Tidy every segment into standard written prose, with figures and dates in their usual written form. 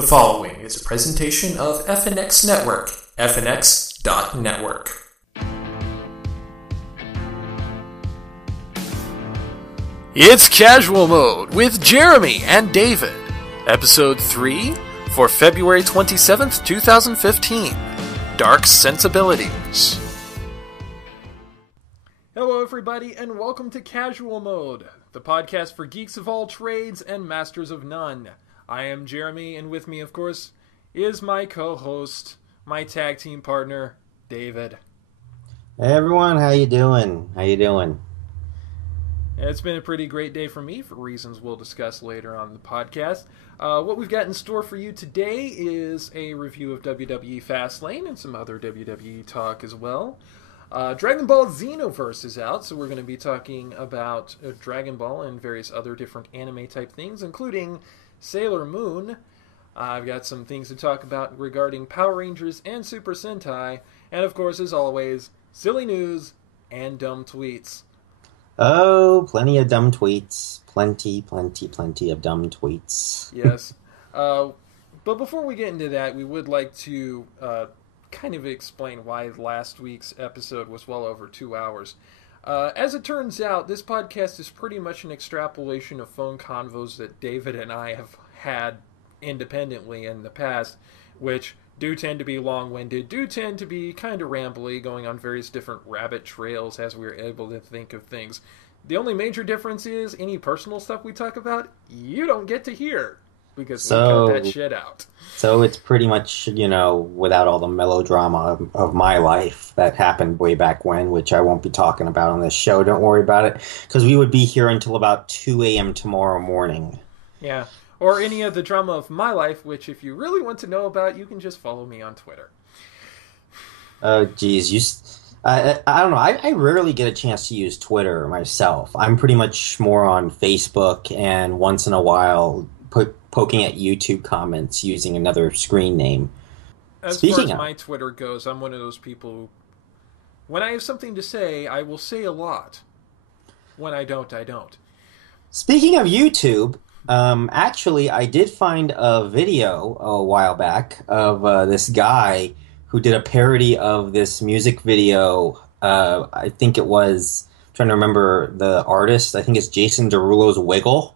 The following is a presentation of FNX Network, fnx.network. It's Casual Mode with Jeremy and David, Episode 3 for February 27th, 2015, Dark Sensibilities. Hello everybody and welcome to Casual Mode, the podcast for geeks of all trades and masters of none. I am Jeremy, and with me, of course, is my co-host, my tag team partner, David. Hey everyone, how you doing? It's been a pretty great day for me, for reasons we'll discuss later on the podcast. What we've got in store for you today is a review of WWE Fastlane and some other WWE talk as well. Dragonball XenoVerse is out, so we're going to be talking about Dragon Ball and various other different anime-type things, including Sailor Moon. I've got some things to talk about regarding Power Rangers and Super Sentai, and of course, as always, silly news and dumb tweets. Oh, plenty of dumb tweets. Plenty of dumb tweets. Yes. But before we get into that, we would like to kind of explain why last week's episode was well over 2 hours. As it turns out, this podcast is pretty much an extrapolation of phone convos that David and I have had independently in the past, which do tend to be long-winded, do tend to be kind of rambly, going on various different rabbit trails as we're able to think of things. The only major difference is any personal stuff we talk about, you don't get to hear, because we cut that shit out. So it's pretty much, without all the melodrama of my life that happened way back when, which I won't be talking about on this show. Don't worry about it, because we would be here until about 2 a.m. tomorrow morning. Yeah, or any of the drama of my life, which if you really want to know about, you can just follow me on Twitter. Oh, geez, I don't know. I rarely get a chance to use Twitter myself. I'm pretty much more on Facebook and once in a while poking at YouTube comments using another screen name. As far as my Twitter goes, I'm one of those people who, when I have something to say, I will say a lot. When I don't, I don't. Speaking of YouTube, actually, I did find a video a while back of this guy who did a parody of this music video. I think it was, I'm trying to remember the artist, I think it's Jason Derulo's Wiggle.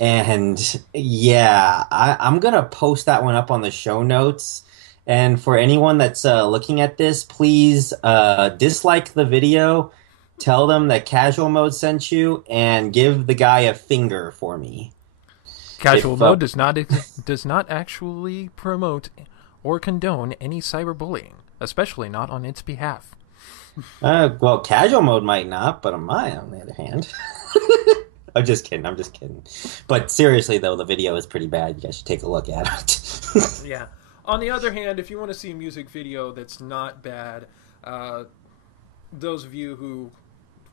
And yeah, I'm going to post that one up on the show notes. And for anyone that's looking at this, please dislike the video, tell them that Casual Mode sent you, and give the guy a finger for me. Casual Mode does not actually promote or condone any cyberbullying, especially not on its behalf. Well, Casual Mode might not, but on the other hand. I'm just kidding. But seriously, though, the video is pretty bad. You guys should take a look at it. Yeah. On the other hand, if you want to see a music video that's not bad, those of you who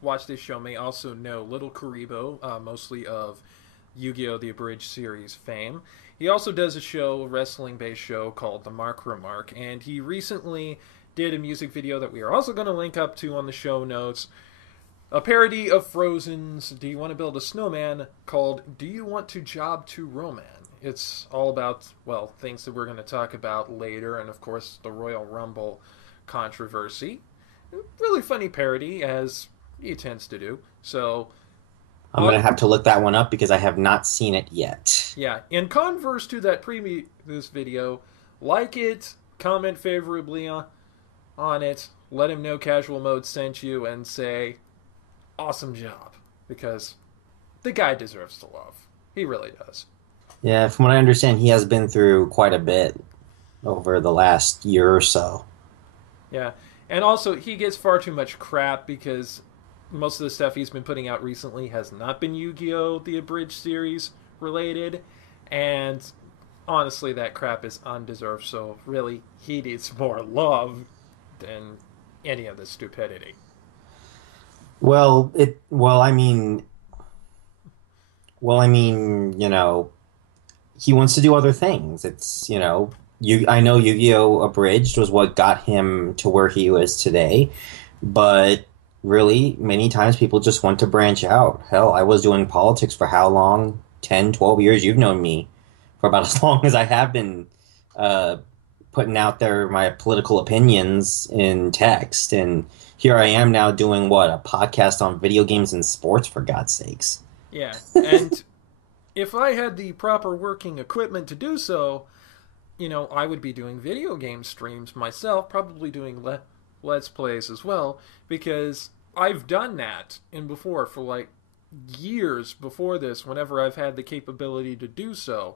watch this show may also know Little Karibo, mostly of Yu-Gi-Oh! The Abridged series fame. He also does a wrestling-based show called The Mark Remark, and he recently did a music video that we are also going to link up to on the show notes. A parody of Frozen's Do You Want to Build a Snowman called Do You Want to Job to Roman? It's all about, well, things that we're going to talk about later, and of course the Royal Rumble controversy. Really funny parody, as he tends to do. So I'm going to have to look that one up because I have not seen it yet. Yeah, in converse to that previous video, like it, comment favorably on it, let him know Casual Mode sent you, and say, awesome job, because the guy deserves the love. He really does. Yeah, from what I understand, he has been through quite a bit over the last year or so. Yeah, and also he gets far too much crap because most of the stuff he's been putting out recently has not been Yu-Gi-Oh! The Abridged series related, and honestly, that crap is undeserved, so really, he needs more love than any of the stupidity. Well, I mean, he wants to do other things. It's, I know Yu-Gi-Oh! Abridged was what got him to where he was today, but really, many times people just want to branch out. Hell, I was doing politics for how long? 10, 12 years? You've known me for about as long as I have been uh, putting out there my political opinions in text. And here I am now doing what? A podcast on video games and sports, for God's sakes. Yeah, and if I had the proper working equipment to do so, I would be doing video game streams myself, probably doing Let's Plays as well, because I've done that in before for like years before this, whenever I've had the capability to do so,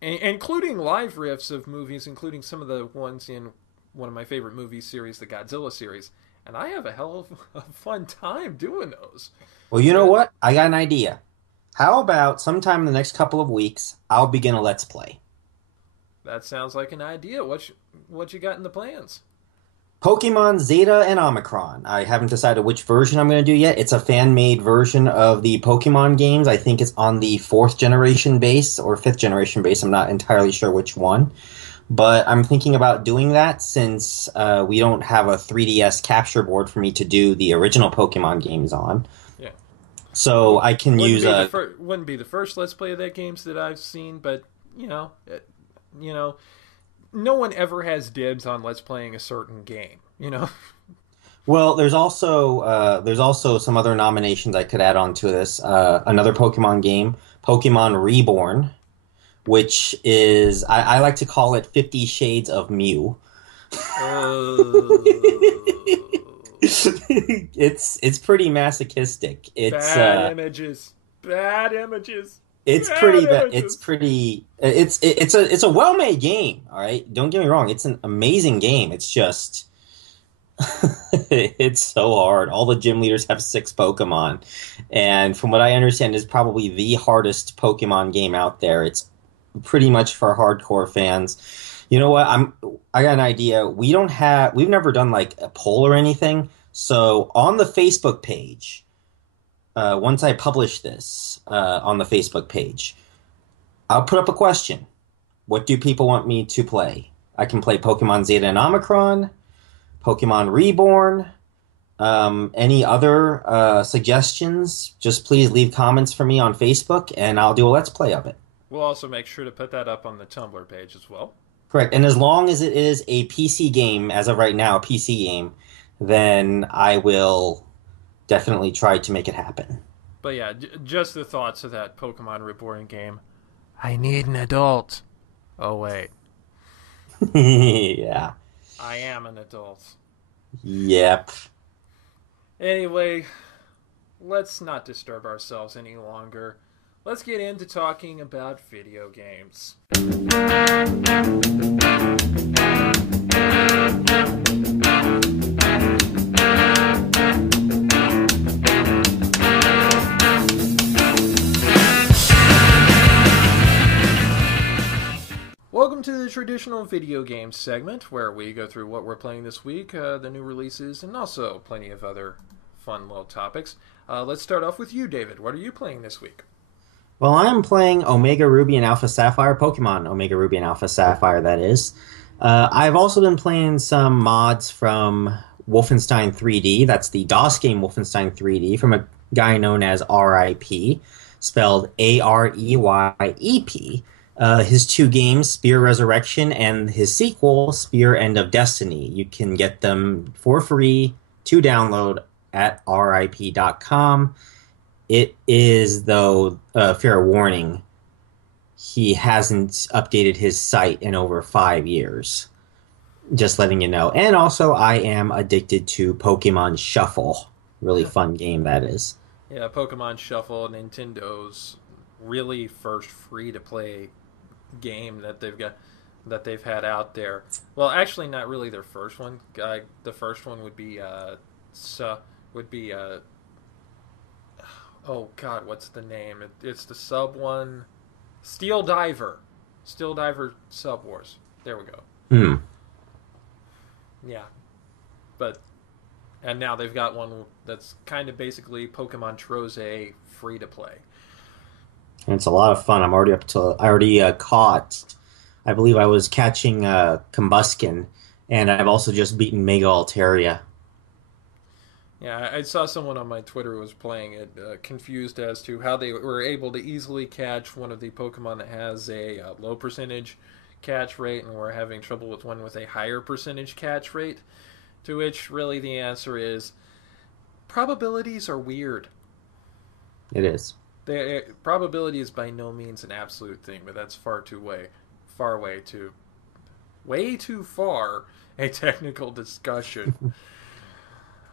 including live riffs of movies, including some of the ones in one of my favorite movie series, the Godzilla series, and I have a hell of a fun time doing those. Well, you know Uh, what? I got an idea. How about sometime in the next couple of weeks, I'll begin a Let's Play. that sounds like an idea. What you got in the plans? Pokemon Zeta and Omicron. I haven't decided which version I'm going to do yet. It's a fan-made version of the Pokemon games. I think it's on the fourth generation base or fifth generation base. I'm not entirely sure which one. But I'm thinking about doing that since we don't have a 3DS capture board for me to do the original Pokemon games on. Yeah. So I can Wouldn't use be a. wouldn't be the first Let's Play of that games that I've seen, but you know, no one ever has dibs on Let's Playing a certain game. Well, there's also some other nominations I could add on to this. Another Pokemon game, Pokemon Reborn, which is I like to call it 50 Shades of Mew. It's pretty masochistic. Bad images, bad images, it's bad pretty images. it's a well-made game, all right? Don't get me wrong, it's an amazing game. It's just it's so hard. All the gym leaders have six Pokemon, and from what I understand, is probably the hardest Pokemon game out there. It's pretty much for hardcore fans. You know what? I got an idea. We've never done like a poll or anything. So on the Facebook page, once I publish this on the Facebook page, I'll put up a question. What do people want me to play? I can play Pokemon Zeta and Omicron, Pokemon Reborn. Any other suggestions? Just please leave comments for me on Facebook, and I'll do a Let's Play of it. We'll also make sure to put that up on the Tumblr page as well. Correct. And as long as it is a PC game, as of right now, a PC game, then I will definitely try to make it happen. But yeah, just the thoughts of that Pokemon Reborn game. I need an adult. Oh wait, Yeah. I am an adult. Yep. Anyway, let's not disturb ourselves any longer. Let's get into talking about video games. Welcome to the traditional video games segment, where we go through what we're playing this week, the new releases, and also plenty of other fun little topics. Let's start off with you, David. What are you playing this week? Well, I'm playing Omega Ruby and Alpha Sapphire, Pokemon Omega Ruby and Alpha Sapphire, that is. I've also been playing some mods from Wolfenstein 3D. That's the DOS game Wolfenstein 3D from a guy known as RIP, spelled AREYEP. His two games, Spear Resurrection, and his sequel, Spear End of Destiny. You can get them for free to download at rip.com. It is, though, fair warning, he hasn't updated his site in over 5 years. Just letting you know. And also, I am addicted to Pokemon Shuffle. Really fun game, that is. Yeah, Pokemon Shuffle, Nintendo's really first free-to-play game that they've had out there. Well, actually, not really their first one. The first one would be oh God, what's the name? It's the sub one, Steel Diver Sub Wars. There we go. Hmm. Yeah, and now they've got one that's kind of basically Pokemon Troze free to play. And it's a lot of fun. I already caught, I believe I was catching , and I've also just beaten Mega Altaria. Yeah, I saw someone on my Twitter was playing it, confused as to how they were able to easily catch one of the Pokemon that has a low percentage catch rate, and were having trouble with one with a higher percentage catch rate. To which, really, the answer is probabilities are weird. It is. Probability is by no means an absolute thing, but that's far way too far a technical discussion.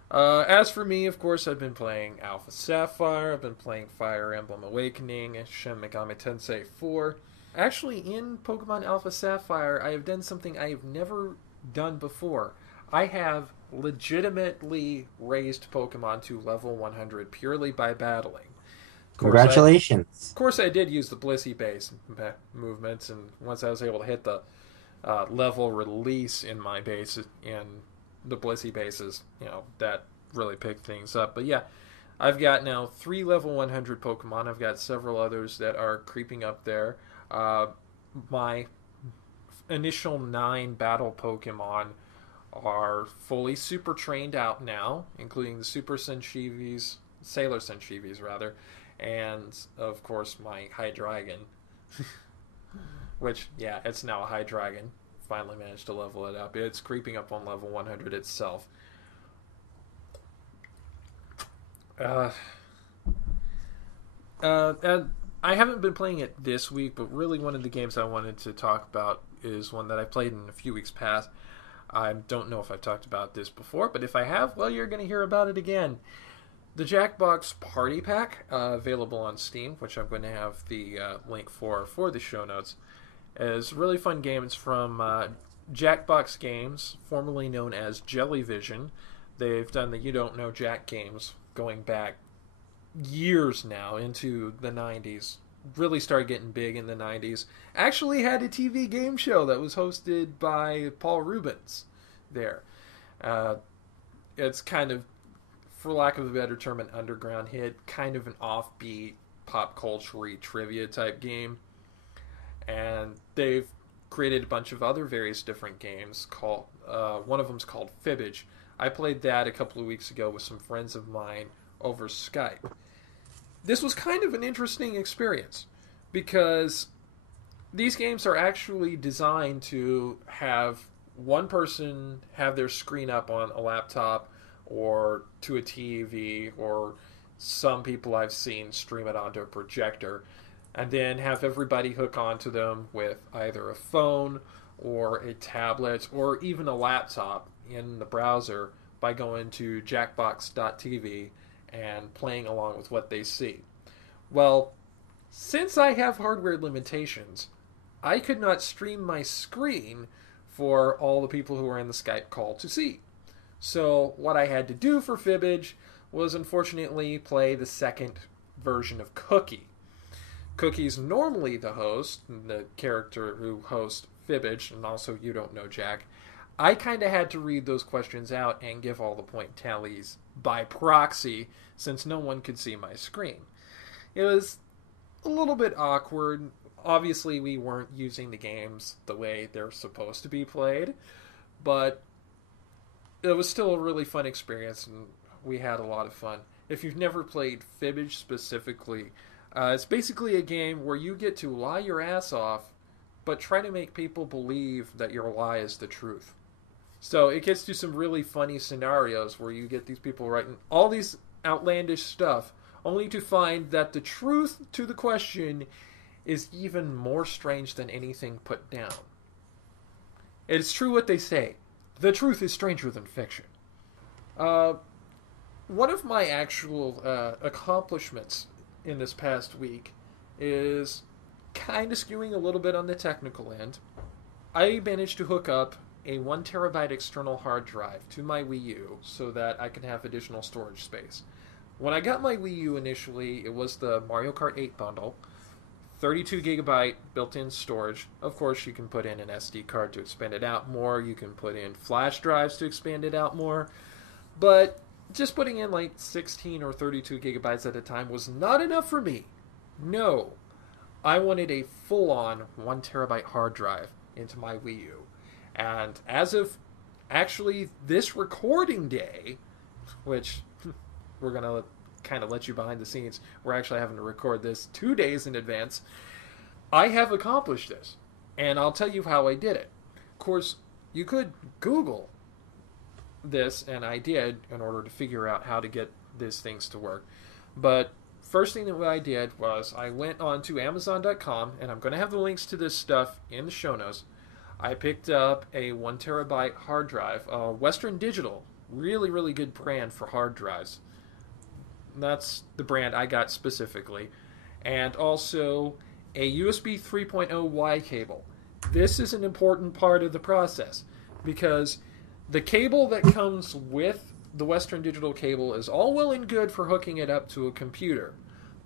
As for me, of course, I've been playing Alpha Sapphire, I've been playing Fire Emblem Awakening, and Shin Megami Tensei 4. Actually, in Pokemon Alpha Sapphire, I have done something I have never done before. I have legitimately raised Pokemon to level 100 purely by battling. Of Congratulations. course, I did use the Blissey base movements, and once I was able to hit the level release in my base in the Blissey bases, that really picked things up. But yeah, I've got now 3 level 100 Pokemon. I've got several others that are creeping up there. My initial 9 battle Pokemon are fully super trained out now, including the Super Senshivis, Sailor Senshivis rather, and of course my Hydreigon, which, yeah, it's now a Hydreigon. Finally managed to level it up. It's creeping up on level 100 itself. Uh, and I haven't been playing it this week, but really one of the games I wanted to talk about is one that I played in a few weeks past. I don't know if I've talked about this before, but if I have, well, you're going to hear about it again. The Jackbox Party Pack, available on Steam, which I'm going to have the link for the show notes, is a really fun game. It's from Jackbox Games, formerly known as Jellyvision. They've done the You Don't Know Jack games going back years now into the 90s. Really started getting big in the 90s. Actually had a TV game show that was hosted by Paul Rubens there. It's kind of, for lack of a better term, an underground hit, kind of an offbeat, pop culture-y trivia type game. And they've created a bunch of other various different games. Called one of them's called Fibbage. I played that a couple of weeks ago with some friends of mine over Skype. This was kind of an interesting experience because these games are actually designed to have one person have their screen up on a laptop or to a TV, or some people I've seen stream it onto a projector, and then have everybody hook onto them with either a phone or a tablet or even a laptop in the browser by going to jackbox.tv and playing along with what they see. Well, since I have hardware limitations, I could not stream my screen for all the people who were in the Skype call to see. So what I had to do for Fibbage was unfortunately play the second version of Cookie. Cookie's normally the host, the character who hosts Fibbage, and also You Don't Know Jack. I kind of had to read those questions out and give all the point tallies by proxy, since no one could see my screen. It was a little bit awkward. Obviously, we weren't using the games the way they're supposed to be played, but it was still a really fun experience, and we had a lot of fun. If you've never played Fibbage specifically, it's basically a game where you get to lie your ass off, but try to make people believe that your lie is the truth. So it gets to some really funny scenarios where you get these people writing all these outlandish stuff, only to find that the truth to the question is even more strange than anything put down. It's true what they say. The truth is stranger than fiction. One of my actual accomplishments in this past week is kind of skewing a little bit on the technical end. I managed to hook up a 1 terabyte external hard drive to my Wii U so that I can have additional storage space. When I got my Wii U initially, it was the Mario Kart 8 bundle, 32 gigabyte built-in storage. Of course, you can put in an SD card to expand it out more. You can put in flash drives to expand it out more. But just putting in like 16 or 32 gigabytes at a time was not enough for me. No. I wanted a full-on 1 terabyte hard drive into my Wii U. And as of actually this recording day, which we're gonna kind of let you behind the scenes. We're actually having to record this 2 days in advance. I have accomplished this, and I'll tell you how I did it. Of course, you could Google this, and I did in order to figure out how to get these things to work. But first thing that I did was I went on to Amazon.com, and I'm going to have the links to this stuff in the show notes. I picked up a 1 terabyte hard drive, Western Digital, really, really good brand for hard drives. That's the brand I got specifically. And also a USB 3.0 Y cable. This is an important part of the process because the cable that comes with the Western Digital cable is all well and good for hooking it up to a computer.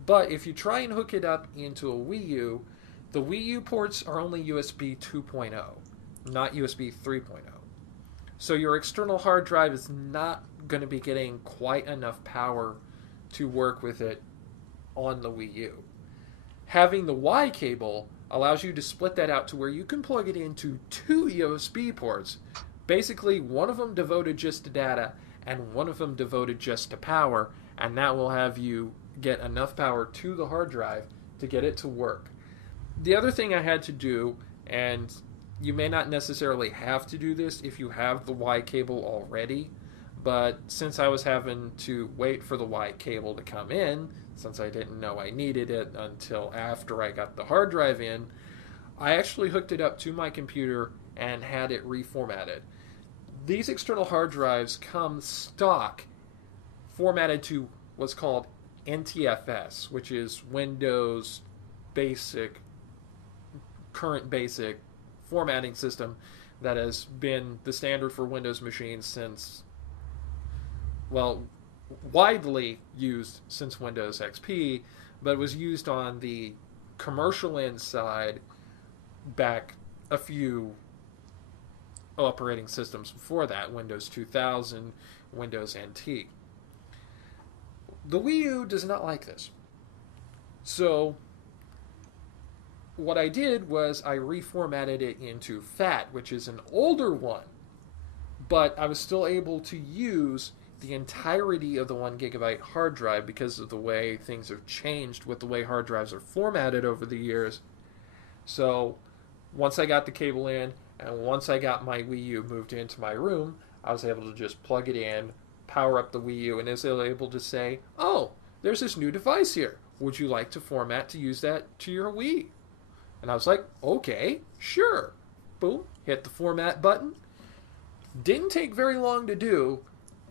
But if you try and hook it up into a Wii U, the Wii U ports are only USB 2.0, not USB 3.0. So your external hard drive is not going to be getting quite enough power to work with it on the Wii U. Having the Y cable allows you to split that out to where you can plug it into 2 USB ports, basically one of them devoted just to data and one of them devoted just to power, and that will have you get enough power to the hard drive to get it to work. The other thing I had to do, and you may not necessarily have to do this if you have the Y cable already, but since I was having to wait for the Y cable to come in, since I didn't know I needed it until after I got the hard drive in, I actually hooked it up to my computer and had it reformatted. These external hard drives come stock formatted to what's called NTFS, which is Windows Basic, current basic formatting system that has been the standard for Windows machines since, well, widely used since Windows XP, but it was used on the commercial end side back a few operating systems before that, Windows 2000, Windows NT. The Wii U does not like this. So what I did was I reformatted it into FAT, which is an older one, but I was still able to use the entirety of the 1 gigabyte hard drive because of the way things have changed with the way hard drives are formatted over the years. So once I got the cable in and once I got my Wii U moved into my room, I was able to just plug it in, power up the Wii U, and is able to say, oh, there's this new device here. Would you like to format to use that to your Wii? And I was like, okay, sure. Boom, hit the format button. Didn't take very long to do,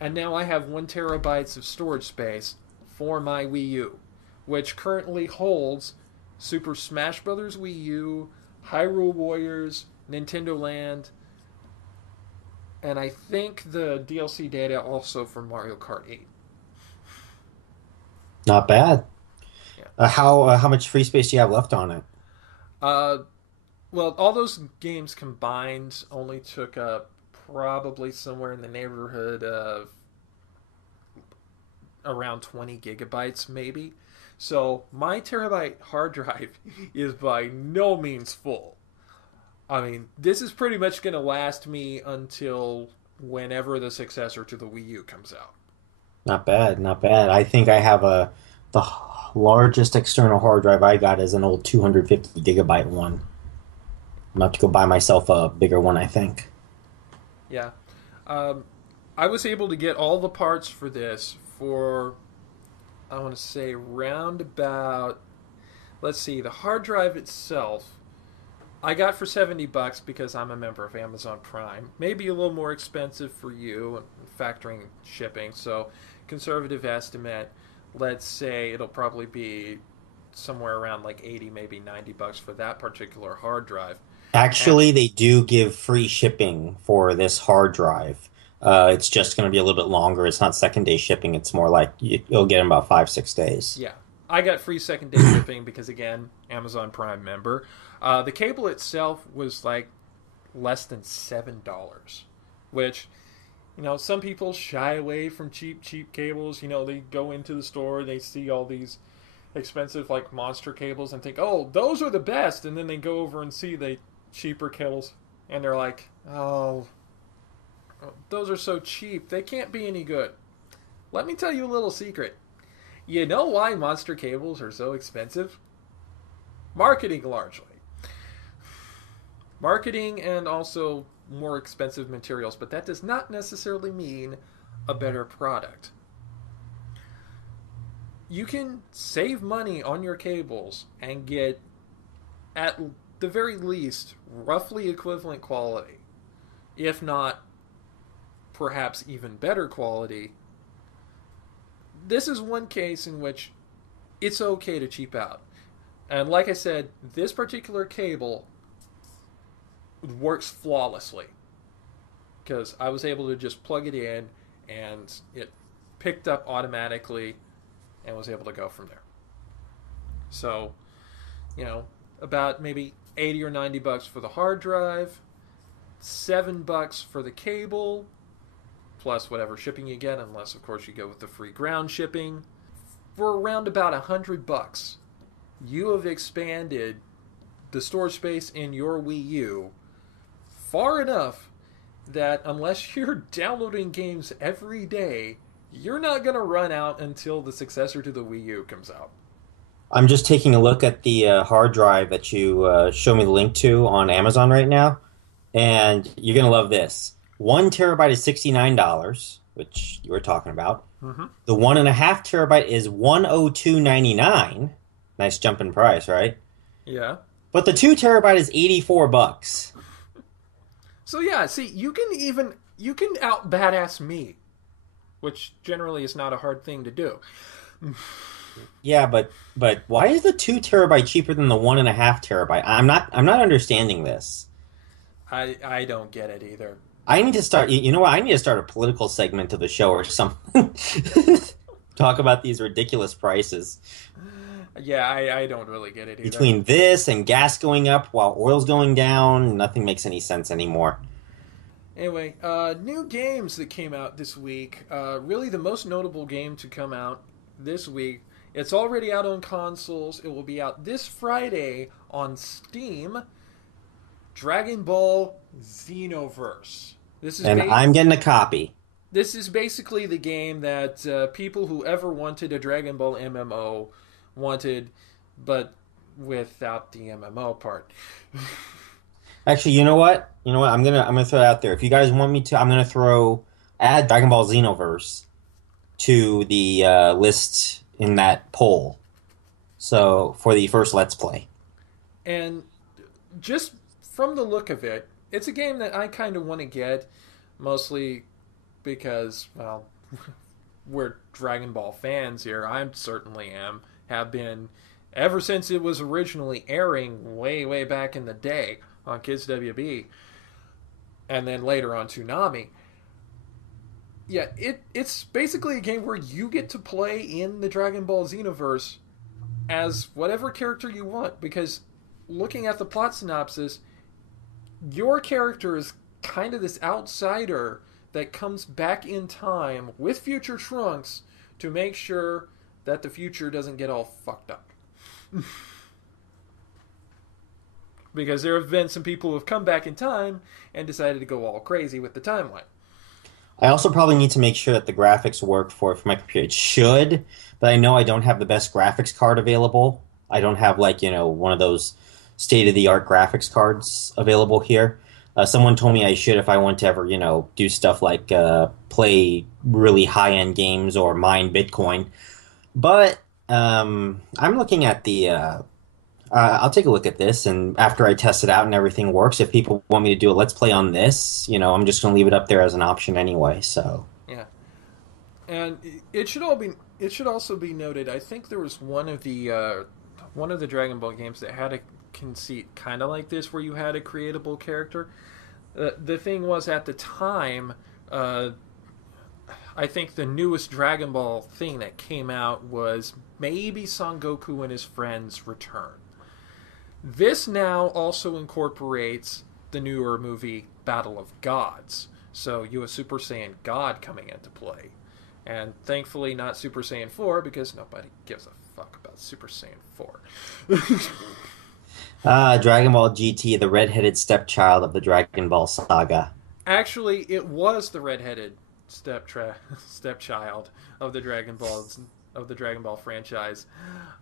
and now I have 1 terabyte of storage space for my Wii U, which currently holds Super Smash Bros. Wii U, Hyrule Warriors, Nintendo Land, and I think the DLC data also for Mario Kart 8. Not bad. Yeah. How much free space do you have left on it? Uh, well, all those games combined only took up probably somewhere in the neighborhood of around 20 gigabytes, maybe. So my terabyte hard drive is by no means full. I mean, this is pretty much going to last me until whenever the successor to the Wii U comes out. Not bad, not bad. I think I have the largest external hard drive I got is an old 250 gigabyte one. I'm about to go buy myself a bigger one, I think. Yeah. Um, I was able to get all the parts for this for, I want to say, round about, let's see, the hard drive itself I got for $70 because I'm a member of Amazon Prime. Maybe a little more expensive for you, factoring shipping. So, conservative estimate, let's say it'll probably be somewhere around like 80, maybe $90 for that particular hard drive. And Actually, they do give free shipping for this hard drive. It's just going to be a little bit longer. It's not second day shipping. It's more like you'll get in about 5, 6 days. yeah, I got free second day shipping because, again, Amazon Prime member. The cable itself was like less than $7, which, some people shy away from cheap cables. They go into the store, they see all these expensive, like, monster cables and think, oh, those are the best. And then they go over and see the cheaper cables, and they're like, oh, those are so cheap. They can't be any good. Let me tell you a little secret. You know why monster cables are so expensive? Marketing, largely. Marketing and also more expensive materials, but that does not necessarily mean a better product. You can save money on your cables and get, at the very least, roughly equivalent quality, if not perhaps even better quality. This is one case in which it's okay to cheap out. And like I said, this particular cable works flawlessly because I was able to just plug it in and it picked up automatically and was able to go from there. So, about maybe 80 or 90 bucks for the hard drive, $7 for the cable, plus whatever shipping you get, unless of course you go with the free ground shipping. For around about $100, you have expanded the storage space in your Wii U far enough that unless you're downloading games every day, you're not going to run out until the successor to the Wii U comes out. I'm just taking a look at the hard drive that you show me the link to on Amazon right now, and you're gonna love this. 1 terabyte is $69, which you were talking about. Mm-hmm. The 1.5 terabyte is $102.99. Nice jump in price, right? Yeah. But the 2 terabyte is $84. So yeah, see, you can out badass me, which generally is not a hard thing to do. Yeah, but why is the 2 terabyte cheaper than the 1.5 terabyte? I'm not understanding this. I don't get it either. I need to start. You know what? I need to start a political segment of the show or something. Talk about these ridiculous prices Yeah, I don't really get it either. between this and gas going up while oil's going down. Nothing makes any sense anymore. Anyway, new games that came out this week. Really, the most notable game to come out this week. It's already out on consoles. It will be out this Friday on Steam. Dragon Ball XenoVerse. I'm getting a copy. This is basically the game that people who ever wanted a Dragon Ball MMO wanted, but without the MMO part. Actually, you know what? I'm gonna throw it out there. If you guys want me to, I'm gonna add Dragon Ball Xenoverse to the list in that poll. So for the first Let's Play. And just from the look of it, it's a game that I kind of want to get, mostly because, well, we're Dragon Ball fans here. I certainly am. Have been ever since it was originally airing way, way back in the day on Kids WB, and then later on Toonami. Yeah, it's basically a game where you get to play in the Dragon Ball Xenoverse as whatever character you want, because looking at the plot synopsis, your character is kind of this outsider that comes back in time with future Trunks to make sure that the future doesn't get all fucked up. Because there have been some people who have come back in time and decided to go all crazy with the timeline. I also probably need to make sure that the graphics work for my computer. It should, but I know I don't have the best graphics card available. I don't have one of those state-of-the-art graphics cards available here. Someone told me I should if I want to ever, do stuff like play really high-end games or mine Bitcoin. But I'm looking at the I'll take a look at this, and after I test it out and everything works, if people want me to do a Let's Play on this, I'm just going to leave it up there as an option anyway. So yeah, and it should also be noted. I think there was one of the Dragon Ball games that had a conceit kind of like this, where you had a creatable character. The thing was, at the time, I think the newest Dragon Ball thing that came out was maybe Son Goku and his friends return. This now also incorporates the newer movie Battle of Gods. So you have Super Saiyan God coming into play. And thankfully not Super Saiyan 4, because nobody gives a fuck about Super Saiyan 4. Dragon Ball GT, the redheaded stepchild of the Dragon Ball saga. Actually, it was the redheaded stepchild of the Dragon Ball franchise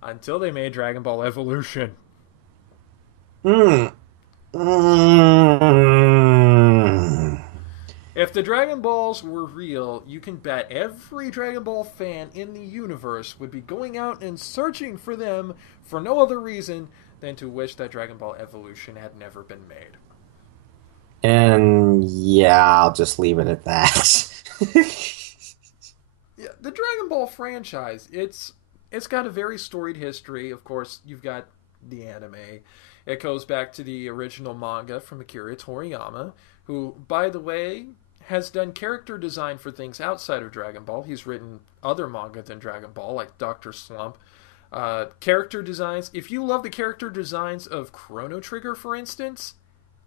until they made Dragon Ball Evolution. Mm. Mm. If the Dragon Balls were real, you can bet every Dragon Ball fan in the universe would be going out and searching for them for no other reason than to wish that Dragon Ball Evolution had never been made. And yeah, I'll just leave it at that. Yeah, the Dragon Ball franchise, it's got a very storied history. Of course, you've got the anime. It goes back to the original manga from Akira Toriyama, who, by the way, has done character design for things outside of Dragon Ball. He's written other manga than Dragon Ball, like Dr. Slump. Character designs. If you love the character designs of Chrono Trigger, for instance,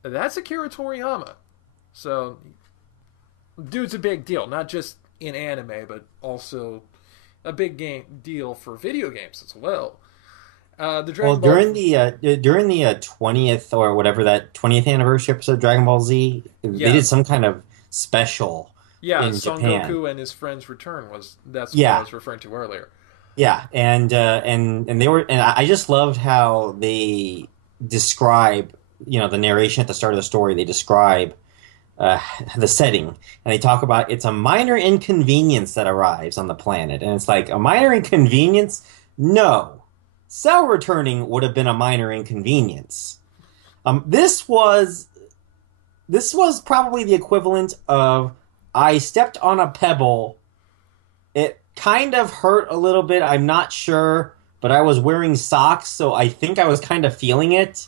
that's Akira Toriyama. So, dude's a big deal, not just in anime, but also a big deal for video games as well. The Well, Dragon Ball. during the 20th or whatever that 20th anniversary episode of Dragon Ball Z, they Yeah, did some kind of special yeah, in Son Japan. Goku and his friends return was that's what I Yeah, was referring to earlier. yeah, and they were, and I just loved how they describe, the narration at the start of the story. They describe uh, the setting, and they talk about it's a minor inconvenience that arrives on the planet, and it's like a minor inconvenience. No, cell returning would have been a minor inconvenience. This was probably the equivalent of I stepped on a pebble. It kind of hurt a little bit. I'm not sure, but I was wearing socks, so I think I was kind of feeling it.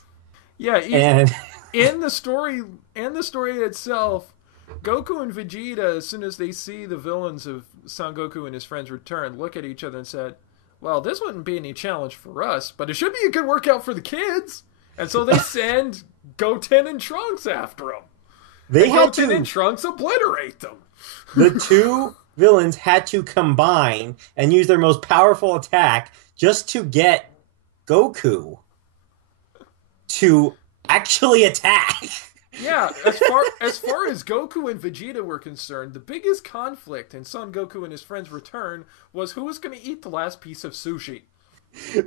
Yeah, And in the story itself, Goku and Vegeta, as soon as they see the villains of Son Goku and his friends return, look at each other and said, "Well, this wouldn't be any challenge for us, but it should be a good workout for the kids." And so they send Goten and Trunks after them. they And had Goten and to, Trunks obliterate them. the two villains had to combine and use their most powerful attack just to get Goku to actually attack. Yeah, as far as Goku and Vegeta were concerned, the biggest conflict in Son Goku and his friends' return was who was going to eat the last piece of sushi.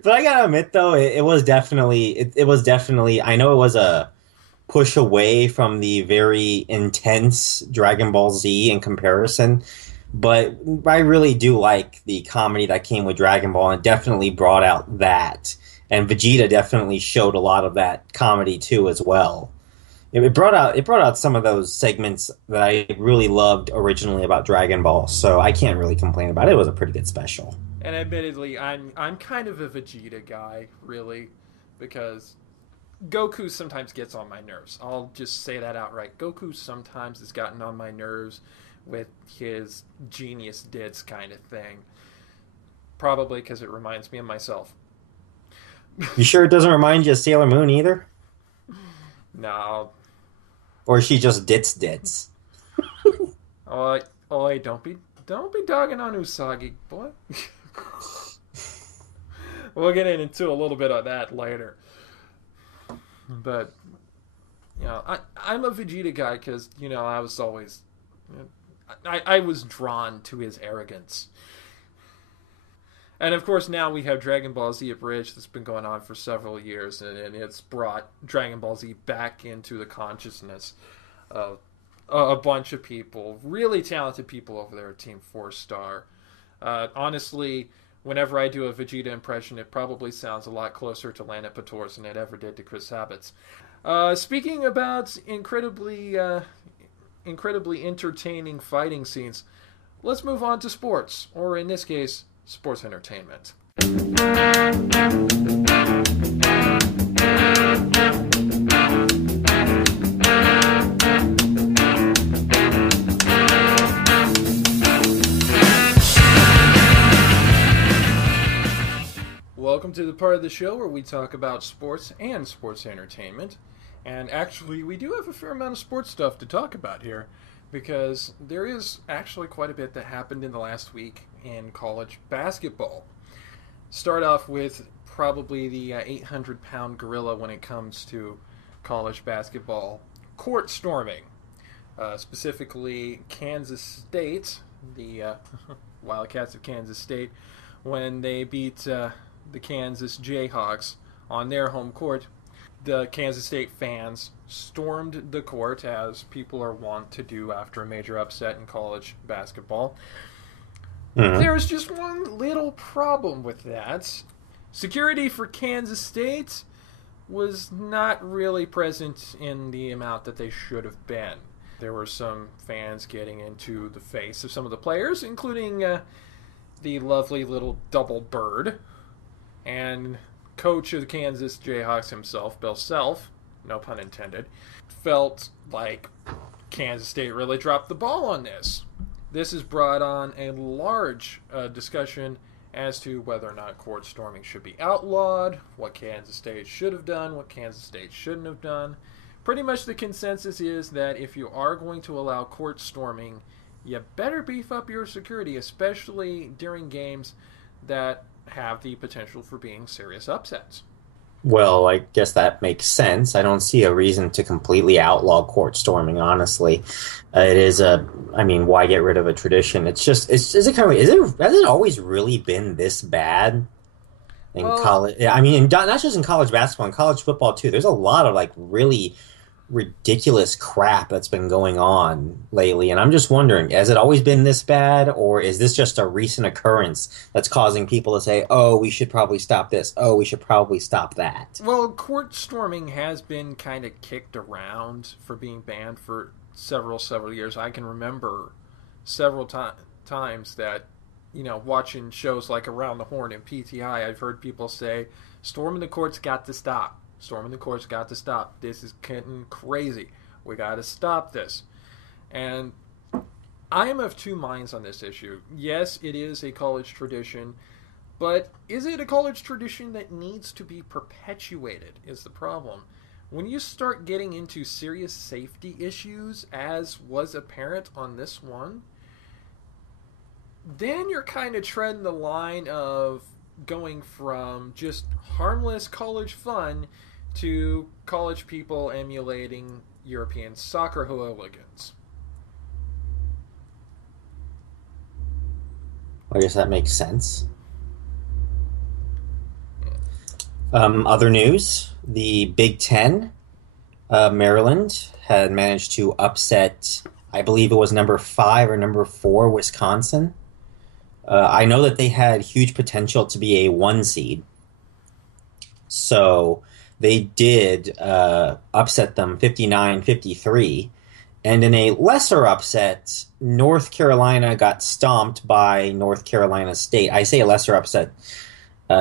But I gotta admit, though, it was definitely. I know it was a push away from the very intense Dragon Ball Z in comparison, but I really do like the comedy that came with Dragon Ball, and it definitely brought out that. And Vegeta definitely showed a lot of that comedy too, as well. It brought out some of those segments that I really loved originally about Dragon Ball, so I can't really complain about it. It was a pretty good special. And admittedly, I'm kind of a Vegeta guy, really, because Goku sometimes gets on my nerves. I'll just say that outright. Goku sometimes has gotten on my nerves with his genius dits kind of thing. Probably because it reminds me of myself. You sure it doesn't remind you of Sailor Moon either? No. Or is she just dits? Oh, don't be dogging on Usagi, boy. We'll get into a little bit of that later. But I'm a Vegeta guy because I was always I was drawn to his arrogance. And of course, now we have Dragon Ball Z Abridged that's been going on for several years, and it's brought Dragon Ball Z back into the consciousness of a bunch of people, really talented people over there at Team 4 Star. Honestly, whenever I do a Vegeta impression, it probably sounds a lot closer to Lana Pator's than it ever did to Chris Abbott's. Speaking about incredibly entertaining fighting scenes, let's move on to sports, or in this case, sports entertainment. Welcome to the part of the show where we talk about sports and sports entertainment. And actually, we do have a fair amount of sports stuff to talk about here, because there is actually quite a bit that happened in the last week in college basketball. Start off with probably the 800-pound gorilla when it comes to college basketball, court storming. specifically Kansas State, the Wildcats of Kansas State, when they beat the Kansas Jayhawks on their home court. The Kansas State fans stormed the court, as people are wont to do after a major upset in college basketball. Mhm. There's just one little problem with that. Security for Kansas State was not really present in the amount that they should have been. There were some fans getting into the face of some of the players, including the lovely little double bird and coach of the Kansas Jayhawks himself, Bill Self, no pun intended, felt like Kansas State really dropped the ball on this. This has brought on a large discussion as to whether or not court storming should be outlawed, what Kansas State should have done, what Kansas State shouldn't have done. Pretty much the consensus is that if you are going to allow court storming, you better beef up your security, especially during games that have the potential for being serious upsets. Well, I guess that makes sense. I don't see a reason to completely outlaw court storming, honestly. It is a, I mean, why get rid of a tradition? It's just, is it kind of, has it always really been this bad in Well, college? I mean, not just in college basketball, in college football too. There's a lot of like really ridiculous crap that's been going on lately. And I'm just wondering, has it always been this bad, or is this just a recent occurrence that's causing people to say, oh, we should probably stop this. Oh, we should probably stop that. well, court storming has been kind of kicked around for being banned for several years. I can remember several times that, watching shows like Around the Horn and PTI, I've heard people say, "Storming the court's got to stop. Storming the court's got to stop. This is getting crazy. We got to stop this." And I am of two minds on this issue. Yes, it is a college tradition, but is it a college tradition that needs to be perpetuated, is the problem. When you start getting into serious safety issues, as was apparent on this one, then you're kind of treading the line of going from just harmless college fun to college people emulating European soccer hooligans. I guess that makes sense. Other news, the Big Ten, Maryland had managed to upset, I believe it was number five or number four, Wisconsin. I know that they had huge potential to be a one seed, so they did upset them 59-53. And in a lesser upset, North Carolina got stomped by North Carolina State. I say a lesser upset,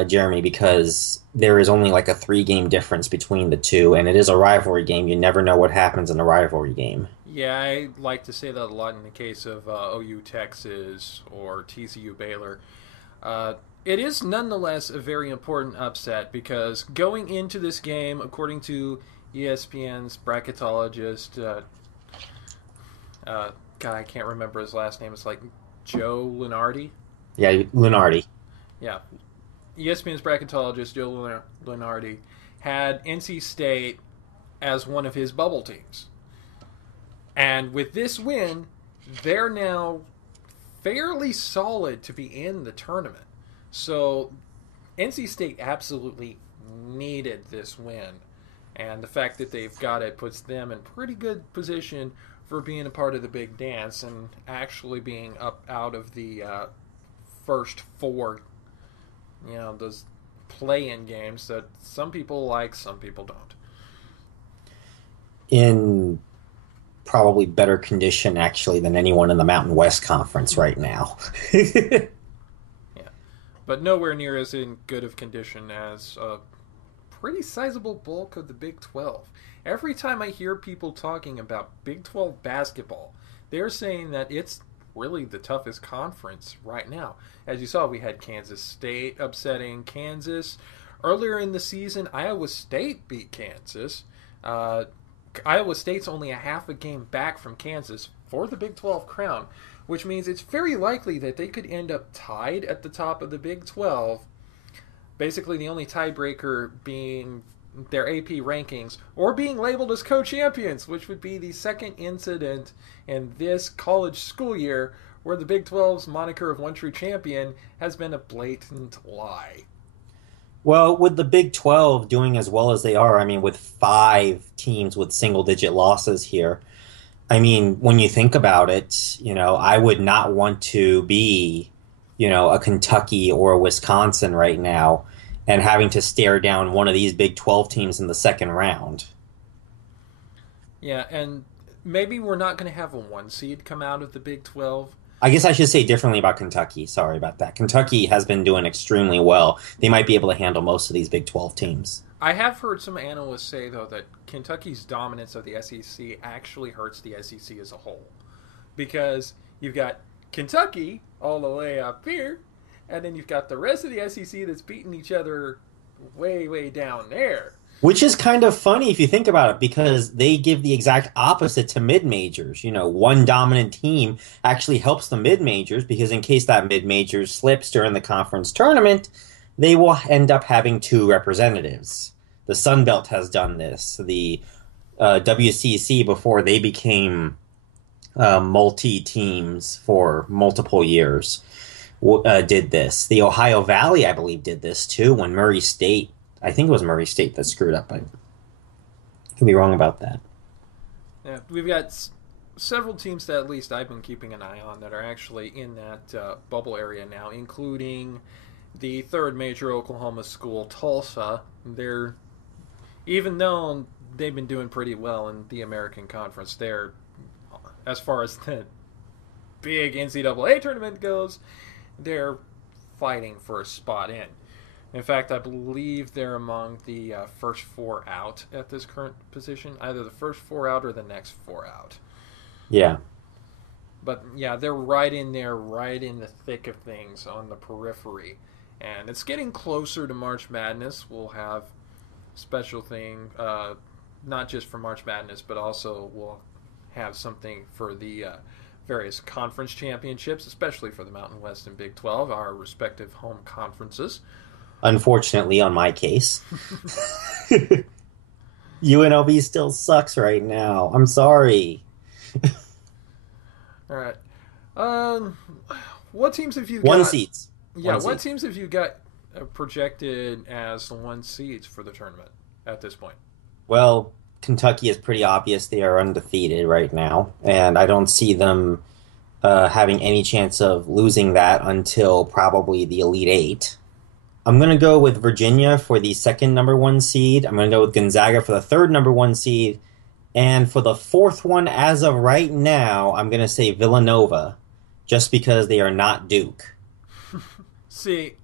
Jeremy, because there is only like a three-game difference between the two, and it is a rivalry game. You never know what happens in a rivalry game. Yeah, I like to say that a lot in the case of OU Texas or TCU Baylor. It is nonetheless a very important upset because going into this game, according to ESPN's bracketologist, God, I can't remember his last name. It's like Joe Lunardi. Yeah, Lunardi. Yeah, ESPN's bracketologist Joe Lunardi had NC State as one of his bubble teams. And with this win, they're now fairly solid to be in the tournament. So NC State absolutely needed this win. And the fact that they've got it puts them in pretty good position for being a part of the big dance and actually being up out of the first four, those play-in games that some people like, some people don't. In probably better condition, actually, than anyone in the Mountain West Conference right now. Yeah, but nowhere near as in good of condition as a pretty sizable bulk of the Big 12. Every time I hear people talking about Big 12 basketball, they're saying that it's really the toughest conference right now. As you saw, we had Kansas State upsetting Kansas. Earlier in the season, Iowa State beat Kansas. Iowa State's only a half a game back from Kansas for the Big 12 crown, which means it's very likely that they could end up tied at the top of the Big 12. Basically, the only tiebreaker being their AP rankings or being labeled as co-champions, which would be the second incident in this college school year where the Big 12's moniker of one true champion has been a blatant lie. Well, with the Big 12 doing as well as they are, I mean, with 5 teams with single-digit losses here, I mean, when you think about it, I would not want to be, a Kentucky or a Wisconsin right now and having to stare down one of these Big 12 teams in the second round. Yeah, and maybe we're not going to have a 1 seed come out of the Big 12. I guess I should say differently about Kentucky. Sorry about that. Kentucky has been doing extremely well. They might be able to handle most of these Big 12 teams. I have heard some analysts say, though, that Kentucky's dominance of the SEC actually hurts the SEC as a whole. Because you've got Kentucky all the way up here, and then you've got the rest of the SEC that's beating each other way, way down there. Which is kind of funny if you think about it, because they give the exact opposite to mid-majors. One dominant team actually helps the mid-majors because in case that mid-majors slips during the conference tournament, they will end up having 2 representatives. The Sun Belt has done this. The WCC, before they became multi-teams for multiple years, did this. The Ohio Valley, I believe, did this too when Murray State, I think it was Murray State that screwed up. I could be wrong about that. Yeah, we've got several teams that at least I've been keeping an eye on that are actually in that bubble area now, including the third major Oklahoma school, Tulsa. They're, even though they've been doing pretty well in the American Conference, they're, as far as the big NCAA tournament goes, they're fighting for a spot in. In fact, I believe they're among the first 4 out at this current position. Either the first 4 out or the next 4 out. Yeah. But, yeah, they're right in there, right in the thick of things on the periphery. And it's getting closer to March Madness. We'll have a special thing, not just for March Madness, but also we'll have something for the various conference championships, especially for the Mountain West and Big 12, our respective home conferences. Unfortunately, on my case, UNLV still sucks right now. I'm sorry. All right. What teams have you got? 1 seeds. Yeah, One what seeds. teams have you got projected as 1 seeds for the tournament at this point? Well, Kentucky is pretty obvious. They are undefeated right now, and I don't see them having any chance of losing that until probably the Elite Eight. I'm going to go with Virginia for the second number 1 seed. I'm going to go with Gonzaga for the third number 1 seed. And for the fourth one, as of right now, I'm going to say Villanova, just because they are not Duke. See,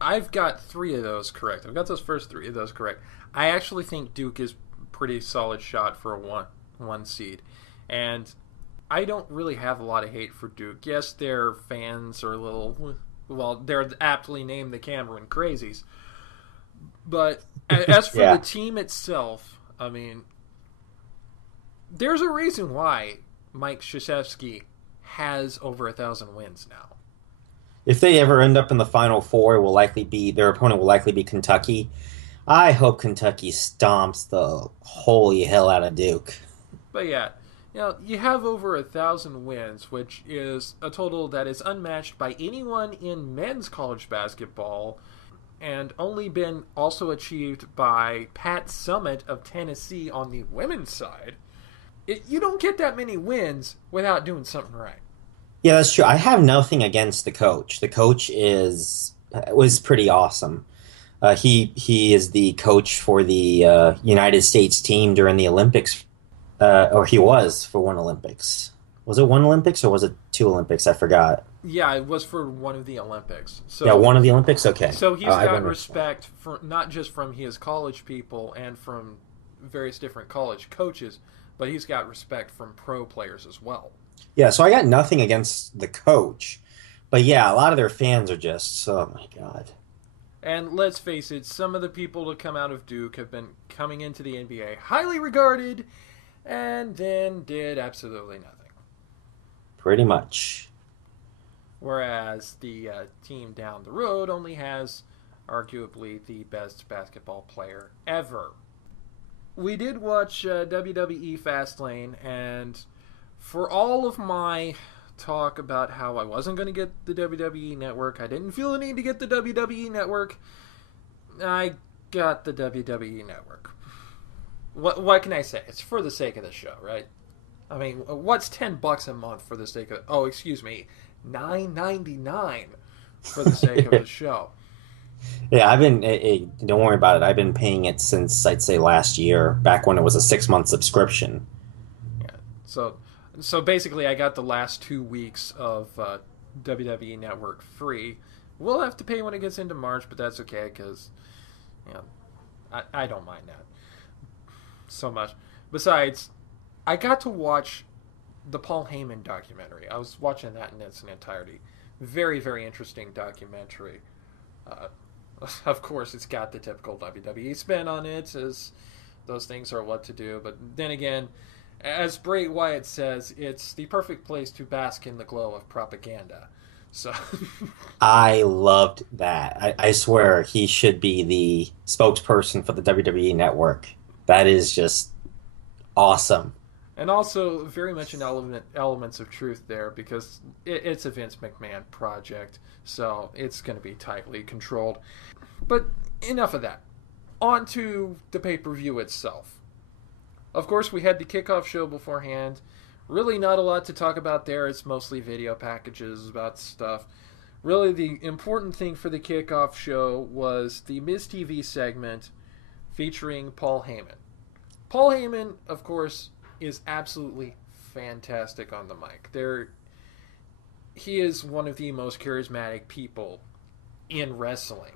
I've got 3 of those correct. I've got those first 3 of those correct. I actually think Duke is pretty solid shot for a one seed. And I don't really have a lot of hate for Duke. Yes, their fans are a little, well, they're aptly named the Cameron Crazies. But as for the team itself, I mean, there's a reason why Mike Krzyzewski has over 1,000 wins now. If they ever end up in the Final Four, their opponent will likely be Kentucky. I hope Kentucky stomps the holy hell out of Duke. But yeah, you have over 1,000 wins, which is a total that is unmatched by anyone in men's college basketball, and only been also achieved by Pat Summitt of Tennessee on the women's side. You don't get that many wins without doing something right. Yeah, that's true. I have nothing against the coach. The coach was pretty awesome. He is the coach for the United States team during the Olympics, or he was for one Olympics. Was it one Olympics or was it 2 Olympics? I forgot. Yeah, it was for one of the Olympics. So, yeah, one of the Olympics? Okay. So he's got respect for not just from his college people and from various different college coaches, but he's got respect from pro players as well. Yeah, so I got nothing against the coach. But yeah, a lot of their fans are just, oh my God. And let's face it, some of the people to come out of Duke have been coming into the NBA highly regarded and then did absolutely nothing. Pretty much. Whereas the team down the road only has arguably the best basketball player ever we did watch WWE Fastlane, and for all of my talk about how I wasn't going to get the WWE Network, I didn't feel the need to get the WWE Network, I got the WWE Network. What can I say? It's for the sake of the show, right? I mean, what's $10 a month for the sake of? Oh, excuse me, $9.99 for the sake of the show. Yeah, don't worry about it. I've been paying it since I'd say last year, back when it was a 6 month subscription. Yeah. So, so basically, I got the last 2 weeks of WWE Network free. We'll have to pay when it gets into March, but that's okay because, you know, I don't mind that so much. Besides, I got to watch the Paul Heyman documentary. I was watching that in its entirety. Very, very interesting documentary. Uh, of course, it's got the typical WWE spin on it, as those things are what to do. But then again, as Bray Wyatt says, it's the perfect place to bask in the glow of propaganda. So, I loved that. I swear he should be the spokesperson for the WWE Network. That is just awesome. and also very much an elements of truth there because it's a Vince McMahon project, so it's going to be tightly controlled. But enough of that. On to the pay-per-view itself. Of course, we had the kickoff show beforehand. Really not a lot to talk about there. It's mostly video packages about stuff. Really, the important thing for the kickoff show was the Miz TV segment featuring Paul Heyman. Paul Heyman, of course, is absolutely fantastic on the mic. He is one of the most charismatic people in wrestling.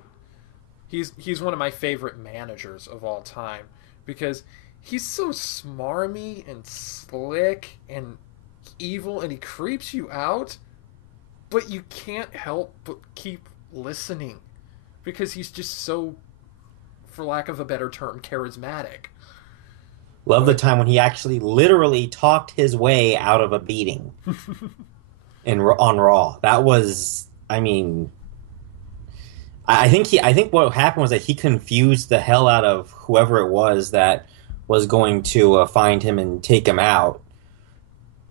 He's one of my favorite managers of all time because he's so smarmy and slick and evil, and he creeps you out, but you can't help but keep listening because he's just so, for lack of a better term, charismatic. Love the time when he actually literally talked his way out of a beating on Raw. That was, I mean, I think what happened was that he confused the hell out of whoever it was that was going to find him and take him out,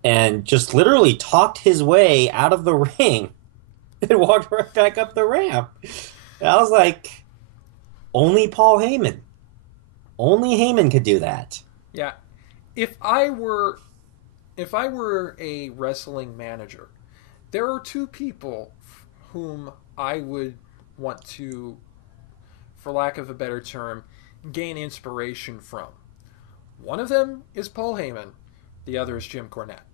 and just literally talked his way out of the ring and walked right back up the ramp. And I was like, only Paul Heyman, only Heyman could do that. Yeah, if I were a wrestling manager, there are two people whom I would want to, for lack of a better term, gain inspiration from. One of them is Paul Heyman. The other is Jim Cornette.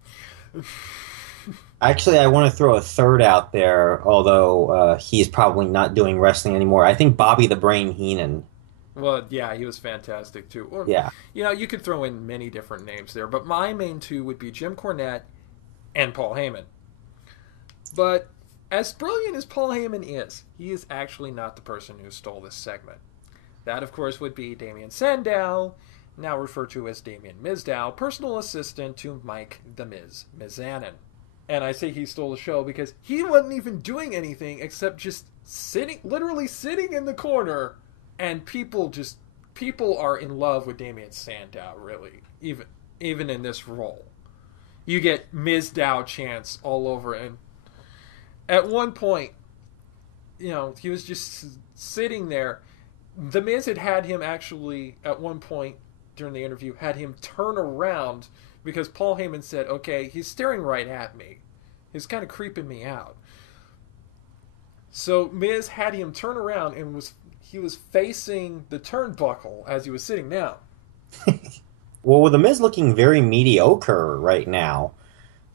Actually, I want to throw a third out there, although he's probably not doing wrestling anymore. I think Bobby the Brain Heenan. Well, yeah, he was fantastic too. Or, Yeah. you could throw in many different names there, but my main two would be Jim Cornette and Paul Heyman. But as brilliant as Paul Heyman is, he is actually not the person who stole this segment. That, of course, would be Damien Sandow, now referred to as Damien Mizdow, personal assistant to Mike the Miz Mizanin. And I say he stole the show because he wasn't even doing anything except just literally sitting in the corner, and people are in love with Damien Sandow, really, even in this role. You get Mizdow chants all over, and at one point, he was just sitting there. The Miz had him actually, at one point during the interview, had him turn around because Paul Heyman said, okay, he's staring right at me. He's kind of creeping me out. So Miz had him turn around and he was facing the turnbuckle as he was sitting down. Well, with the Miz looking very mediocre right now,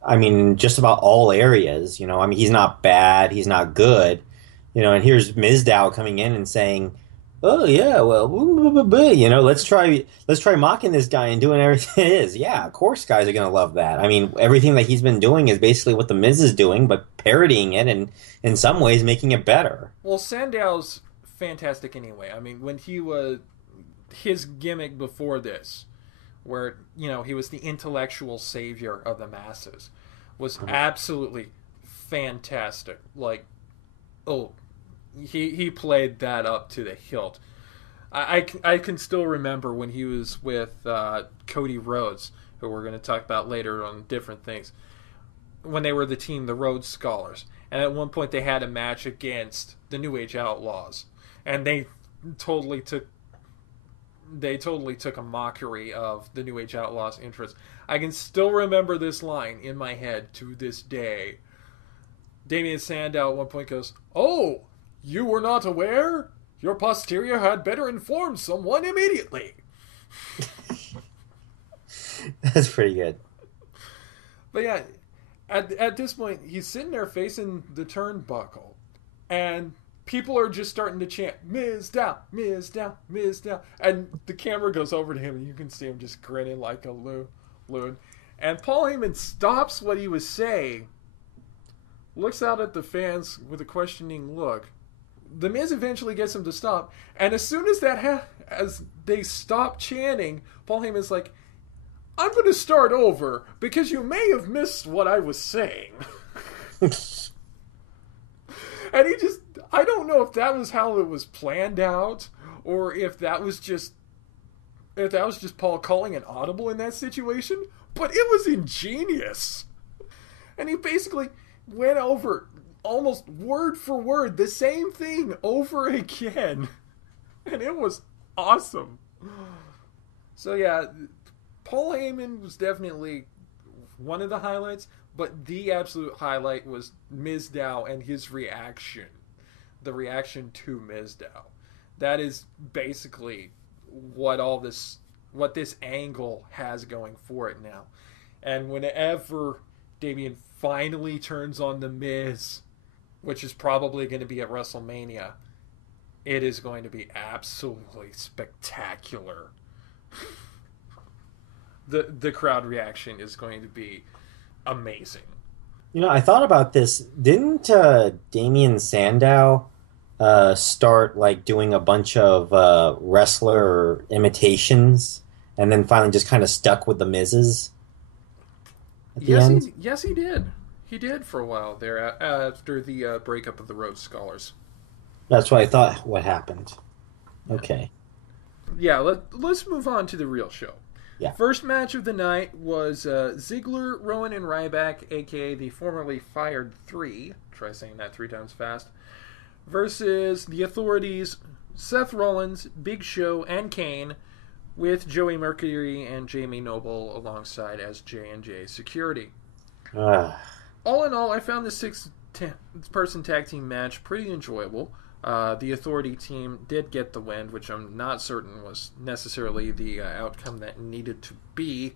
I mean, just about all areas, I mean, he's not bad, he's not good, and here's Mizdow coming in and saying, oh yeah, well, let's try mocking this guy and doing everything it is. Yeah, of course guys are going to love that. I mean, everything that he's been doing is basically what the Miz is doing, but parodying it and in some ways making it better. Well, Sandow's fantastic anyway. I mean, when his gimmick before this, where he was the intellectual savior of the masses, was absolutely fantastic. Like, oh, he played that up to the hilt. I can still remember when he was with Cody Rhodes, who we're going to talk about later on different things, when they were the team, the Rhodes Scholars. And at one point they had a match against the New Age Outlaws. And totally took they totally took a mockery of the New Age Outlaws' interests. I can still remember this line in my head to this day. Damien Sandow at one point goes, "Oh, you were not aware? Your posterior had better inform someone immediately." That's pretty good. But yeah, at this point, he's sitting there facing the turnbuckle, and people are just starting to chant, "Miz down, Miz down, Miz down." And the camera goes over to him, and you can see him just grinning like a loon. And Paul Heyman stops what he was saying, looks out at the fans with a questioning look. The Miz eventually gets him to stop, and as soon as as they stop chanting, Paul Heyman's like, "I'm going to start over because you may have missed what I was saying." And I don't know if that was how it was planned out, or if that was just Paul calling an audible in that situation, but it was ingenious. And he basically went over almost word for word the same thing over again. And it was awesome. So yeah, Paul Heyman was definitely one of the highlights, but the absolute highlight was Mizdow and his reaction. The reaction to Mizdow. That is basically what this angle has going for it now. And whenever Damien finally turns on the Miz, which is probably going to be at WrestleMania, it is going to be absolutely spectacular. The crowd reaction is going to be amazing. You know, I thought about this. Didn't Damien Sandow start like doing a bunch of wrestler imitations, and then finally just kind of stuck with the Miz's at the end? Yes, he did. He did for a while there after the breakup of the Rhodes Scholars. That's what I thought. What happened? Okay. Yeah, let's move on to the real show. Yeah. First match of the night was Ziggler, Rowan, and Ryback, a.k.a. the formerly fired Three. Try saying that 3 times fast. Versus the Authorities, Seth Rollins, Big Show, and Kane, with Joey Mercury and Jamie Noble alongside as J&J Security. All in all, I found the 6-person tag team match pretty enjoyable. The Authority team did get the win, which I'm not certain was necessarily the outcome that needed to be,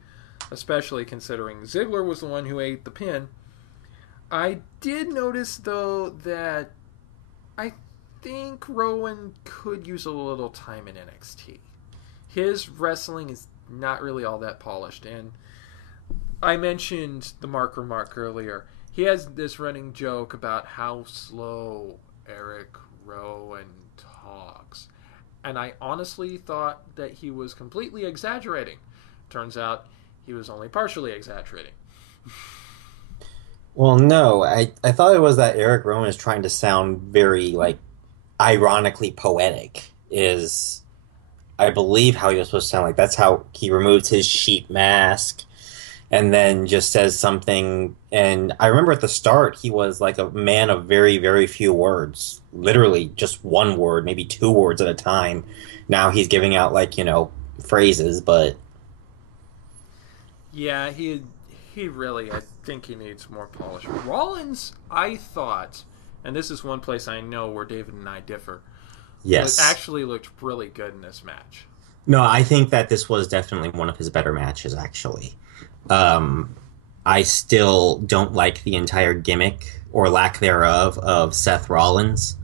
especially considering Ziggler was the one who ate the pin. I did notice, though, that I think Rowan could use a little time in NXT. His wrestling is not really all that polished, and I mentioned the Mark remark earlier. He has this running joke about how slow Eric Rowan talks, and I honestly thought that he was completely exaggerating. Turns out he was only partially exaggerating. Well, no, I thought it was that Eric Rowan is trying to sound very like ironically poetic. Is I believe how he was supposed to sound like. That's how he removed his sheep mask and then just says something. And I remember at the start, he was like a man of very, very few words. Literally just one word, maybe 2 words at a time. Now he's giving out like, phrases, but Yeah, he really, I think he needs more polish. Rollins, I thought, and this is one place I know where David and I differ, yes. actually looked really good in this match. No, I think that this was definitely one of his better matches, actually. I still don't like the entire gimmick or lack thereof of Seth Rollins.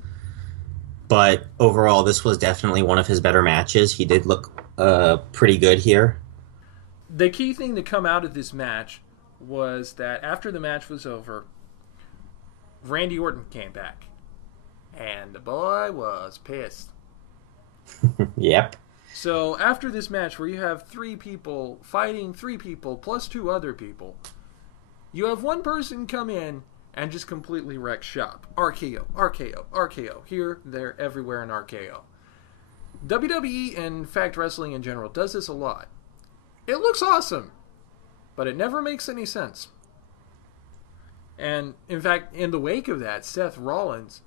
But overall, this was definitely one of his better matches. He did look pretty good here. The key thing to come out of this match was that after the match was over, Randy Orton came back. And the boy was pissed. Yep. So after this match where you have 3 people fighting 3 people plus 2 other people, you have one person come in and just completely wreck shop. RKO, RKO, RKO. Here, there, everywhere in RKO. WWE and in fact wrestling in general does this a lot. It looks awesome, but it never makes any sense. And in fact, in the wake of that, Seth Rollins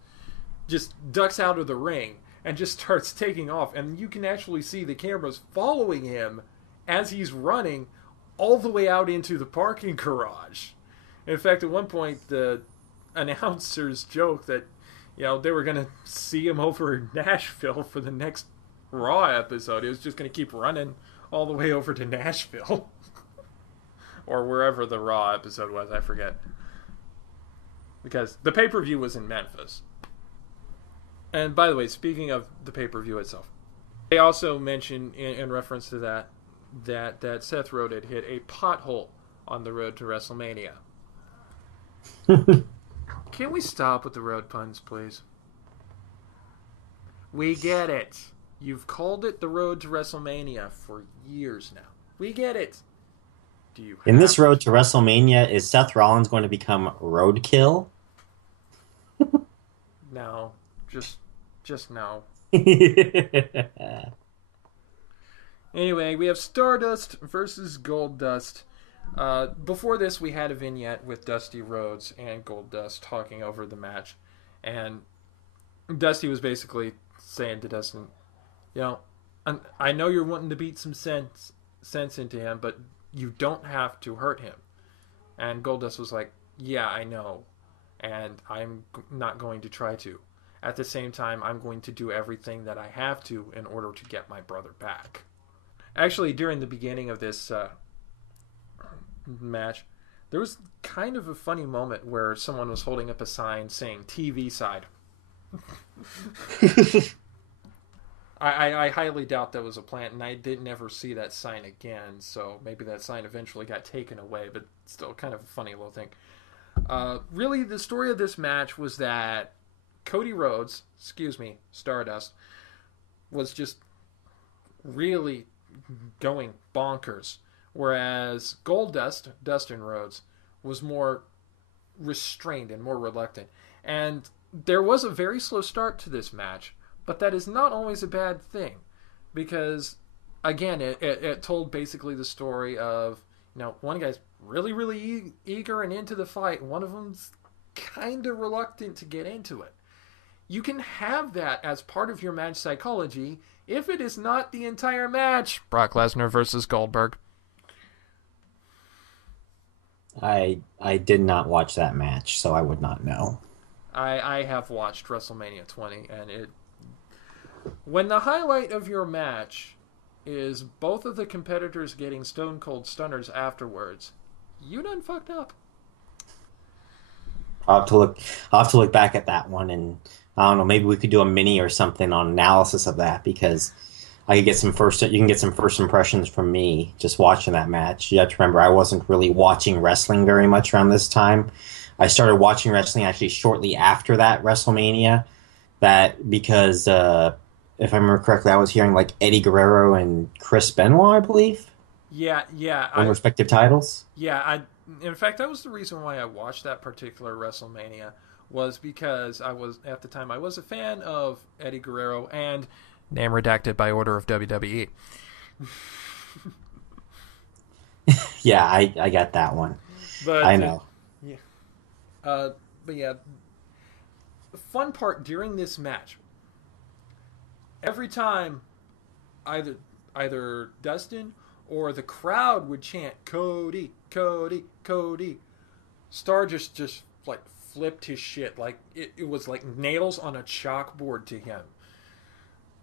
just ducks out of the ring and just starts taking off, and you can actually see the cameras following him as he's running all the way out into the parking garage. In fact, at one point, the announcers joke that they were going to see him over in Nashville for the next Raw episode. He was just going to keep running all the way over to Nashville. Or wherever the Raw episode was, I forget. Because the pay-per-view was in Memphis. And by the way, speaking of the pay-per-view itself, they also mentioned in reference to that Seth Rollins had hit a pothole on the road to WrestleMania. Can we stop with the road puns, please? We get it. You've called it the road to WrestleMania for years now. We get it. In this road to WrestleMania, is Seth Rollins going to become roadkill? No. Just no. Anyway, we have Stardust versus Goldust. Before this, we had a vignette with Dusty Rhodes and Goldust talking over the match. And Dusty was basically saying to Dustin, I know you're wanting to beat some sense into him, but you don't have to hurt him. And Goldust was like, yeah, I know. And I'm not going to try to. At the same time, I'm going to do everything that I have to in order to get my brother back. Actually, during the beginning of this match, there was kind of a funny moment where someone was holding up a sign saying TV side. I highly doubt that was a plant, and I did never see that sign again, so maybe that sign eventually got taken away, but still kind of a funny little thing. Really, the story of this match was that Stardust, was just really going bonkers, whereas Goldust, Dustin Rhodes, was more restrained and more reluctant. And there was a very slow start to this match, but that is not always a bad thing, because again, it told basically the story of, one guy's really, really eager and into the fight, one of them's kind of reluctant to get into it. You can have that as part of your match psychology if it is not the entire match. Brock Lesnar versus Goldberg. I did not watch that match, so I would not know. I have watched WrestleMania 20, and when the highlight of your match is both of the competitors getting stone cold stunners afterwards, you done fucked up. I'll have to look back at that one, and I don't know, maybe we could do a mini or something on analysis of that, because you can get some first impressions from me just watching that match. You have to remember, I wasn't really watching wrestling very much around this time. I started watching wrestling actually shortly after that WrestleMania, because if I remember correctly, I was hearing like Eddie Guerrero and Chris Benoit, I believe. Yeah. On respective titles. Yeah, in fact, that was the reason why I watched that particular WrestleMania, was because I was a fan of Eddie Guerrero, and name redacted by order of WWE. Yeah, I got that one. But I know. But yeah, the fun part during this match, every time either Dustin or the crowd would chant Cody, Cody, Cody, Star just like flipped his shit. Like it was like nails on a chalkboard to him.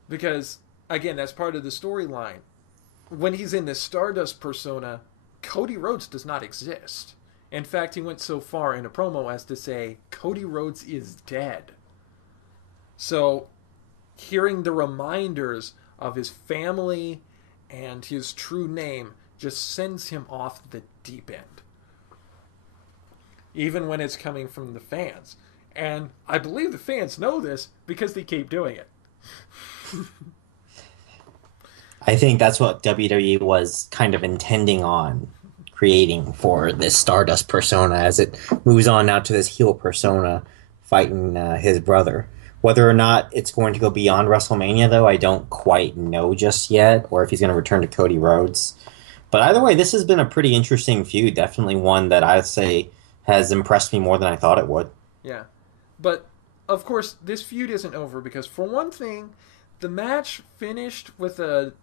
Because again, that's part of the storyline. When he's in this Stardust persona, Cody Rhodes does not exist. In fact, he went so far in a promo as to say, Cody Rhodes is dead. So, hearing the reminders of his family and his true name just sends him off the deep end. Even when it's coming from the fans. And I believe the fans know this because they keep doing it. I think that's what WWE was kind of intending on creating for this Stardust persona as it moves on now to this heel persona fighting his brother. Whether or not it's going to go beyond WrestleMania, though, I don't quite know just yet, or if he's going to return to Cody Rhodes. But either way, this has been a pretty interesting feud. Definitely one that I'd say has impressed me more than I thought it would. Yeah. But of course, this feud isn't over because for one thing, the match finished with a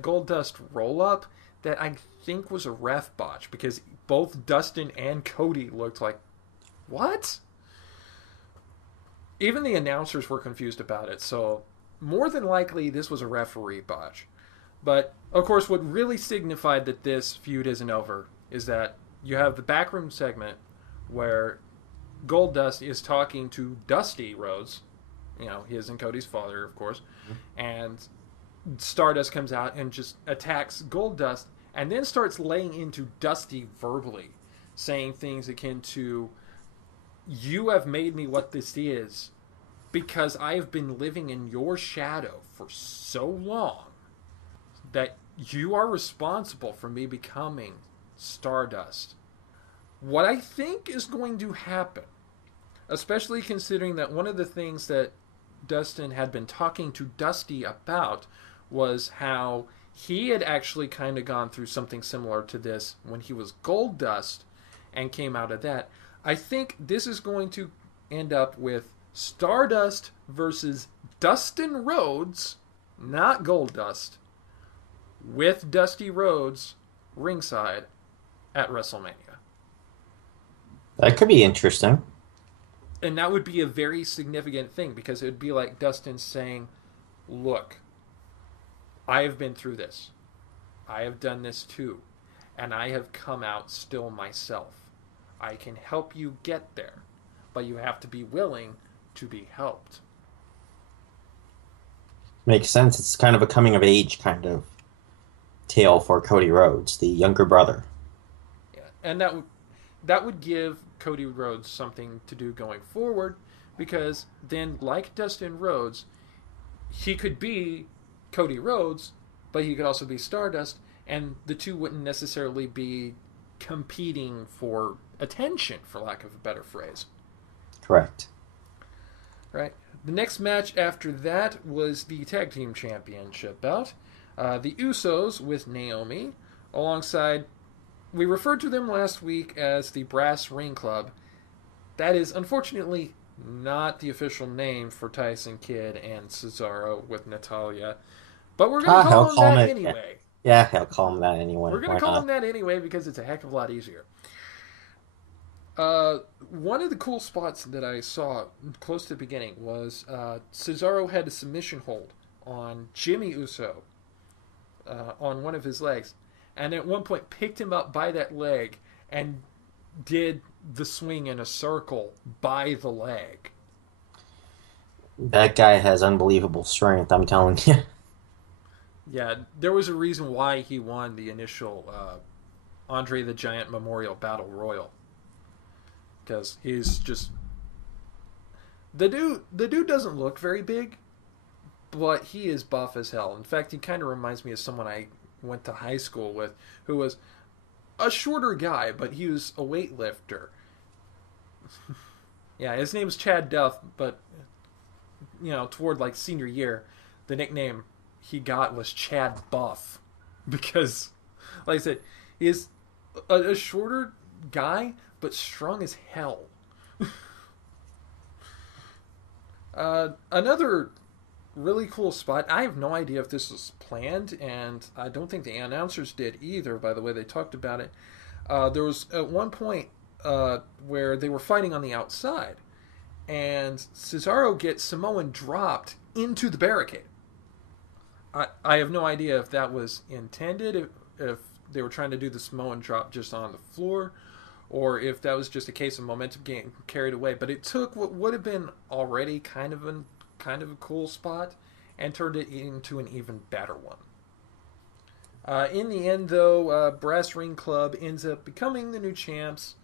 Gold Dust roll up that I think was a ref botch because both Dustin and Cody looked like what? Even the announcers were confused about it. So more than likely, this was a referee botch. But of course, what really signified that this feud isn't over is that you have the backroom segment where Goldust is talking to Dusty Rhodes, his and Cody's father, of course, and Stardust comes out and just attacks Goldust and then starts laying into Dusty verbally, saying things akin to, "You have made me what this is because I have been living in your shadow for so long that you are responsible for me becoming Stardust." What I think is going to happen, especially considering that one of the things that Dustin had been talking to Dusty about was how he had actually kind of gone through something similar to this when he was Gold Dust and came out of that. I think this is going to end up with Stardust versus Dustin Rhodes, not Goldust, with Dusty Rhodes ringside at WrestleMania. That could be interesting. And that would be a very significant thing because it would be like Dustin saying, "Look, I have been through this. I have done this too. And I have come out still myself. I can help you get there, but you have to be willing to be helped." Makes sense. It's kind of a coming of age kind of tale for Cody Rhodes, the younger brother. Yeah. And that would give Cody Rhodes something to do going forward because then, like Dustin Rhodes, he could be Cody Rhodes, but he could also be Stardust, and the two wouldn't necessarily be competing for attention, for lack of a better phrase. Correct. Right. The next match after that was the Tag Team Championship bout. The Usos with Naomi, alongside, we referred to them last week as the Brass Ring Club. That is unfortunately not the official name for Tyson Kidd and Cesaro with Natalia, but we're going to call He'll them call him that it. Yeah, anyway. yeah, he'll call him that anyway. We're going to Why call not? them that anyway because it's a heck of a lot easier. One of the cool spots that I saw close to the beginning was Cesaro had a submission hold on Jimmy Uso on one of his legs, and at one point picked him up by that leg and did the swing in a circle by the leg. That guy has unbelievable strength, I'm telling you. Yeah, there was a reason why he won the initial Andre the Giant Memorial Battle Royal, because he's just the dude. The dude doesn't look very big, but he is buff as hell. In fact, he kind of reminds me of someone I went to high school with, who was a shorter guy, but he was a weightlifter. Yeah, his name's Chad Duff, but toward like senior year, the nickname he got was Chad Buff because, like I said, he's a shorter guy but strong as hell. Another really cool spot. I have no idea if this was planned, and I don't think the announcers did either. By the way, they talked about it. There was at one point where they were fighting on the outside, and Cesaro gets Samoan dropped into the barricade. I have no idea if that was intended, if they were trying to do the Samoan drop just on the floor, or if that was just a case of momentum getting carried away. But it took what would have been already kind of a cool spot and turned it into an even better one. In the end, though, Brass Ring Club ends up becoming the new champs,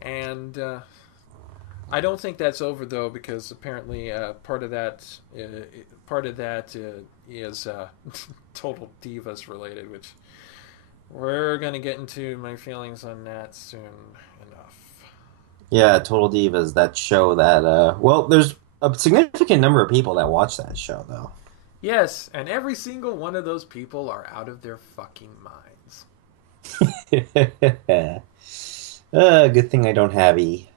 and I don't think that's over though, because apparently part of that is Total Divas related, which we're gonna get into my feelings on that soon enough. Yeah, Total Divas, that show that well, there's a significant number of people that watch that show, though. Yes, and every single one of those people are out of their fucking minds. Good thing I don't have E.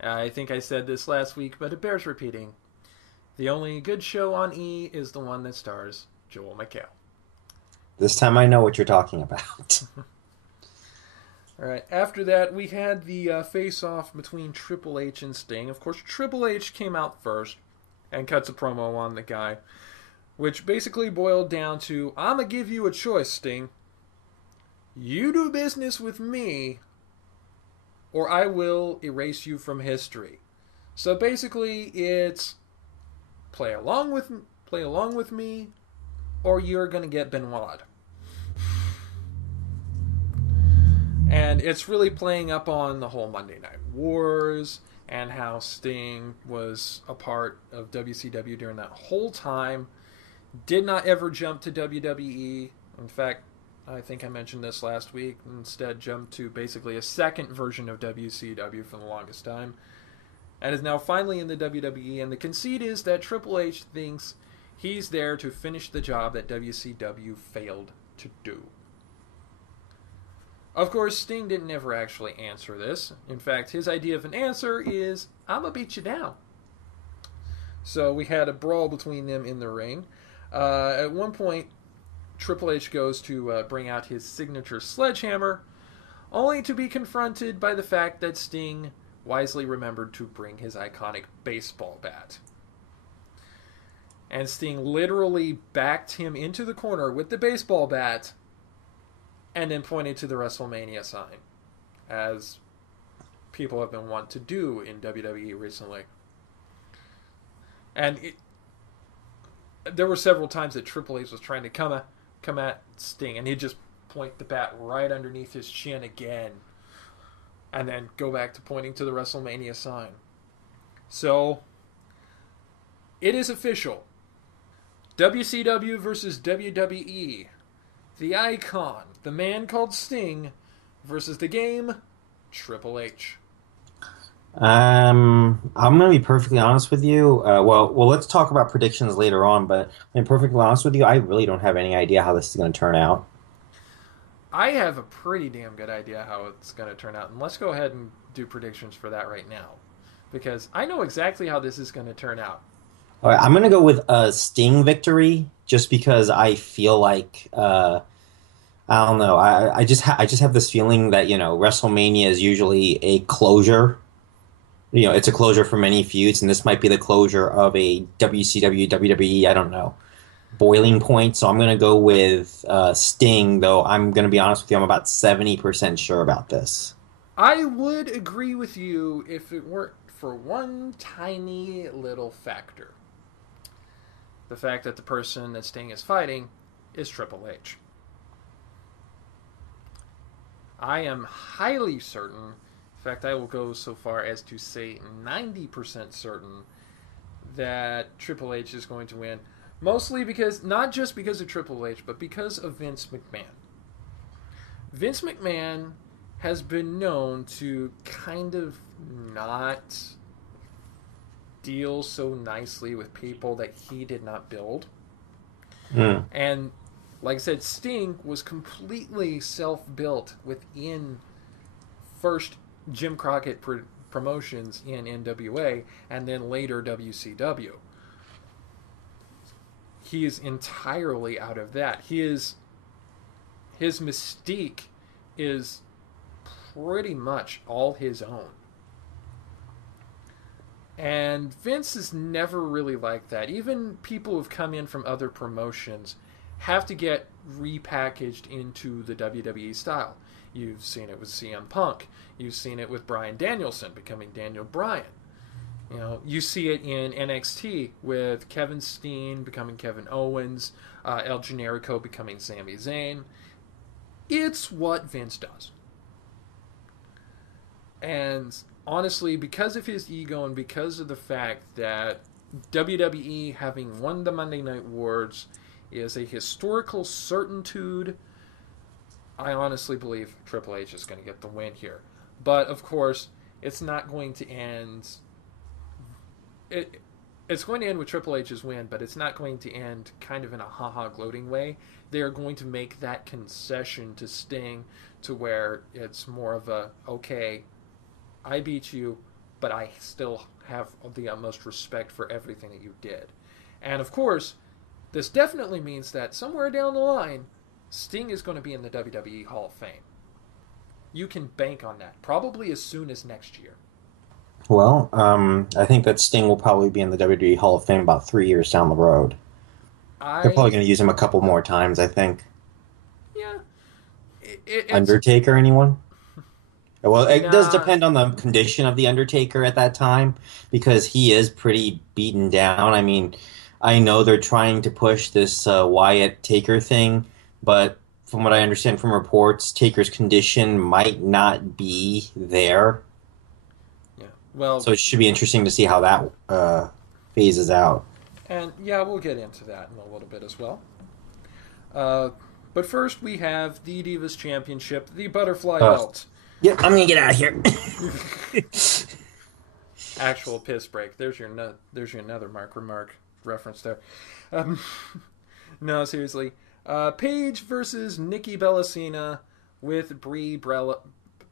I think I said this last week, but it bears repeating. The only good show on E is the one that stars Joel McHale. This time I know what you're talking about. All right. After that, we had the face-off between Triple H and Sting. Of course, Triple H came out first and cuts a promo on the guy, which basically boiled down to, I'm going to give you a choice, Sting. You do business with me, or I will erase you from history. So basically, it's play along with me, or you're going to get Benoit. And it's really playing up on the whole Monday Night Wars and how Sting was a part of WCW during that whole time. Did not ever jump to WWE. In fact, I think I mentioned this last week. Instead, jumped to basically a second version of WCW for the longest time. And is now finally in the WWE. And the conceit is that Triple H thinks he's there to finish the job that WCW failed to do. Of course, Sting didn't ever actually answer this. In fact, his idea of an answer is, I'm going to beat you down. So we had a brawl between them in the ring. At one point, Triple H goes to bring out his signature sledgehammer, only to be confronted by the fact that Sting wisely remembered to bring his iconic baseball bat. And Sting literally backed him into the corner with the baseball bat and then pointed to the WrestleMania sign, as people have been wont to do in WWE recently. And there were several times that Triple H was trying to come at Sting, and he'd just point the bat right underneath his chin again, and then go back to pointing to the WrestleMania sign. So, it is official. WCW versus WWE. The icon, the man called Sting, versus the game, Triple H. I'm gonna be perfectly honest with you. Well, let's talk about predictions later on. But I'm perfectly honest with you. I really don't have any idea how this is going to turn out. I have a pretty damn good idea how it's going to turn out, and let's go ahead and do predictions for that right now, because I know exactly how this is going to turn out. All right, I'm gonna go with a Sting victory, just because I feel like I don't know. I just have this feeling that WrestleMania is usually a closure. It's a closure for many feuds, and this might be the closure of a WCW, WWE, I don't know, boiling point. So I'm going to go with Sting, though I'm going to be honest with you, I'm about 70% sure about this. I would agree with you if it weren't for one tiny little factor. The fact that the person that Sting is fighting is Triple H. I am highly certain, in fact, I will go so far as to say 90% certain that Triple H is going to win. Mostly because, not just because of Triple H, but because of Vince McMahon. Vince McMahon has been known to kind of not deal so nicely with people that he did not build. Mm. And like I said, Sting was completely self-built within first Jim Crockett Promotions in NWA and then later WCW. He is entirely out of that. His mystique is pretty much all his own. And Vince is never really like that. Even people who've come in from other promotions have to get repackaged into the WWE style. You've seen it with CM Punk. You've seen it with Bryan Danielson becoming Daniel Bryan. You see it in NXT with Kevin Steen becoming Kevin Owens, El Generico becoming Sami Zayn. It's what Vince does. And honestly, because of his ego and because of the fact that WWE having won the Monday Night Wars is a historical certitude, I honestly believe Triple H is going to get the win here. But, of course, it's not going to end it it's going to end with Triple H's win, but it's not going to end kind of in a haha gloating way. They are going to make that concession to Sting to where it's more of a okay, I beat you, but I still have the utmost respect for everything that you did. And of course, this definitely means that somewhere down the line, Sting is going to be in the WWE Hall of Fame. You can bank on that, probably as soon as next year. Well, I think that Sting will probably be in the WWE Hall of Fame about 3 years down the road. They're probably I, going to use him a couple more times, I think. yeah, it's, Undertaker, anyone? Well, it does nah, depend on the condition of the Undertaker at that time because he is pretty beaten down. I mean, I know they're trying to push this Wyatt Taker thing, but from what I understand from reports, Taker's condition might not be there. yeah, well, So it should be interesting to see how that phases out. and yeah, we'll get into that in a little bit as well. Uh, but first, we have the Divas Championship, the Butterfly Uh, Belt. yeah, I'm gonna get out of here. Actual piss break. There's your another Mark remark reference there. Um, no, seriously. Paige versus Nikki Bellacina with Brie Bella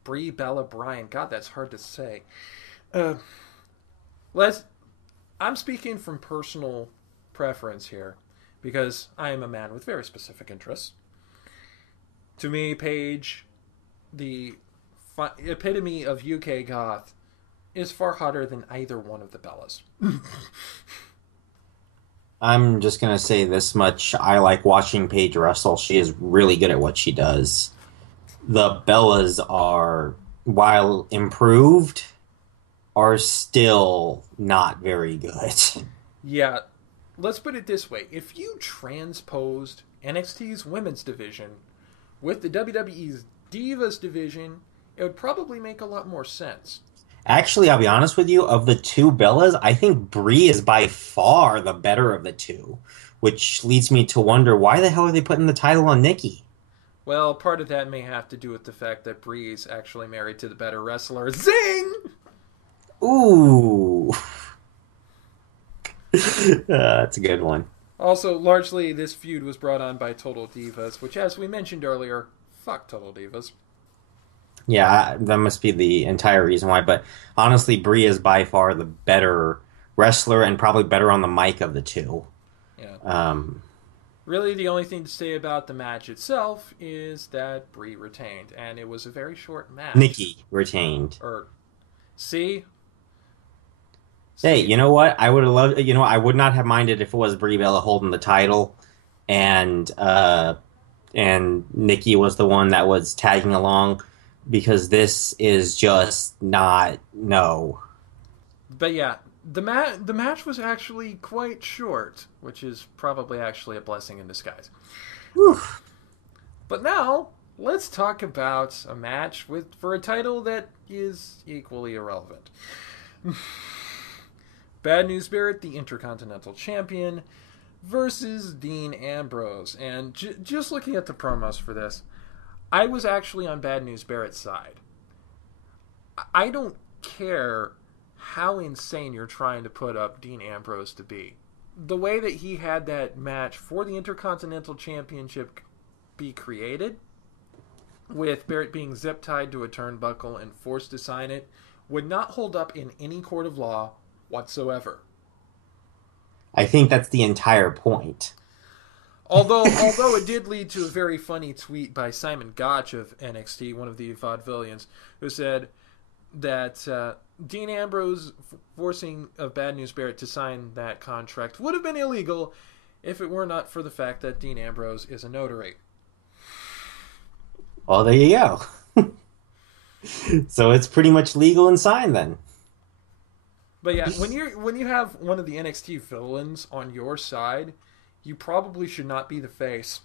Bryan. God, that's hard to say. Uh, let's. I'm speaking from personal preference here because I am a man with very specific interests. To me, Paige, the epitome of UK goth, is far hotter than either one of the Bellas. I'm just gonna say this much. I like watching Paige wrestle. She is really good at what she does. The Bellas are, while improved, are still not very good. Yeah, let's put it this way. If you transposed NXT's women's division with the WWE's Divas division, it would probably make a lot more sense. Actually, I'll be honest with you, of the two Bellas, I think Brie is by far the better of the two, which leads me to wonder why the hell are they putting the title on Nikki? Well, part of that may have to do with the fact that Brie's actually married to the better wrestler. Zing! Ooh. That's a good one. Also, largely, this feud was brought on by Total Divas, which, as we mentioned earlier, fuck Total Divas. Yeah, that must be the entire reason why. But honestly, Brie is by far the better wrestler and probably better on the mic of the two. Yeah. Um, Really, the only thing to say about the match itself is that Brie retained, and it was a very short match. Nikki retained. Or, see? Hey, See? you know what? I would have loved. You know, I would not have minded if it was Brie Bella holding the title, and Nikki was the one that was tagging along, because this is just not no. But yeah, the match was actually quite short, which is probably actually a blessing in disguise. Whew. But now, let's talk about a match for a title that is equally irrelevant. Bad News Barrett, the Intercontinental Champion, versus Dean Ambrose. And just looking at the promos for this, I was actually on Bad News Barrett's side. I don't care how insane you're trying to put up Dean Ambrose to be. The way that he had that match for the Intercontinental Championship be created, with Barrett being zip tied to a turnbuckle and forced to sign it, would not hold up in any court of law whatsoever. I think that's the entire point. Although it did lead to a very funny tweet by Simon Gotch of NXT, one of the vaudevillians, who said that Dean Ambrose forcing of Bad News Barrett to sign that contract would have been illegal if it were not for the fact that Dean Ambrose is a notary. Well, there you go. So it's pretty much legal and signed then. But yeah, when you have one of the NXT villains on your side, you probably should not be the face.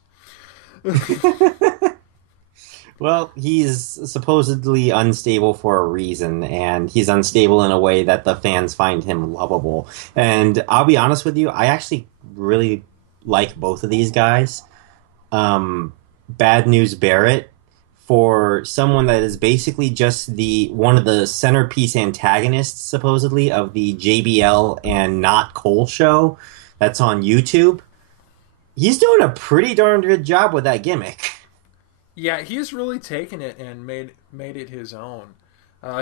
Well, he's supposedly unstable for a reason, and he's unstable in a way that the fans find him lovable. And I'll be honest with you, I actually really like both of these guys. Bad News Barrett, for someone that is basically just the one of the centerpiece antagonists, supposedly, of the JBL and Not Cole show that's on YouTube. He's doing a pretty darn good job with that gimmick. Yeah, he's really taken it and made it his own.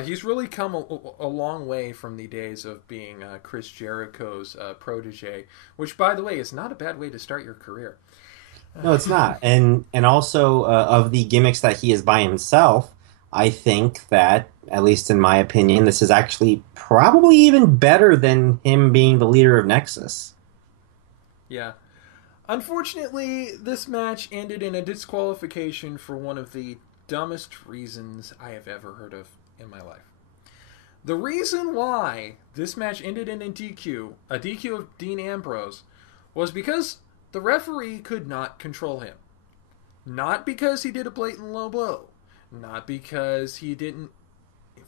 He's really come a long way from the days of being Chris Jericho's protege, which, by the way, is not a bad way to start your career. No, it's not. And also of the gimmicks that he is by himself, I think that, at least in my opinion, this is actually probably even better than him being the leader of Nexus. Yeah. Unfortunately, this match ended in a disqualification for one of the dumbest reasons I have ever heard of in my life. The reason why this match ended in a DQ of Dean Ambrose, was because the referee could not control him. Not because he did a blatant low blow. Not because he didn't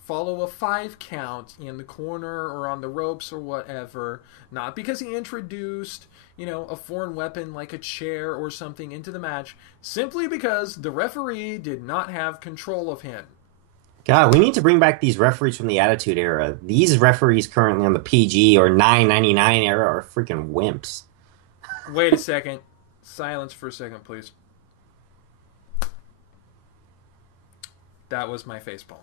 follow a 5 count in the corner or on the ropes or whatever. Not because he introduced, a foreign weapon like a chair or something into the match. Simply because the referee did not have control of him. God, we need to bring back these referees from the Attitude Era. These referees currently on the PG or 9.99 era are freaking wimps. Wait a second. Silence for a second, please. That was my facepalm.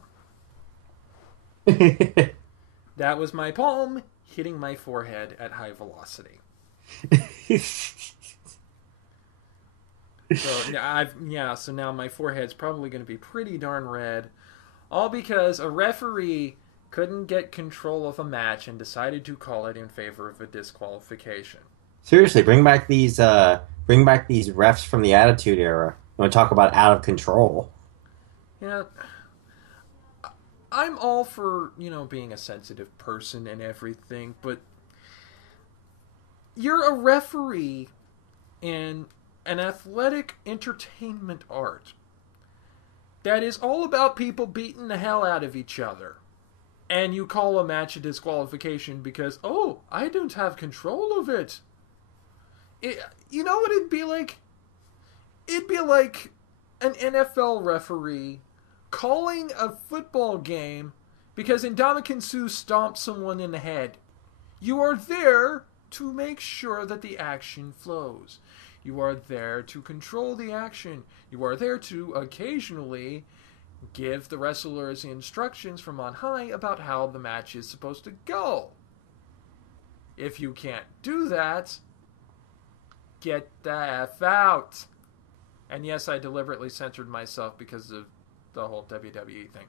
That was my palm hitting my forehead at high velocity. So now my forehead's probably going to be pretty darn red, all because a referee couldn't get control of a match and decided to call it in favor of a disqualification. Seriously, bring back these refs from the Attitude Era. You want to talk about out of control? Yeah, I'm all for, being a sensitive person and everything, but you're a referee in an athletic entertainment art that is all about people beating the hell out of each other. And you call a match a disqualification because, oh, I don't have control of it. You know what it'd be like? It'd be like an NFL referee calling a football game because Ndamukong Suh stomped someone in the head. You are there to make sure that the action flows. You are there to control the action. You are there to occasionally give the wrestlers instructions from on high about how the match is supposed to go. If you can't do that, get the F out. And yes, I deliberately censored myself because of the whole WWE thing.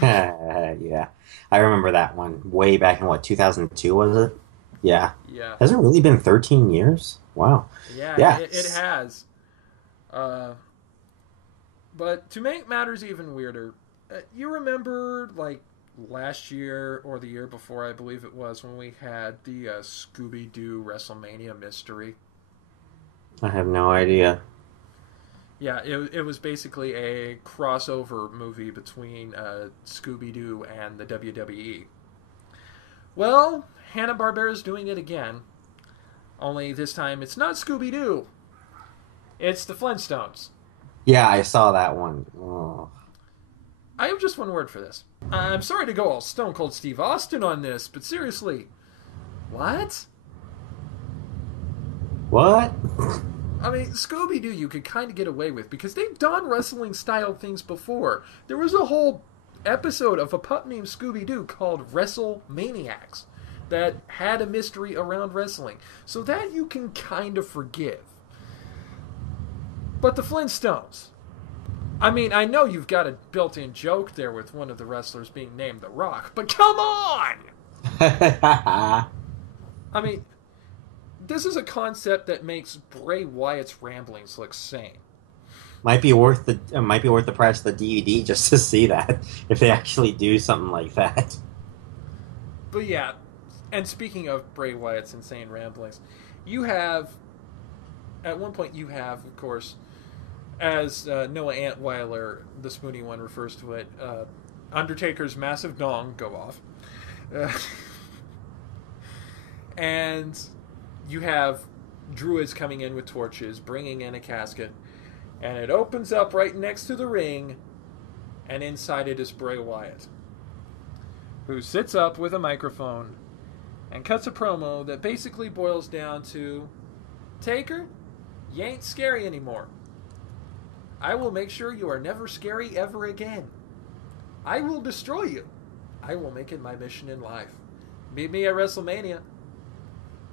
Yeah, I remember that one way back in what 2002 was it? Yeah, Yeah. has it really been 13 years? Wow. Yeah, Yeah. it has. But to make matters even weirder, you remember, like, last year or the year before, I believe it was, when we had the Scooby-Doo WrestleMania mystery? I have no idea. Yeah, it was basically a crossover movie between Scooby-Doo and the WWE. Well, Hanna-Barbera's doing it again. Only this time it's not Scooby-Doo. It's the Flintstones. Yeah, I saw that one. Oh. I have just one word for this. I'm sorry to go all Stone Cold Steve Austin on this, but seriously, what? What? I mean, Scooby-Doo you could kind of get away with because they've done wrestling-style things before. There was a whole episode of a pup named Scooby-Doo called WrestleManiacs that had a mystery around wrestling. So that you can kind of forgive. But the Flintstones. I mean, I know you've got a built-in joke there with one of the wrestlers being named The Rock, but come on! I mean, this is a concept that makes Bray Wyatt's ramblings look sane. Might be worth the price of the DVD just to see that if they actually do something like that. But yeah, and speaking of Bray Wyatt's insane ramblings, at one point you have, of course, as Noah Antweiler, the spoony one, refers to it, Undertaker's massive dong go off. And you have druids coming in with torches, bringing in a casket, And it opens up right next to the ring, and inside it is Bray Wyatt, who sits up with a microphone and cuts a promo that basically boils down to, Taker, you ain't scary anymore. I will make sure you are never scary ever again. I will destroy you. I will make it my mission in life. Meet me at WrestleMania.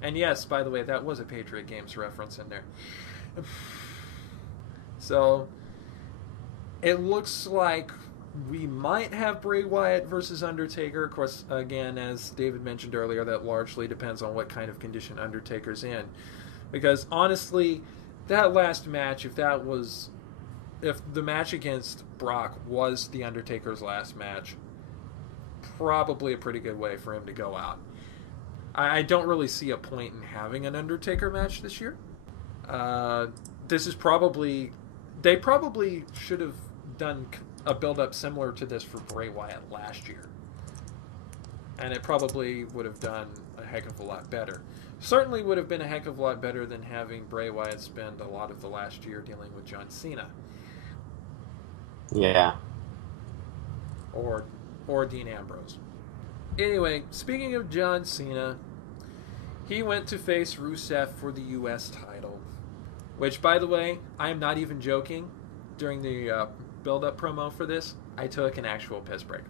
And yes, by the way, that was a Patriot Games reference in there. So, it looks like we might have Bray Wyatt versus Undertaker. Of course, again, as David mentioned earlier, that largely depends on what kind of condition Undertaker's in. Because honestly, that last match, if the match against Brock was the Undertaker's last match, probably a pretty good way for him to go out. I don't really see a point in having an Undertaker match this year. They probably should have done a build-up similar to this for Bray Wyatt last year. And it probably would have done a heck of a lot better. Certainly would have been a heck of a lot better than having Bray Wyatt spend a lot of the last year dealing with John Cena. Yeah. Or Dean Ambrose. Anyway, speaking of John Cena, he went to face Rusev for the U.S. title. Which, by the way, I am not even joking. During the build-up promo for this, I took an actual piss break.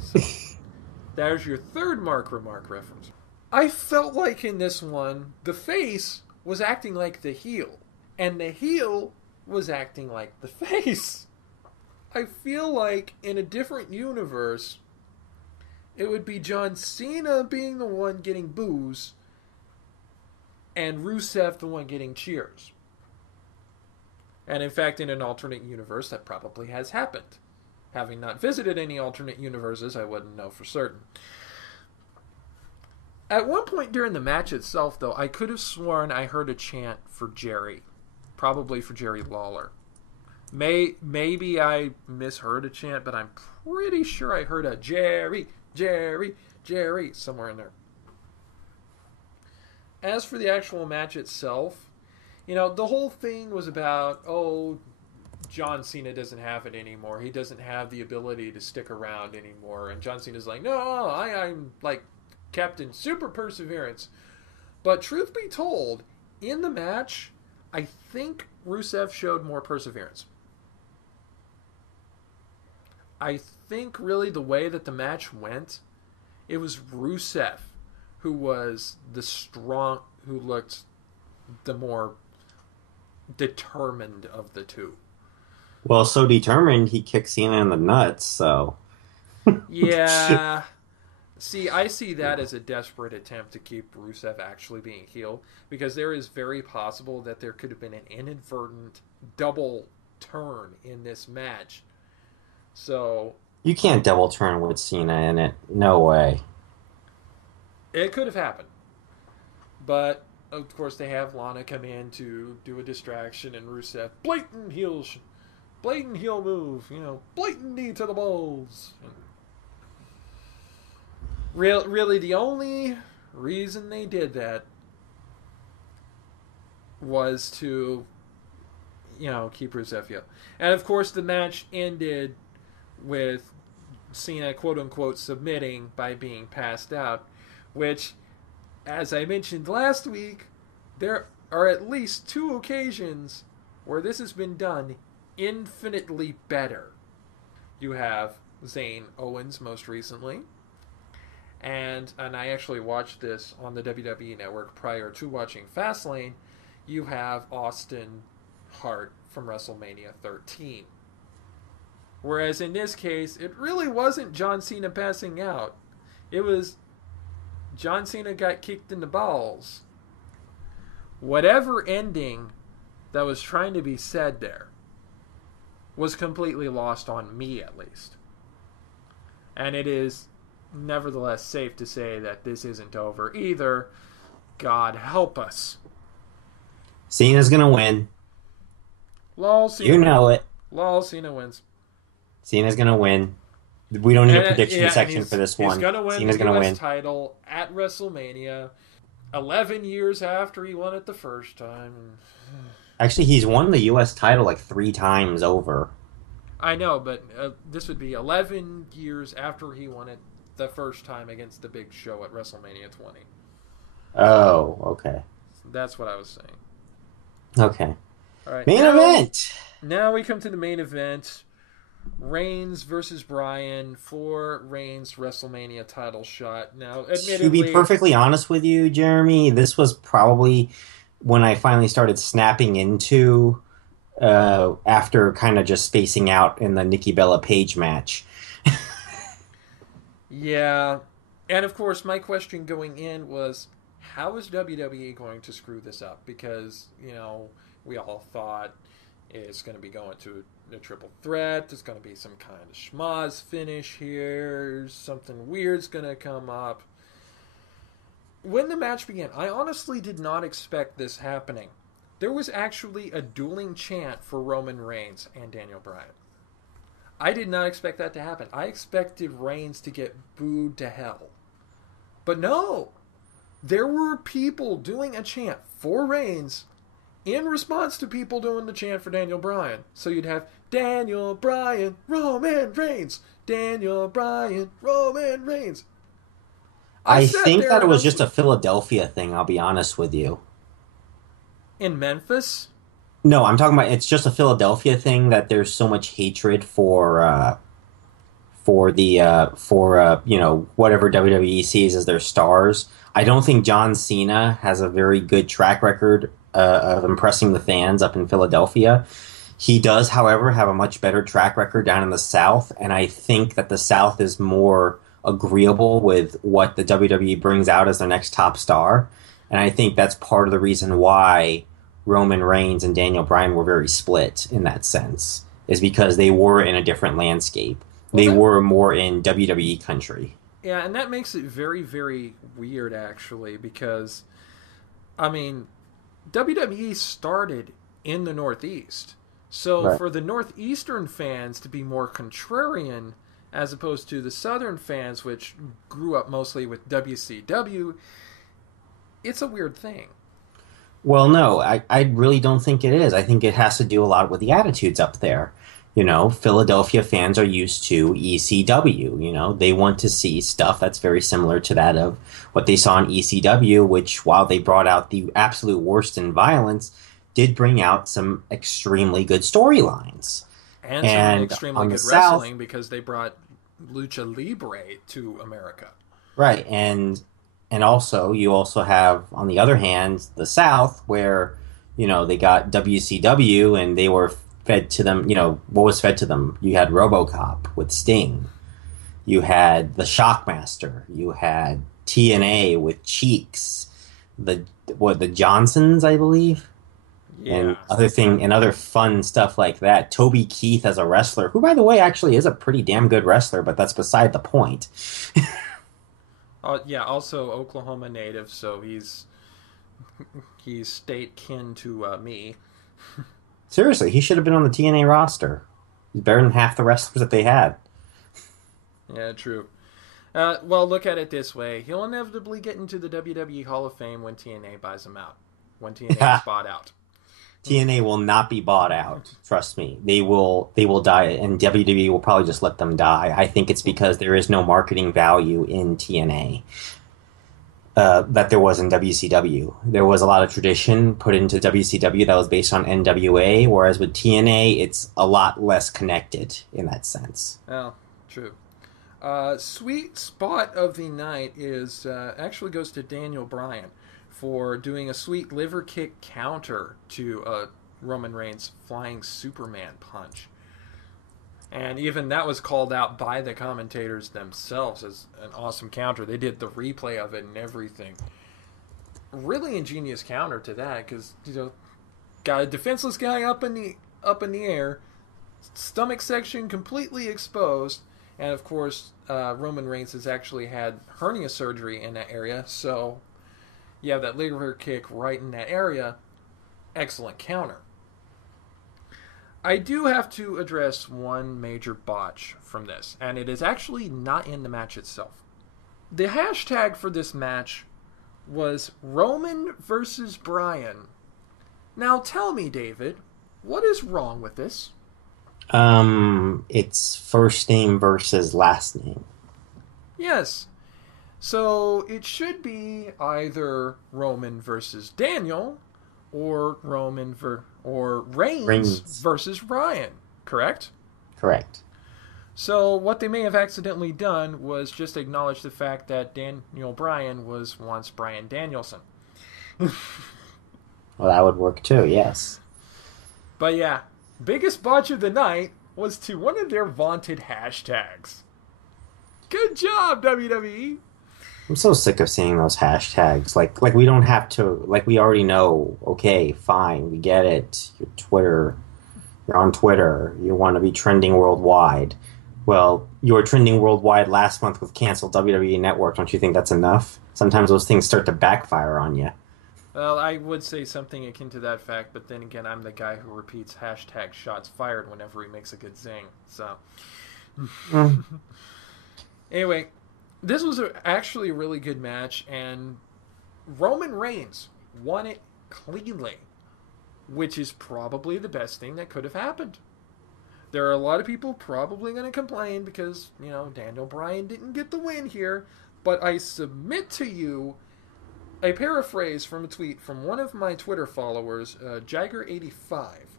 So, there's your third Mark Remark reference. I felt like in this one, the face was acting like the heel, and the heel was acting like the face. I feel like in a different universe, it would be John Cena being the one getting boos, and Rusev the one getting cheers. And in fact, in an alternate universe, that probably has happened. Having not visited any alternate universes, I wouldn't know for certain. At one point during the match itself, though, I could have sworn I heard a chant for Jerry. Probably for Jerry Lawler. Maybe I misheard a chant, but I'm pretty sure I heard a Jerry, Jerry, Jerry somewhere in there. As for the actual match itself, the whole thing was about, John Cena doesn't have it anymore. He doesn't have the ability to stick around anymore. And John Cena's like, no, I'm like Captain Super Perseverance. But truth be told, in the match, I think Rusev showed more perseverance. I think really the way that the match went, it was Rusev who was who looked the more determined of the two. Well, so determined he kicked Cena in the nuts, so. Yeah. See, I see that as a desperate attempt to keep Rusev actually being heel, because there is very possible that there could have been an inadvertent double turn in this match. So you can't double turn with Cena in it. No way. It could have happened. But, of course, they have Lana come in to do a distraction, and Rusev, blatant heel move, blatant knee to the balls. Really, the only reason they did that was to, keep Rusev heel. And, of course, the match ended with Cena, quote-unquote, submitting by being passed out, which, as I mentioned last week, there are at least 2 occasions where this has been done infinitely better. You have Zayn Owens most recently, and I actually watched this on the WWE Network prior to watching Fastlane. You have Austin Hart from WrestleMania 13. Whereas in this case, it really wasn't John Cena passing out. It was John Cena got kicked in the balls. Whatever ending that was trying to be said there was completely lost on me, at least. And it is nevertheless safe to say that this isn't over either. God help us. Cena's gonna win. Lol, Cena you know wins. it. Lol, Cena wins. Cena's gonna win. We don't need a prediction section for this one. He's gonna win Cena's the gonna US win. title at WrestleMania 11 years after he won it the first time. Actually, he's won the U.S. title like 3 times over. I know, but this would be 11 years after he won it the first time against the Big Show at WrestleMania 20. Oh, okay. That's what I was saying. Okay. All right, Main now event. now we come to the main event. Reigns versus Bryan for Reigns' WrestleMania title shot. Now, To be admittedly, perfectly honest with you, Jeremy, this was probably when I finally started snapping into after kind of just spacing out in the Nikki Bella Page match. yeah. And of course, my question going in was, how is WWE going to screw this up? Because, we all thought it's going to be going to a triple threat. There's going to be some kind of schmoz finish here. Something weird's going to come up. When the match began, I honestly did not expect this happening. There was actually a dueling chant for Roman Reigns and Daniel Bryan. I did not expect that to happen. I expected Reigns to get booed to hell. But no, there were people doing a chant for Reigns in response to people doing the chant for Daniel Bryan. So you'd have Daniel Bryan, Roman Reigns, Daniel Bryan, Roman Reigns. I I sat think there that it and I was was just a Philadelphia thing, I'll be honest with you. in Memphis. No, I'm talking about it's just a Philadelphia thing that there's so much hatred for whatever WWE sees as their stars. I don't think John Cena has a very good track record of impressing the fans up in Philadelphia. He does, however, have a much better track record down in the South, and I think that the South is more agreeable with what the WWE brings out as their next top star. And I think that's part of the reason why Roman Reigns and Daniel Bryan were very split in that sense, is because they were in a different landscape. Well, They that were more in WWE country. yeah, and that makes it very, very weird actually, because I mean, WWE started in the Northeast. So Right. for the Northeastern fans to be more contrarian as opposed to the Southern fans, which grew up mostly with WCW, it's a weird thing. Well, no, I really don't think it is. I think it has to do a lot with the attitudes up there. Philadelphia fans are used to ECW. They want to see stuff that's very similar to that of what they saw in ECW, which, while they brought out the absolute worst in violence, did bring out some extremely good storylines. And some And extremely on the good South, wrestling because they brought Lucha Libre to America. right, and also you also have on the other hand the South where they got WCW and they were fed to them. What was fed to them? You had RoboCop with Sting. You had the Shockmaster. You had TNA with Cheeks. The Johnsons, I believe, and Yeah. other fun stuff like that. Toby Keith as a wrestler, who by the way actually is a pretty damn good wrestler, but that's beside the point. Yeah, also Oklahoma native, so he's state kin to me. Seriously, he should have been on the TNA roster. He's better than half the wrestlers that they had. Yeah, true. Well, look at it this way: he'll inevitably get into the WWE Hall of Fame when TNA buys him out. When TNA is bought out. TNA will not be bought out. Trust me. They will die and WWE will probably just let them die. I think it's because there is no marketing value in TNA. That there was in WCW. There was a lot of tradition put into WCW that was based on NWA, whereas with TNA, it's a lot less connected in that sense. Oh, true. Sweet spot of the night is actually goes to Daniel Bryan for doing a sweet liver kick counter to Roman Reigns' flying Superman punch. And even that was called out by the commentators themselves as an awesome counter. They did the replay of it and everything. Really ingenious counter to that because got a defenseless guy up in the air, stomach section completely exposed, and of course Roman Reigns has actually had hernia surgery in that area, so you have that liver kick right in that area. Excellent counter. I do have to address one major botch from this, and it is actually not in the match itself. The hashtag for this match was Roman versus Bryan Now tell me, David, what is wrong with this? It's first name versus last name. Yes. So it should be either Roman versus Daniel or or Reigns Rings. versus Ryan, correct? Correct. So what they may have accidentally done was just acknowledge the fact that Daniel Bryan was once Bryan Danielson. Well, that would work too, yes. But yeah, biggest botch of the night was to one of their vaunted hashtags. Good job, WWE. I'm so sick of seeing those hashtags. Like we don't have to, like we already know, okay, fine, we get it. You're on Twitter, you want to be trending worldwide. Well, you were trending worldwide last month with canceled WWE Network. Don't you think that's enough? Sometimes those things start to backfire on you. Well, I would say something akin to that fact, but then again, I'm the guy who repeats hashtag shots fired whenever he makes a good zing. So, Mm. anyway, this was actually a really good match, and Roman Reigns won it cleanly, which is probably the best thing that could have happened. There are a lot of people probably going to complain because, Daniel Bryan didn't get the win here, but I submit to you a paraphrase from a tweet from one of my Twitter followers, Jagger85.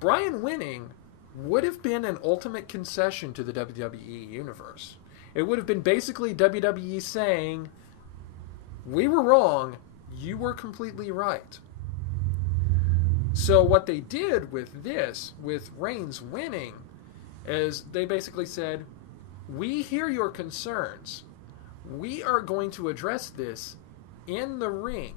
Bryan winning would have been an ultimate concession to the WWE Universe. It would have been basically WWE saying, we were wrong, you were completely right. So what they did with this, with Reigns winning, is they basically said, we hear your concerns. We are going to address this in the ring.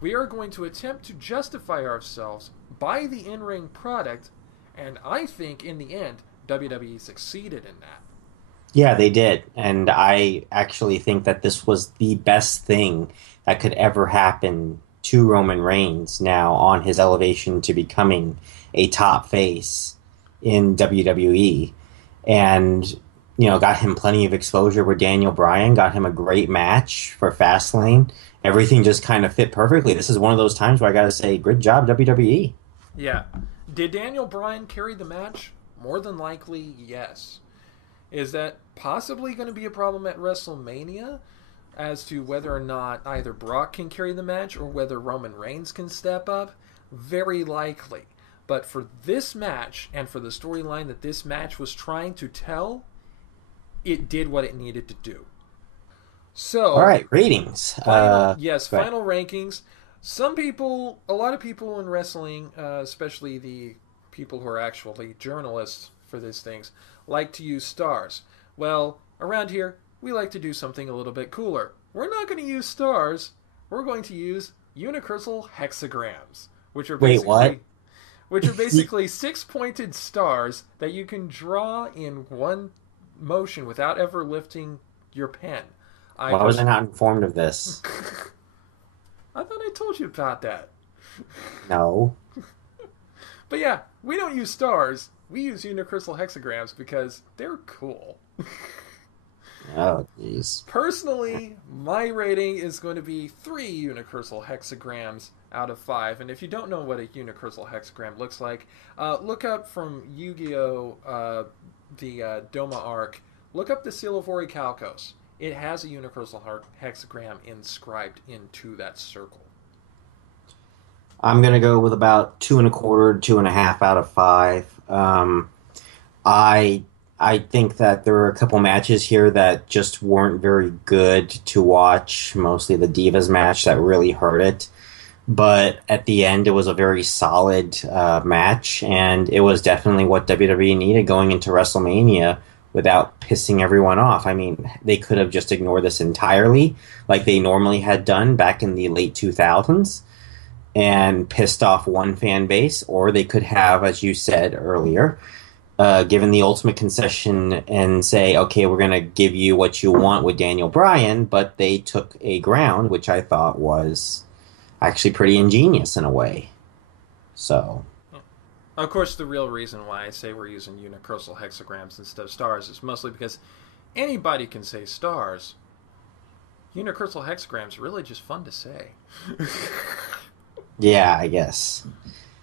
We are going to attempt to justify ourselves by the in-ring product, and I think in the end, WWE succeeded in that. Yeah, they did. And I actually think that this was the best thing that could ever happen to Roman Reigns now on his elevation to becoming a top face in WWE. And, got him plenty of exposure with Daniel Bryan, got him a great match for Fastlane. Everything just kind of fit perfectly. This is one of those times where I got to say, good job, WWE. Yeah. Did Daniel Bryan carry the match? More than likely, yes. Is that possibly going to be a problem at WrestleMania as to whether or not either Brock can carry the match or whether Roman Reigns can step up? Very likely. But for this match and for the storyline that this match was trying to tell, it did what it needed to do. All So, right, ratings. But final rankings. A lot of people in wrestling, especially the people who are actually journalists for these things, like to use stars. Well, around here, we like to do something a little bit cooler. We're not going to use stars. We're going to use unicursal hexagrams, which are wait, what? basically which are basically six-pointed stars that you can draw in one motion without ever lifting your pen. I Why was I pers- not informed of this? I thought I told you about that. No. But yeah, we don't use stars. We use unicursal hexagrams because they're cool. Oh, jeez. Personally, my rating is going to be 3 unicursal hexagrams out of 5. And if you don't know what a unicursal hexagram looks like, look up from Yu-Gi-Oh! The Doma arc. Look up the Seal of Orichalcos. It has a unicursal hexagram inscribed into that circle. I'm gonna go with about 2.25, 2.5 out of 5. I I think that there were a couple matches here that just weren't very good to watch. Mostly the Divas match that really hurt it. But at the end, it was a very solid match, and it was definitely what WWE needed going into WrestleMania without pissing everyone off. I mean, they could have just ignored this entirely, like they normally had done back in the late 2000s, and pissed off one fan base, or they could have, as you said earlier, given the ultimate concession and say, okay, we're going to give you what you want with Daniel Bryan, but they took a ground, which I thought was actually pretty ingenious in a way. So, Of course, the real reason why I say we're using unicursal hexagrams instead of stars is mostly because anybody can say stars. Unicursal hexagrams are really just fun to say. Yeah, I guess.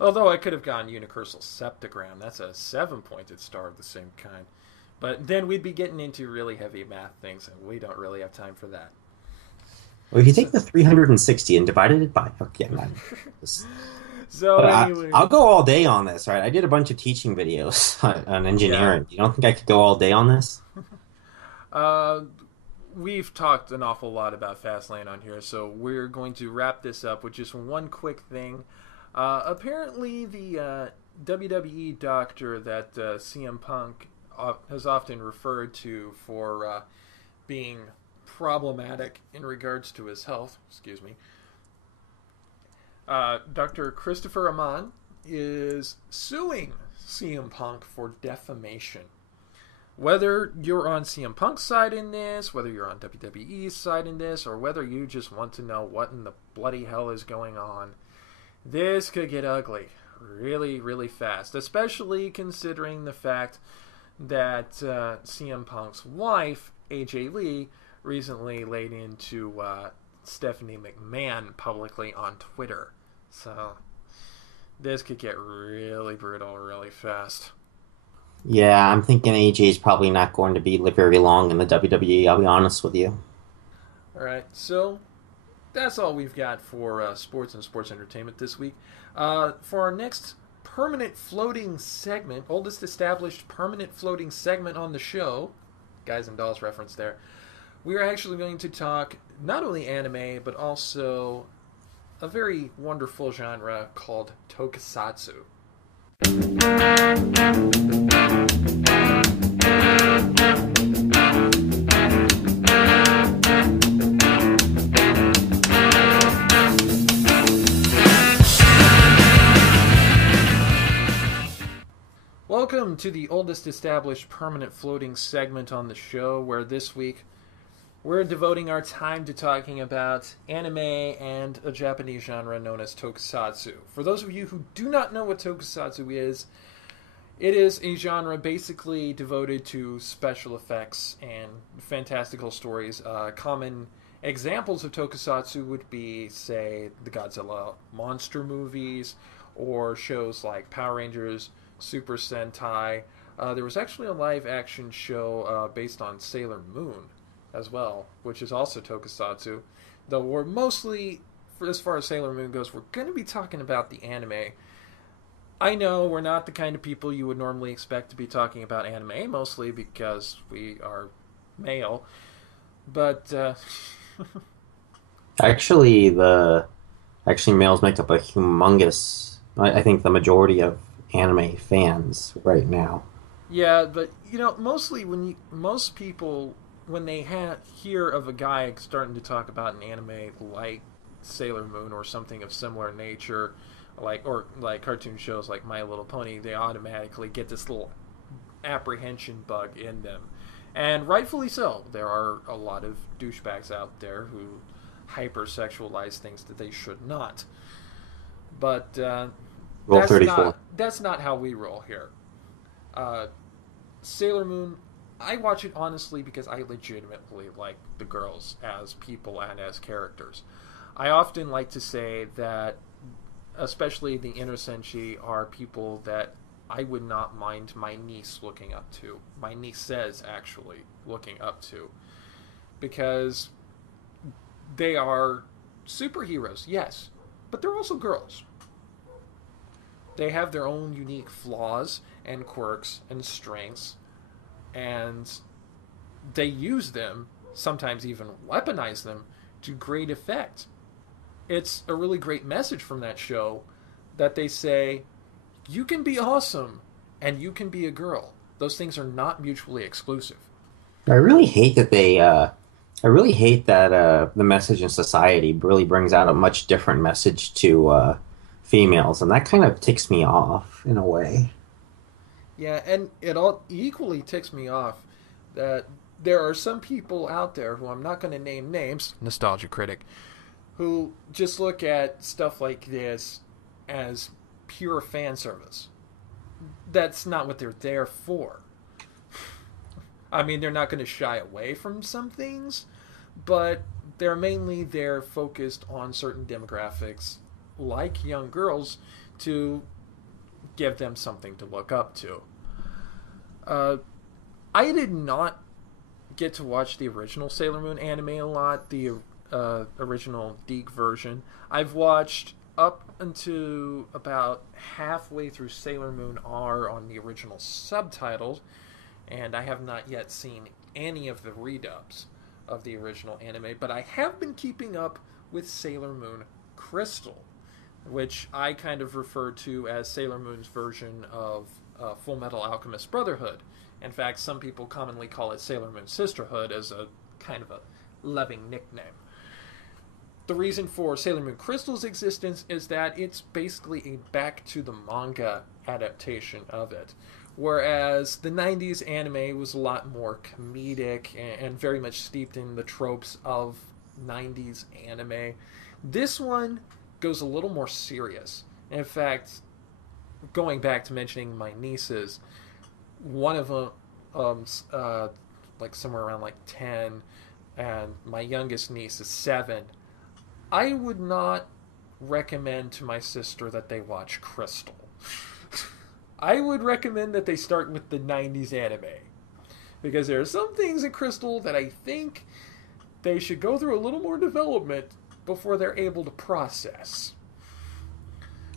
Although I could have gone unicursal septagram. That's a 7-pointed star of the same kind. But then we'd be getting into really heavy math things, and we don't really have time for that. Well, if you So, take the 360 and divided it by, okay, man. This- so I'll anyway, go all day on this, right? I did a bunch of teaching videos on yeah. engineering. You don't think I could go all day on this? Uh, we've talked an awful lot about Fastlane on here, so we're going to wrap this up with just one quick thing. Apparently, the WWE doctor that CM Punk has often referred to for being problematic in regards to his health, excuse me, Dr. Christopher Amann is suing CM Punk for defamation. Whether you're on CM Punk's side in this, whether you're on WWE's side in this, or whether you just want to know what in the bloody hell is going on, this could get ugly really, really fast, especially considering the fact that CM Punk's wife, AJ Lee, recently laid into Stephanie McMahon publicly on Twitter. So this could get really brutal really fast. Yeah, I'm thinking AJ is probably not going to be very long in the WWE. I'll be honest with you. All right, so that's all we've got for sports and sports entertainment this week. For our next permanent floating segment, oldest established permanent floating segment on the show, Guys and Dolls reference there, we are actually going to talk not only anime, but also a very wonderful genre called tokusatsu. Welcome to the oldest established permanent floating segment on the show, where this week we're devoting our time to talking about anime and a Japanese genre known as tokusatsu. For those of you who do not know what tokusatsu is, it is a genre basically devoted to special effects and fantastical stories. Common examples of tokusatsu would be, say, the Godzilla monster movies or shows like Power Rangers, Super Sentai. There was actually a live action show based on Sailor Moon as well, which is also tokusatsu. Though we're mostly, for as far as Sailor Moon goes, we're going to be talking about the anime. I know we're not the kind of people you would normally expect to be talking about anime, mostly because we are male. But Actually, the actually males make up a humongous. I think the majority of anime fans right now. yeah, but mostly most people when they hear of a guy starting to talk about an anime like Sailor Moon or something of similar nature, like cartoon shows like My Little Pony, they automatically get this little apprehension bug in them. And rightfully so. There are a lot of douchebags out there who hypersexualize things that they should not. But Rule 34. that's not how we roll here. Uh, Sailor Moon, I watch it honestly because I legitimately like the girls as people and as characters. I often like to say that, especially the inner senshi, are people that I would not mind my niece looking up to. My niece says, actually, looking up to. Because they are superheroes, yes, but they're also girls. They have their own unique flaws and quirks and strengths, and they use them, sometimes even weaponize them, to great effect. It's a really great message from that show that they say, you can be awesome and you can be a girl. Those things are not mutually exclusive. I really hate that they. I really hate that the message in society really brings out a much different message to females, and that kind of ticks me off in a way. Yeah, and it all equally ticks me off that there are some people out there who I'm not going to name names, nostalgia critic, who just look at stuff like this as pure fan service. That's not what they're there for. I mean, they're not going to shy away from some things, but they're mainly there focused on certain demographics, like young girls to give them something to look up to. I did not get to watch the original Sailor Moon anime a lot, the original Deke version. I've watched up until about halfway through Sailor Moon R on the original subtitles, and I have not yet seen any of the redubs of the original anime, but I have been keeping up with Sailor Moon Crystal, which I kind of refer to as Sailor Moon's version of Full Metal Alchemist Brotherhood. In fact, some people commonly call it Sailor Moon Sisterhood as a kind of a loving nickname. The reason for Sailor Moon Crystal's existence is that it's basically a back to the manga adaptation of it. Whereas the 90s anime was a lot more comedic and very much steeped in the tropes of 90s anime. This one goes a little more serious. In fact, going back to mentioning my nieces, one of them, like somewhere around like 10, and my youngest niece is 7. I would not recommend to my sister that they watch Crystal. I would recommend that they start with the 90s anime, because there are some things in Crystal that I think they should go through a little more development before they're able to process.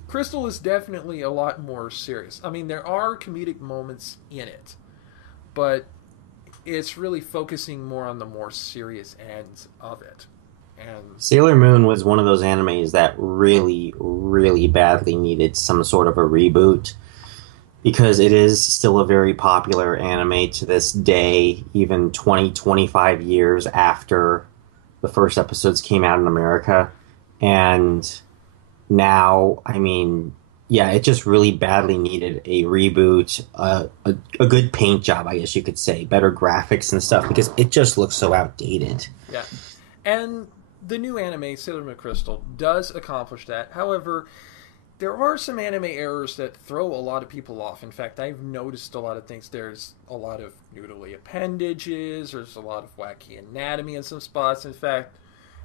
Crystal is definitely a lot more serious. I mean, there are comedic moments in it, but it's really focusing more on the more serious ends of it. And Sailor Moon was one of those animes that really, really badly needed some sort of a reboot because it is still a very popular anime to this day, even 20, 25 years after the first episodes came out in America. And now, I mean, yeah, it just really badly needed a reboot, a good paint job, I guess you could say, better graphics and stuff, because it just looks so outdated. yeah. And the new anime, Sailor Moon Crystal, does accomplish that. However, there are some anime errors that throw a lot of people off. In fact, I've noticed a lot of things. There's a lot of noodly appendages. There's a lot of wacky anatomy in some spots. In fact,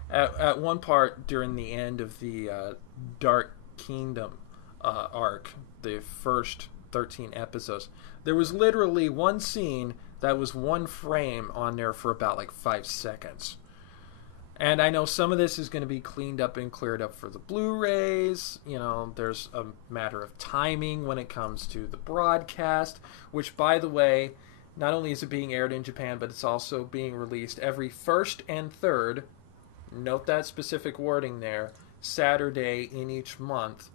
at one part during the end of the Dark Kingdom arc, the first 13 episodes, there was literally one scene that was one frame on there for about like 5 seconds. And I know some of this is going to be cleaned up and cleared up for the Blu-rays. You know, there's a matter of timing when it comes to the broadcast, which, by the way, not only is it being aired in Japan, but it's also being released every first and third, note that specific wording there, Saturday in each month.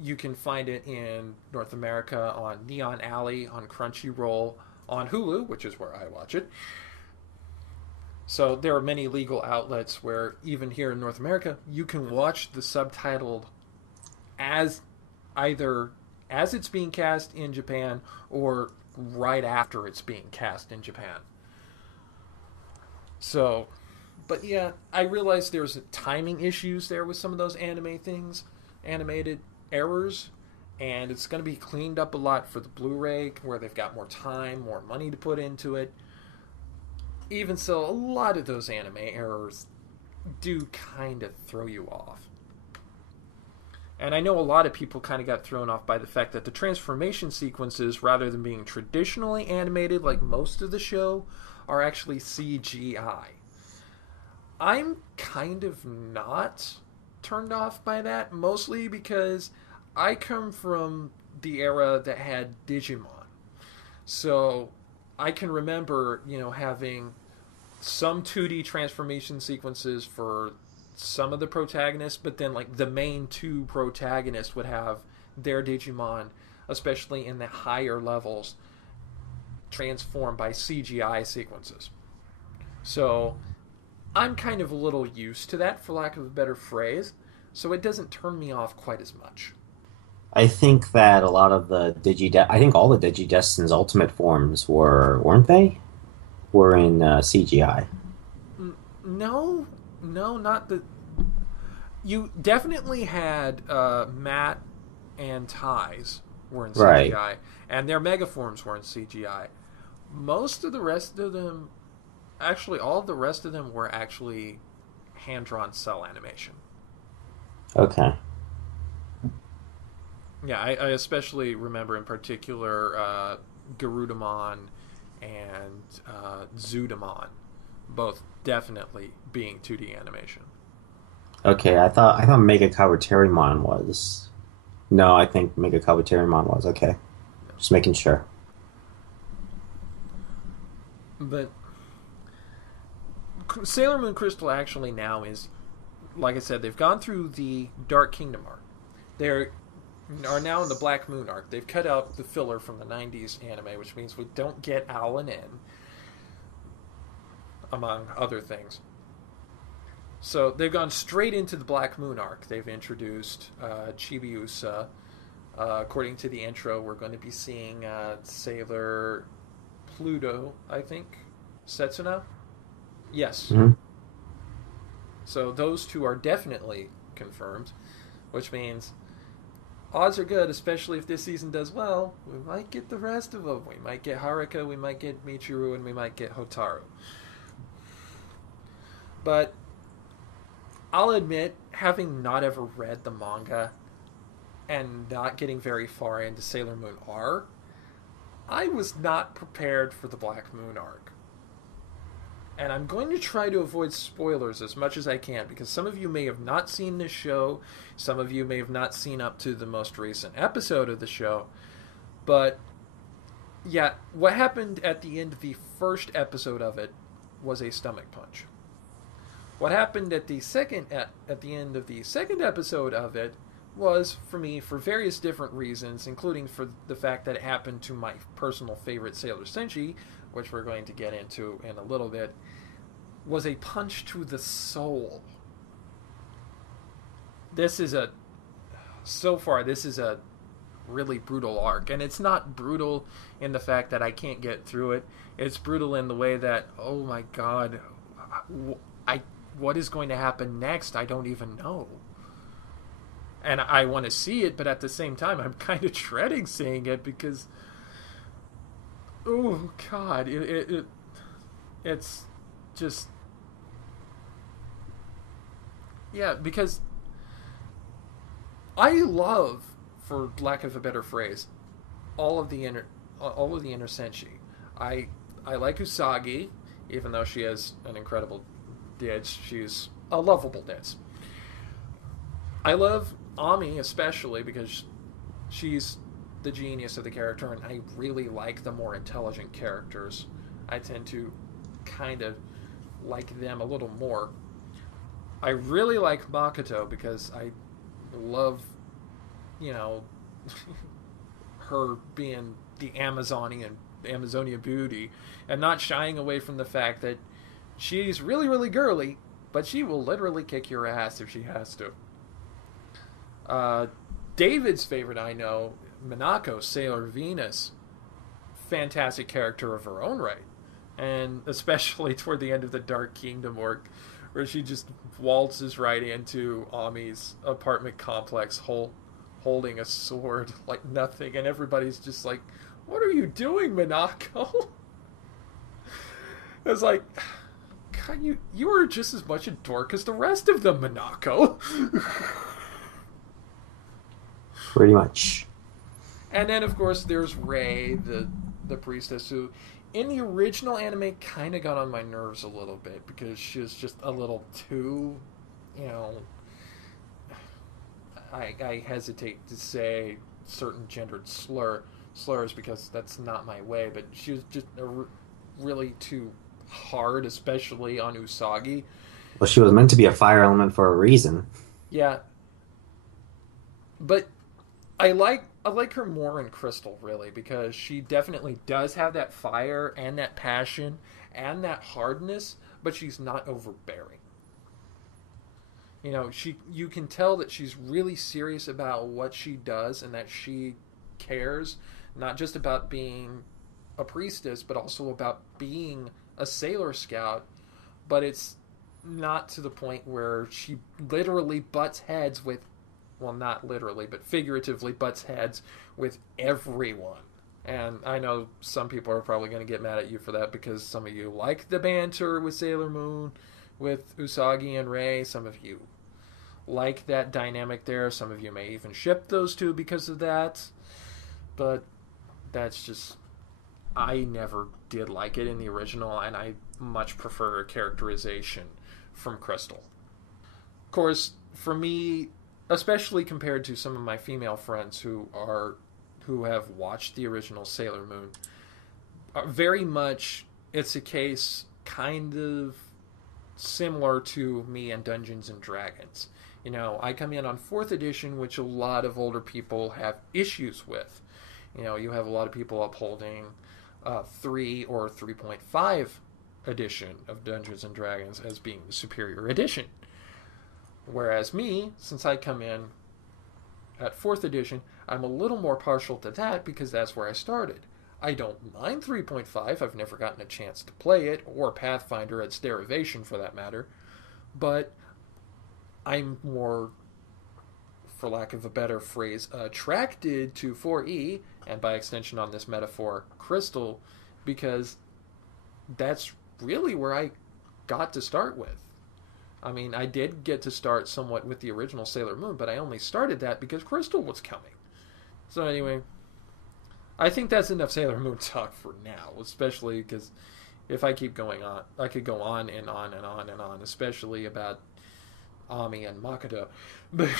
You can find it in North America on Neon Alley, on Crunchyroll, on Hulu, which is where I watch it. So there are many legal outlets where, even here in North America, you can watch the subtitled as either as it's being cast in Japan or right after it's being cast in Japan. So, but yeah, I realized there's timing issues there with some of those anime things, animated errors, and it's going to be cleaned up a lot for the Blu-ray, where they've got more time, more money to put into it. Even so, a lot of those anime errors do kind of throw you off. And I know a lot of people kind of got thrown off by the fact that the transformation sequences, rather than being traditionally animated like most of the show, are actually CGI. I'm kind of not turned off by that, mostly because I come from the era that had Digimon. So I can remember, having some 2D transformation sequences for some of the protagonists, but then like the main two protagonists would have their Digimon, especially in the higher levels, transformed by CGI sequences. So I'm kind of a little used to that, for lack of a better phrase, so it doesn't turn me off quite as much. I think that a lot of the I think all the Digidestin's ultimate forms weren't they? Were in CGI. No, not the. You definitely had Matt and Ty's were in CGI, Right. and their Megaforms were in CGI. Most of the rest of them, actually, all of the rest of them were actually hand-drawn cell animation. Okay. Yeah, I especially remember in particular Garudamon and Zudamon, both definitely being 2D animation. Okay, I thought Mega Kabuterimon was. No, I think Mega Kabuterimon was. Okay. Just making sure. But Sailor Moon Crystal actually now is, like I said, they've gone through the Dark Kingdom arc. They are now in the Black Moon arc. They've cut out the filler from the 90s anime, which means we don't get Alan in, among other things. So they've gone straight into the Black Moon arc. They've introduced Chibiusa. According to the intro, we're going to be seeing Sailor Pluto, I think. Setsuna? Yes. Hmm. So those two are definitely confirmed, which means odds are good, especially if this season does well. We might get the rest of them. We might get Haruka, we might get Michiru, and we might get Hotaru. But I'll admit, having not ever read the manga and not getting very far into Sailor Moon R, I was not prepared for the Black Moon arc. And I'm going to try to avoid spoilers as much as I can, because some of you may have not seen this show, some of you may have not seen up to the most recent episode of the show, but yeah, what happened at the end of the first episode of it was a stomach punch. What happened at the end of the second episode of it was, for me, for various different reasons, including for the fact that it happened to my personal favorite Sailor Senshi, which we're going to get into in a little bit, was a punch to the soul. This is a this is a really brutal arc, and it's not brutal in the fact that I can't get through it. It's brutal in the way that, oh my god, I what is going to happen next? I don't even know. And I want to see it, but at the same time, I'm kind of dreading seeing it because, oh god, it's just, yeah, because I love, for lack of a better phrase, all of the inner senshi. I I like Usagi, even though she has an incredible ditch. She's a lovable ditch. I love Ami especially because she's the genius of the character, and I really like the more intelligent characters. I tend to kind of like them a little more. I really like Makoto because I love, you know, her being the Amazonia beauty, and not shying away from the fact that she's really, really girly, but she will literally kick your ass if she has to. Uh, David's favorite, I know, Minako, Sailor Venus, fantastic character of her own right, and especially toward the end of the Dark Kingdom arc, where she just waltzes right into Ami's apartment complex, holding a sword like nothing, and everybody's just like, "What are you doing, Minako?" It's like, God, you are just as much a dork as the rest of them, Minako. Pretty much. And then, of course, there's Rei, the priestess, who, in the original anime, kind of got on my nerves a little bit because she was just a little too, you know. I hesitate to say certain gendered slurs because that's not my way, but she was just really too hard, especially on Usagi. Well, she was meant to be a fire element for a reason. Yeah, but I like her more in Crystal, really, because she definitely does have that fire and that passion and that hardness, but she's not overbearing. You know, you can tell that she's really serious about what she does and that she cares not just about being a priestess, but also about being a sailor scout. But it's not to the point where she literally butts heads with, well, not literally, but figuratively butts heads with everyone. And I know some people are probably going to get mad at you for that because some of you like the banter with Sailor Moon, with Usagi and Rei. Some of you like that dynamic there. Some of you may even ship those two because of that. But that's just, I never did like it in the original, and I much prefer characterization from Crystal. Of course, for me, especially compared to some of my female friends who have watched the original Sailor Moon, very much it's a case kind of similar to me and Dungeons and Dragons. You know, I come in on 4th edition, which a lot of older people have issues with. You know, you have a lot of people upholding 3 or 3.5 edition of Dungeons and Dragons as being the superior edition. Whereas me, since I come in at 4th edition, I'm a little more partial to that because that's where I started. I don't mind 3.5, I've never gotten a chance to play it, or Pathfinder, its derivation for that matter, but I'm more, for lack of a better phrase, attracted to 4E, and by extension on this metaphor, Crystal, because that's really where I got to start with. I mean, I did get to start somewhat with the original Sailor Moon, but I only started that because Crystal was coming. So anyway, I think that's enough Sailor Moon talk for now, especially because if I keep going on, I could go on and on and on and on, especially about Ami and Makoto. But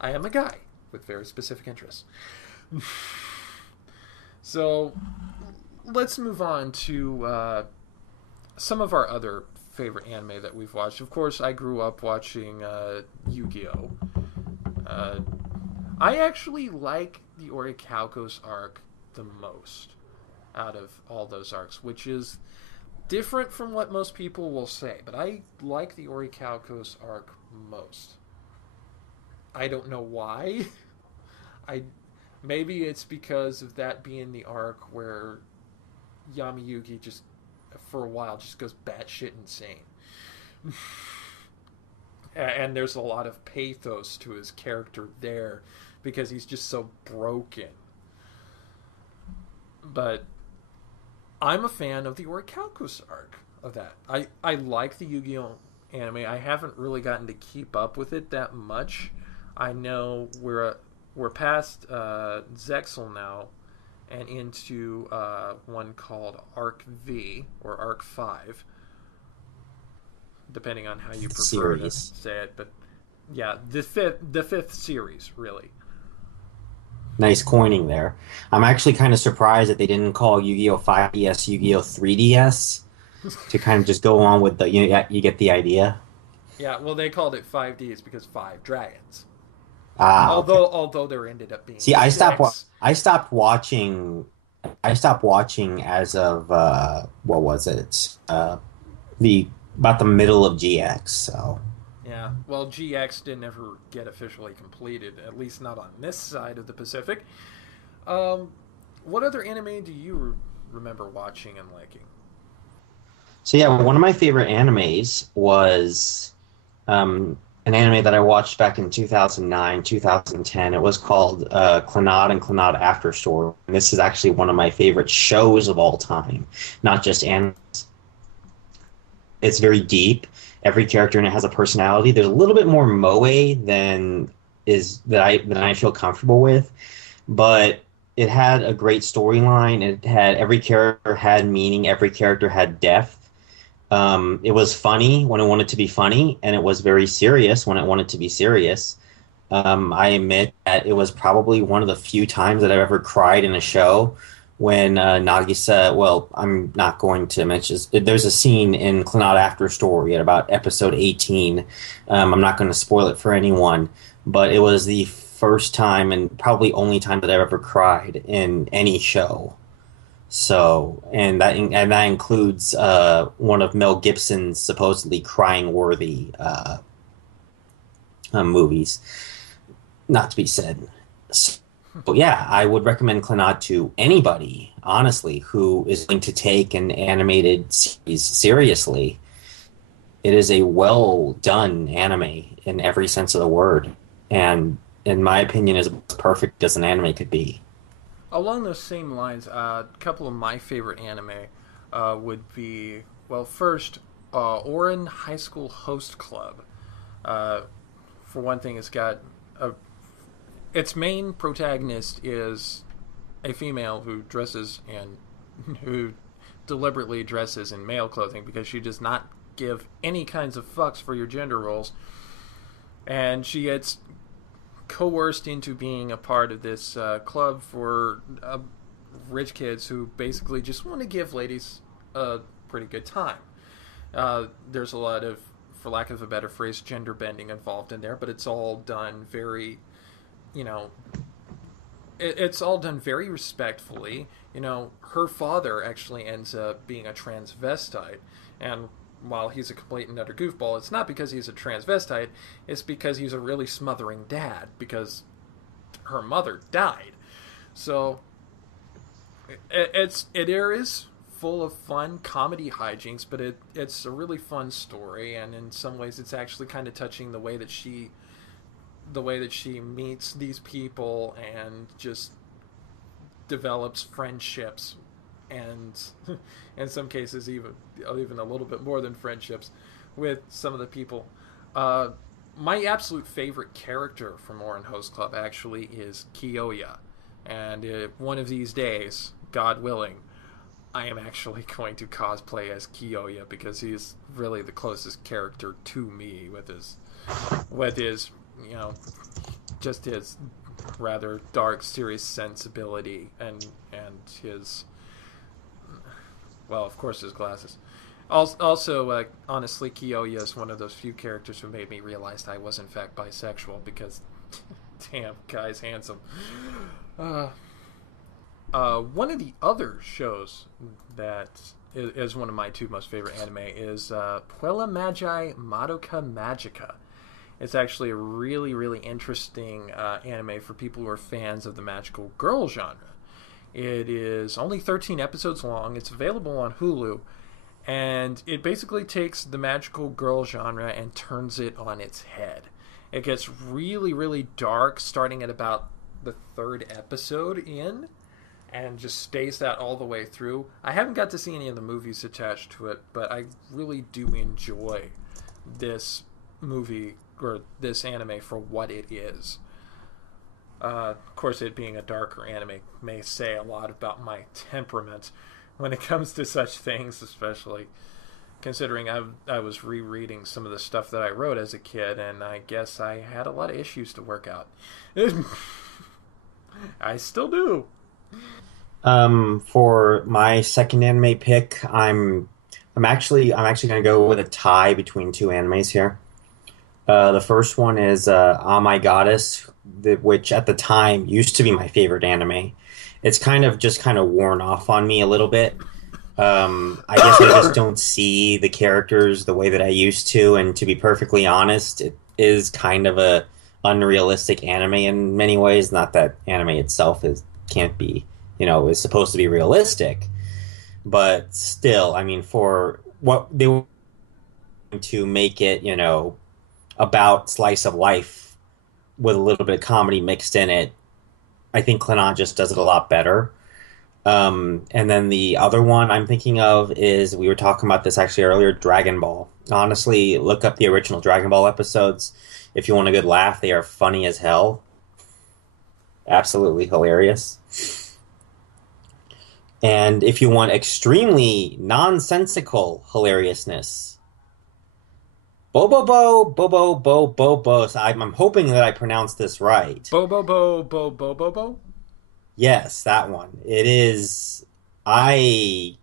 I am a guy with very specific interests. So let's move on to some of our other favorite anime that we've watched. Of course, I grew up watching Yu-Gi-Oh! I actually like the Orichalcos arc the most out of all those arcs, which is different from what most people will say, but I like the Orichalcos arc most. I don't know why. Maybe it's because of that being the arc where Yamayuki just, for a while, just goes batshit insane. And there's a lot of pathos to his character there because he's just so broken. But I'm a fan of the Orichalcos arc of that. I like the Yu-Gi-Oh! Anime. I haven't really gotten to keep up with it that much. I know we're past Zexal now and into one called Arc V or Arc 5, depending on how you prefer to say it. But yeah, the fifth series, really. Nice coining there. I'm actually kind of surprised that they didn't call Yu-Gi-Oh! 5DS Yu-Gi-Oh! 3DS to kind of just go on with the, you get the idea. Yeah, well, they called it 5Ds because 5 dragons. Ah, okay. Although there ended up being See, six. I stopped watching. I stopped watching as of what was it? The about the middle of GX. So Yeah, well, GX didn't ever get officially completed, at least not on this side of the Pacific. What other anime do you remember watching and liking? so yeah, one of my favorite animes was an anime that I watched back in 2009, 2010. It was called Clannad and Clannad After Story. And this is actually one of my favorite shows of all time, not just anime. It's very deep. Every character in it has a personality. There's a little bit more moe than I feel comfortable with, but it had a great storyline. It had every character had meaning. Every character had depth. It was funny when it wanted to be funny, and it was very serious when it wanted to be serious. I admit that it was probably one of the few times that I've ever cried in a show when Nagisa. Well, I'm not going to mention. There's a scene in Clannad After Story at about episode 18. I'm not going to spoil it for anyone, but it was the first time and probably only time that I've ever cried in any show. So, and that includes one of Mel Gibson's supposedly crying worthy movies. Not to be said. So, yeah, I would recommend Clannad to anybody, honestly, who is willing to take an animated series seriously. It is a well done anime in every sense of the word, and in my opinion, is as perfect as an anime could be. Along those same lines, a couple of my favorite anime would be, well, first, Orin High School Host Club. Uh, for one thing, its main protagonist is a female who dresses and who deliberately dresses in male clothing because she does not give any kinds of fucks for your gender roles, and she gets coerced into being a part of this club for rich kids who basically just want to give ladies a pretty good time. There's a lot of, for lack of a better phrase, gender bending involved in there, but it's all done very, you know, it's all done very respectfully. You know, her father actually ends up being a transvestite, and while he's a complete and utter goofball, it's not because he's a transvestite, it's because he's a really smothering dad, because her mother died. So, it is full of fun comedy hijinks, but it's a really fun story, and in some ways it's actually kind of touching the way that she meets these people and just develops friendships, and in some cases even a little bit more than friendships with some of the people. My absolute favorite character from Orin Host Club actually is Kiyoya, and one of these days, God willing, I am actually going to cosplay as Kiyoya because he's really the closest character to me with his just his rather dark, serious sensibility and his, well, of course, his glasses. Also, honestly, Kiyoya is one of those few characters who made me realize I was in fact bisexual because, damn, guy's handsome. One of the other shows that is one of my two most favorite anime is Puella Magi Madoka Magica. It's actually a really, really interesting anime for people who are fans of the magical girl genre. It is only 13 episodes long. It's available on Hulu. And it basically takes the magical girl genre and turns it on its head. It gets really, really dark starting at about the third episode in, and just stays that all the way through. I haven't got to see any of the movies attached to it, but I really do enjoy this movie or this anime for what it is. Of course, it being a darker anime may say a lot about my temperament when it comes to such things, especially considering I was rereading some of the stuff that I wrote as a kid, and I guess I had a lot of issues to work out. I still do. For my second anime pick, I'm actually gonna go with a tie between two animes here. The first one is Ah My Goddess, which at the time used to be my favorite anime. It's kind of worn off on me a little bit. I guess I just don't see the characters the way that I used to, and to be perfectly honest, it is kind of a unrealistic anime in many ways. Not that anime itself is can't be, is supposed to be realistic, but still, I mean, for what they were to make it, about slice of life with a little bit of comedy mixed in it, I think Clannad just does it a lot better. And then the other one I'm thinking of is, we were talking about this actually earlier, Dragon Ball. Honestly, look up the original Dragon Ball episodes. If you want a good laugh, they are funny as hell. Absolutely hilarious. And if you want extremely nonsensical hilariousness, Bobo. So I'm hoping that I pronounced this right. Bo. Yes, that one. It is. I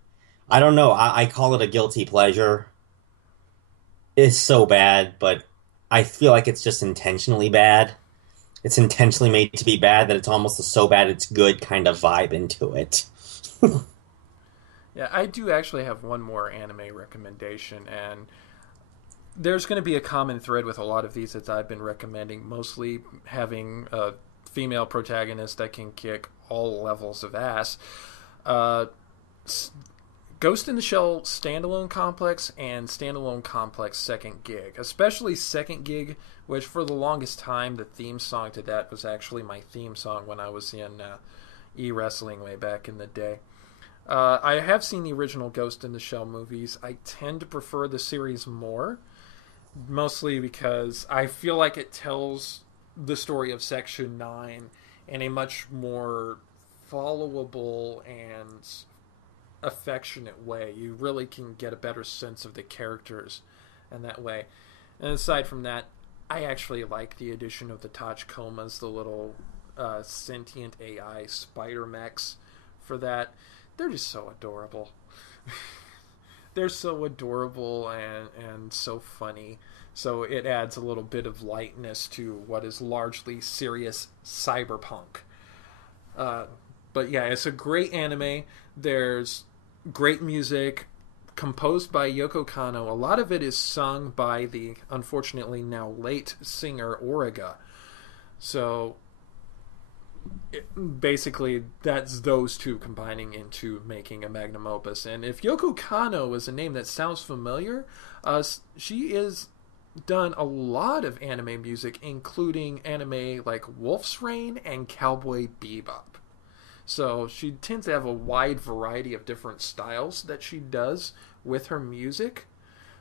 I don't know. I call it a guilty pleasure. It's so bad, but I feel like it's just intentionally bad. It's intentionally made to be bad that it's almost a so bad it's good kind of vibe into it. Yeah, I do actually have one more anime recommendation, and there's going to be a common thread with a lot of these that I've been recommending, mostly having a female protagonist that can kick all levels of ass. Uh, Ghost in the Shell Standalone Complex and Standalone Complex Second Gig. Especially Second Gig, which for the longest time, the theme song to that was actually my theme song when I was in e-wrestling way back in the day. I have seen the original Ghost in the Shell movies. I tend to prefer the series more, mostly because I feel like it tells the story of Section 9 in a much more followable and affectionate way. You really can get a better sense of the characters in that way. And aside from that, I actually like the addition of the Tachikomas, the little sentient AI spider mechs for that. They're just so adorable. They're so adorable and so funny. So it adds a little bit of lightness to what is largely serious cyberpunk. But yeah, it's a great anime. There's great music composed by Yoko Kanno. A lot of it is sung by the unfortunately now late singer Origa. So basically, that's those two combining into making a magnum opus. And if Yoko Kanno is a name that sounds familiar, she is done a lot of anime music, including anime like Wolf's Rain and Cowboy Bebop. So she tends to have a wide variety of different styles that she does with her music.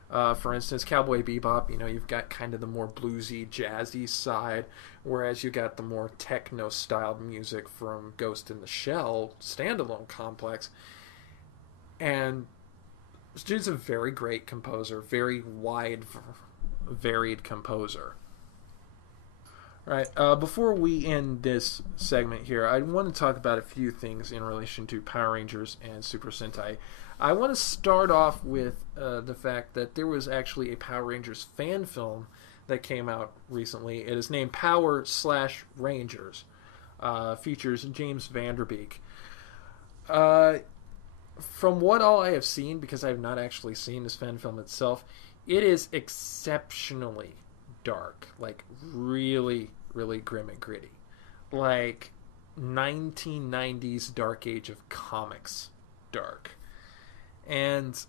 For instance, Cowboy Bebop, you've got kind of the more bluesy, jazzy side, whereas you got the more techno-styled music from Ghost in the Shell standalone complex. And she's a very great composer, very wide, varied composer. All right, before we end this segment here, I want to talk about a few things in relation to Power Rangers and Super Sentai. I want to start off with the fact that there was actually a Power Rangers fan film that came out recently. It is named Power/Rangers. Features James Vanderbeek. From what all I have seen, because I have not actually seen this fan film itself, it is exceptionally dark, like really, really grim and gritty, like 1990s dark age of comics dark. And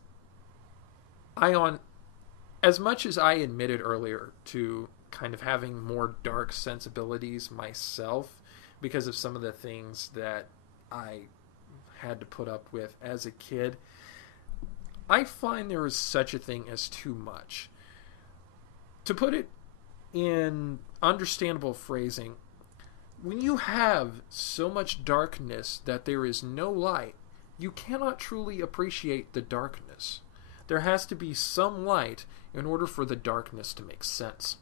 as much as I admitted earlier to kind of having more dark sensibilities myself because of some of the things that I had to put up with as a kid, I find there is such a thing as too much. To put it in understandable phrasing, when you have so much darkness that there is no light, you cannot truly appreciate the darkness. There has to be some light in order for the darkness to make sense.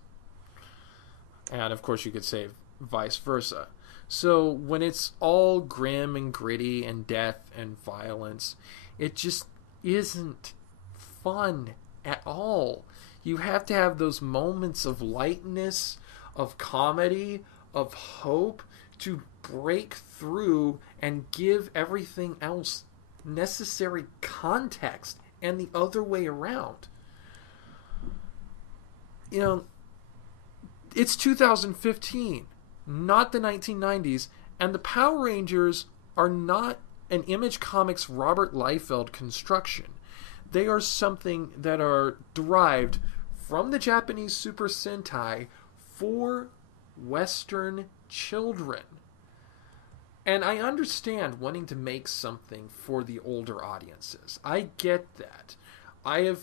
And of course you could say vice versa. So when it's all grim and gritty and death and violence, it just isn't fun at all. You have to have those moments of lightness, of comedy, of hope to break through and give everything else necessary context, and the other way around. It's 2015, not the 1990s, and the Power Rangers are not an Image Comics Robert Liefeld construction. They are something that are derived from the Japanese Super Sentai for Western children. And I understand wanting to make something for the older audiences. I get that. I have,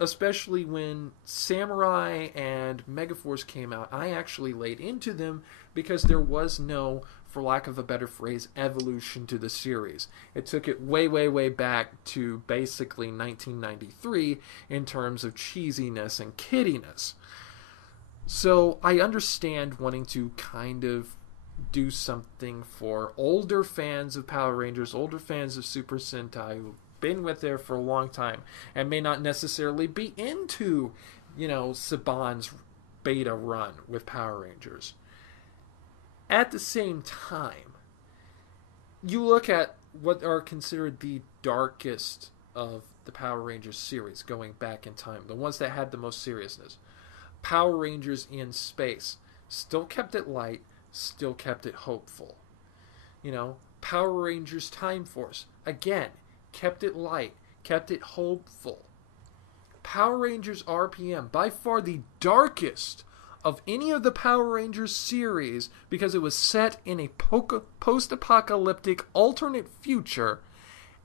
especially when Samurai and Megaforce came out, I actually laid into them because there was no, for lack of a better phrase, evolution to the series. It took it way, way, way back to basically 1993 in terms of cheesiness and kiddiness. So I understand wanting to kind of do something for older fans of Power Rangers, older fans of Super Sentai who've been with there for a long time and may not necessarily be into, Saban's beta run with Power Rangers. At the same time, you look at what are considered the darkest of the Power Rangers series going back in time, the ones that had the most seriousness. Power Rangers in Space still kept it light, still kept it hopeful. Power Rangers Time Force, again, kept it light, kept it hopeful. Power Rangers RPM, by far the darkest of any of the Power Rangers series because it was set in a post-apocalyptic alternate future,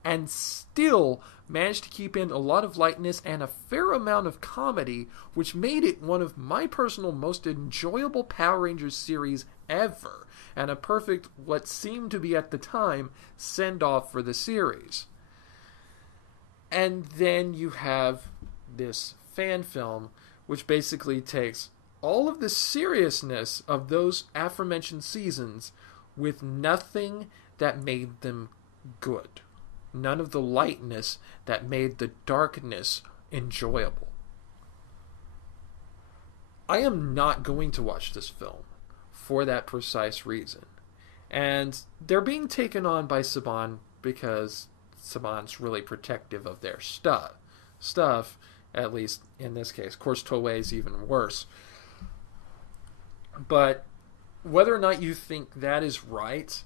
and still managed to keep in a lot of lightness and a fair amount of comedy, which made it one of my personal most enjoyable Power Rangers series ever, and a perfect, what seemed to be at the time, send-off for the series. And then you have this fan film, which basically takes all of the seriousness of those aforementioned seasons with nothing that made them good. None of the lightness that made the darkness enjoyable. I am not going to watch this film for that precise reason. And they're being taken on by Saban because Saban's really protective of their stuff, at least in this case. Of course, Toei's even worse. But whether or not you think that is right,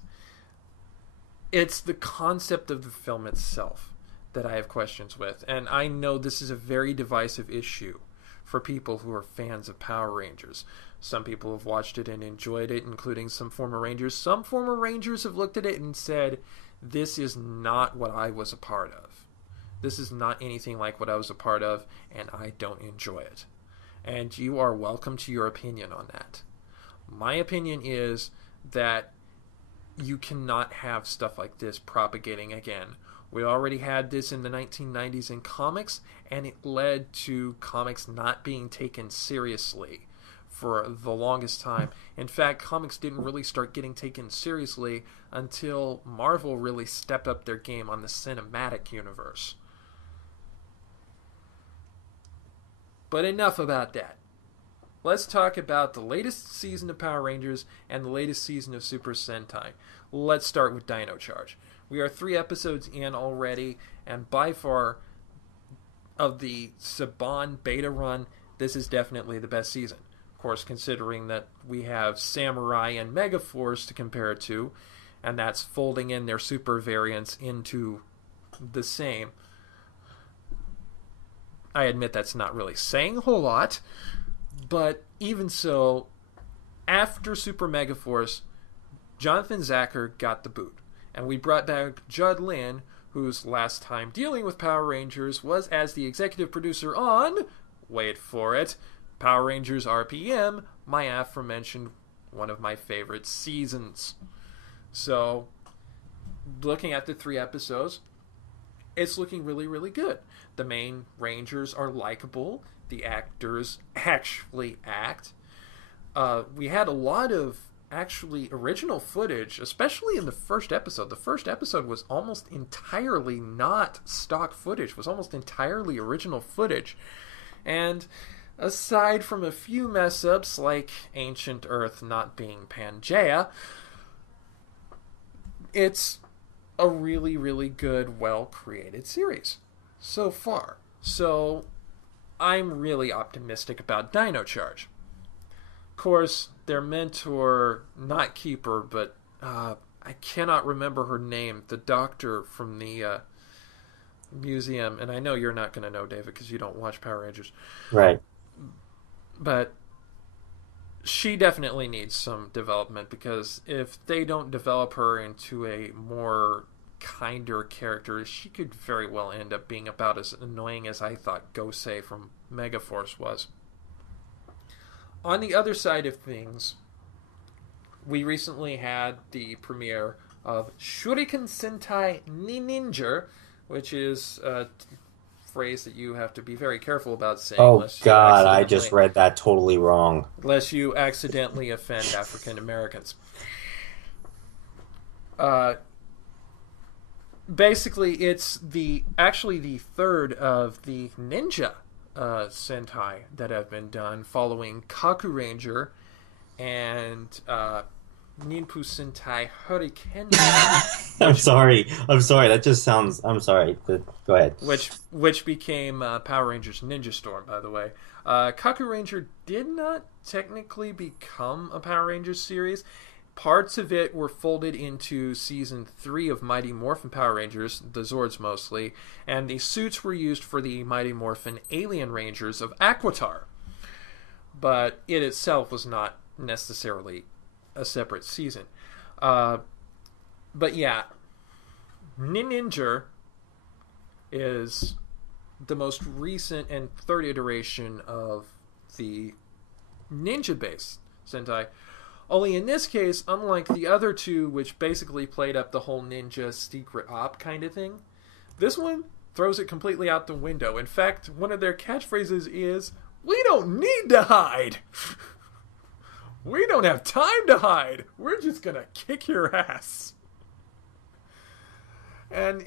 it's the concept of the film itself that I have questions with. And I know this is a very divisive issue for people who are fans of Power Rangers. Some people have watched it and enjoyed it, including some former Rangers. Some former Rangers have looked at it and said, this is not what I was a part of. This is not anything like what I was a part of, and I don't enjoy it. And you are welcome to your opinion on that. My opinion is that you cannot have stuff like this propagating again. We already had this in the 1990s in comics, and it led to comics not being taken seriously for the longest time. In fact, comics didn't really start getting taken seriously until Marvel really stepped up their game on the cinematic universe. But enough about that. Let's talk about the latest season of Power Rangers and the latest season of Super Sentai. Let's start with Dino Charge. We are 3 episodes in already, and by far of the Saban beta run, this is definitely the best season. Of course, considering that we have Samurai and Megaforce to compare it to, and that's folding in their super variants into the same. I admit that's not really saying a whole lot, but even so, after Super Megaforce, Jonathan Zacher got the boot. And we brought back Judd Lin, whose last time dealing with Power Rangers was as the executive producer on, wait for it, Power Rangers RPM, my aforementioned one of my favorite seasons. So, looking at the 3 episodes, it's looking really, really good. The main Rangers are likable. The actors actually act. We had a lot of actually original footage, especially in the first episode. The first episode was almost entirely not stock footage, was almost entirely original footage. And aside from a few mess-ups like Ancient Earth not being Pangea, it's a really, really good, well-created series so far. So I'm really optimistic about Dino Charge. Of course, their mentor, not keeper, but I cannot remember her name, the doctor from the museum, and I know you're not going to know, David, because you don't watch Power Rangers. Right. But she definitely needs some development, because if they don't develop her into a more kinder character, she could very well end up being about as annoying as I thought Gosei from Megaforce was. On the other side of things, we recently had the premiere of Shuriken Sentai Ninja, which is a phrase that you have to be very careful about saying. Oh, God, I just read that totally wrong. Unless you accidentally offend African Americans. Basically, it's actually the third of the ninja Sentai that have been done, following Kaku Ranger and Ninpu Sentai Hurricane. I'm sorry. That just sounds. I'm sorry. Go ahead. Which became Power Rangers Ninja Storm, by the way. Kaku Ranger did not technically become a Power Rangers series. Parts of it were folded into Season 3 of Mighty Morphin Power Rangers, the Zords mostly, and the suits were used for the Mighty Morphin Alien Rangers of Aquitar. But it itself was not necessarily a separate season. But yeah, Ninja is the most recent and third iteration of the ninja-based Sentai. Only in this case, unlike the other two, which basically played up the whole ninja secret op kind of thing, this one throws it completely out the window. In fact, one of their catchphrases is, "We don't need to hide! We don't have time to hide! We're just gonna kick your ass!" And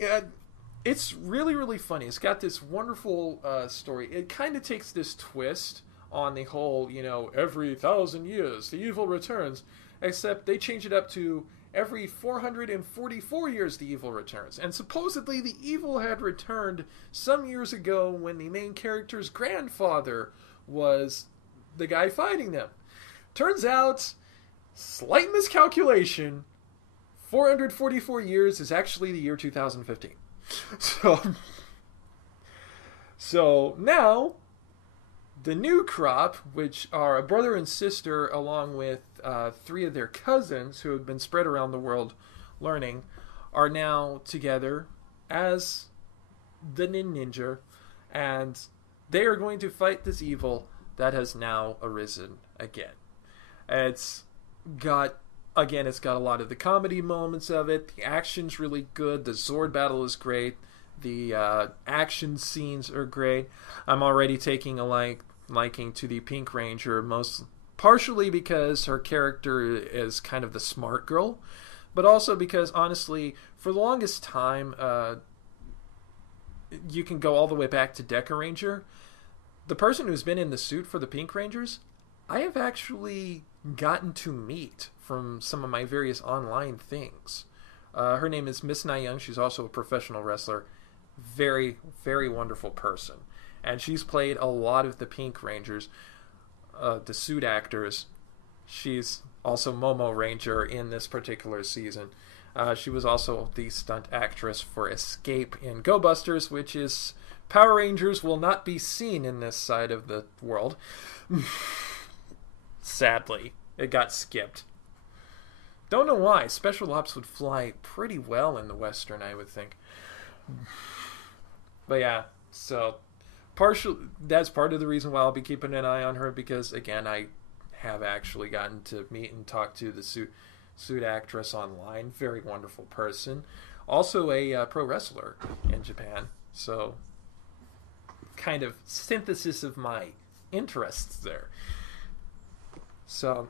it's really, really funny. It's got this wonderful story. It kind of takes this twist on the whole, every 1,000 years the evil returns, except they change it up to every 444 years the evil returns. And supposedly the evil had returned some years ago when the main character's grandfather was the guy fighting them. Turns out, slight miscalculation, 444 years is actually the year 2015. So now, the new crop, which are a brother and sister along with 3 of their cousins who have been spread around the world learning, are now together as the Ninja, and they are going to fight this evil that has now arisen again. It's got a lot of the comedy moments of it. The action's really good. The Zord battle is great. The action scenes are great. I'm already taking a liking to the Pink Ranger, partially because her character is kind of the smart girl, but also because, honestly, for the longest time, you can go all the way back to Deca Ranger. The person who's been in the suit for the Pink Rangers, I have actually gotten to meet from some of my various online things. Her name is Miss Young. She's also a professional wrestler. Very, very wonderful person. And she's played a lot of the Pink Rangers, the suit actors. She's also Momo Ranger in this particular season. She was also the stunt actress for Escape in Go Busters, which is Power Rangers will not be seen in this side of the world. Sadly, it got skipped. Don't know why. Special Ops would fly pretty well in the Western, I would think. But yeah, so that's part of the reason why I'll be keeping an eye on her, because again, I have actually gotten to meet and talk to the suit actress online. Very wonderful person. Also a pro wrestler in Japan. So kind of synthesis of my interests there. So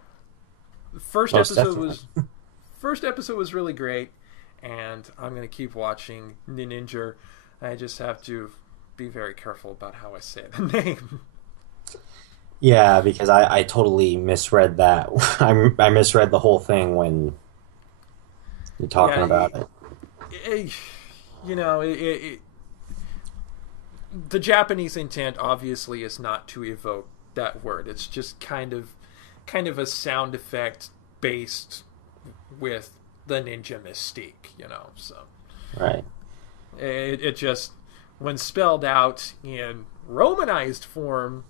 first episode was really great, and I'm going to keep watching Ninja. I just have to be very careful about how I say the name. Yeah, because I totally misread that. I misread the whole thing when you're talking about it. The Japanese intent obviously is not to evoke that word. It's just kind of a sound effect based with the ninja mystique, so. Right. It just, when spelled out in Romanized form,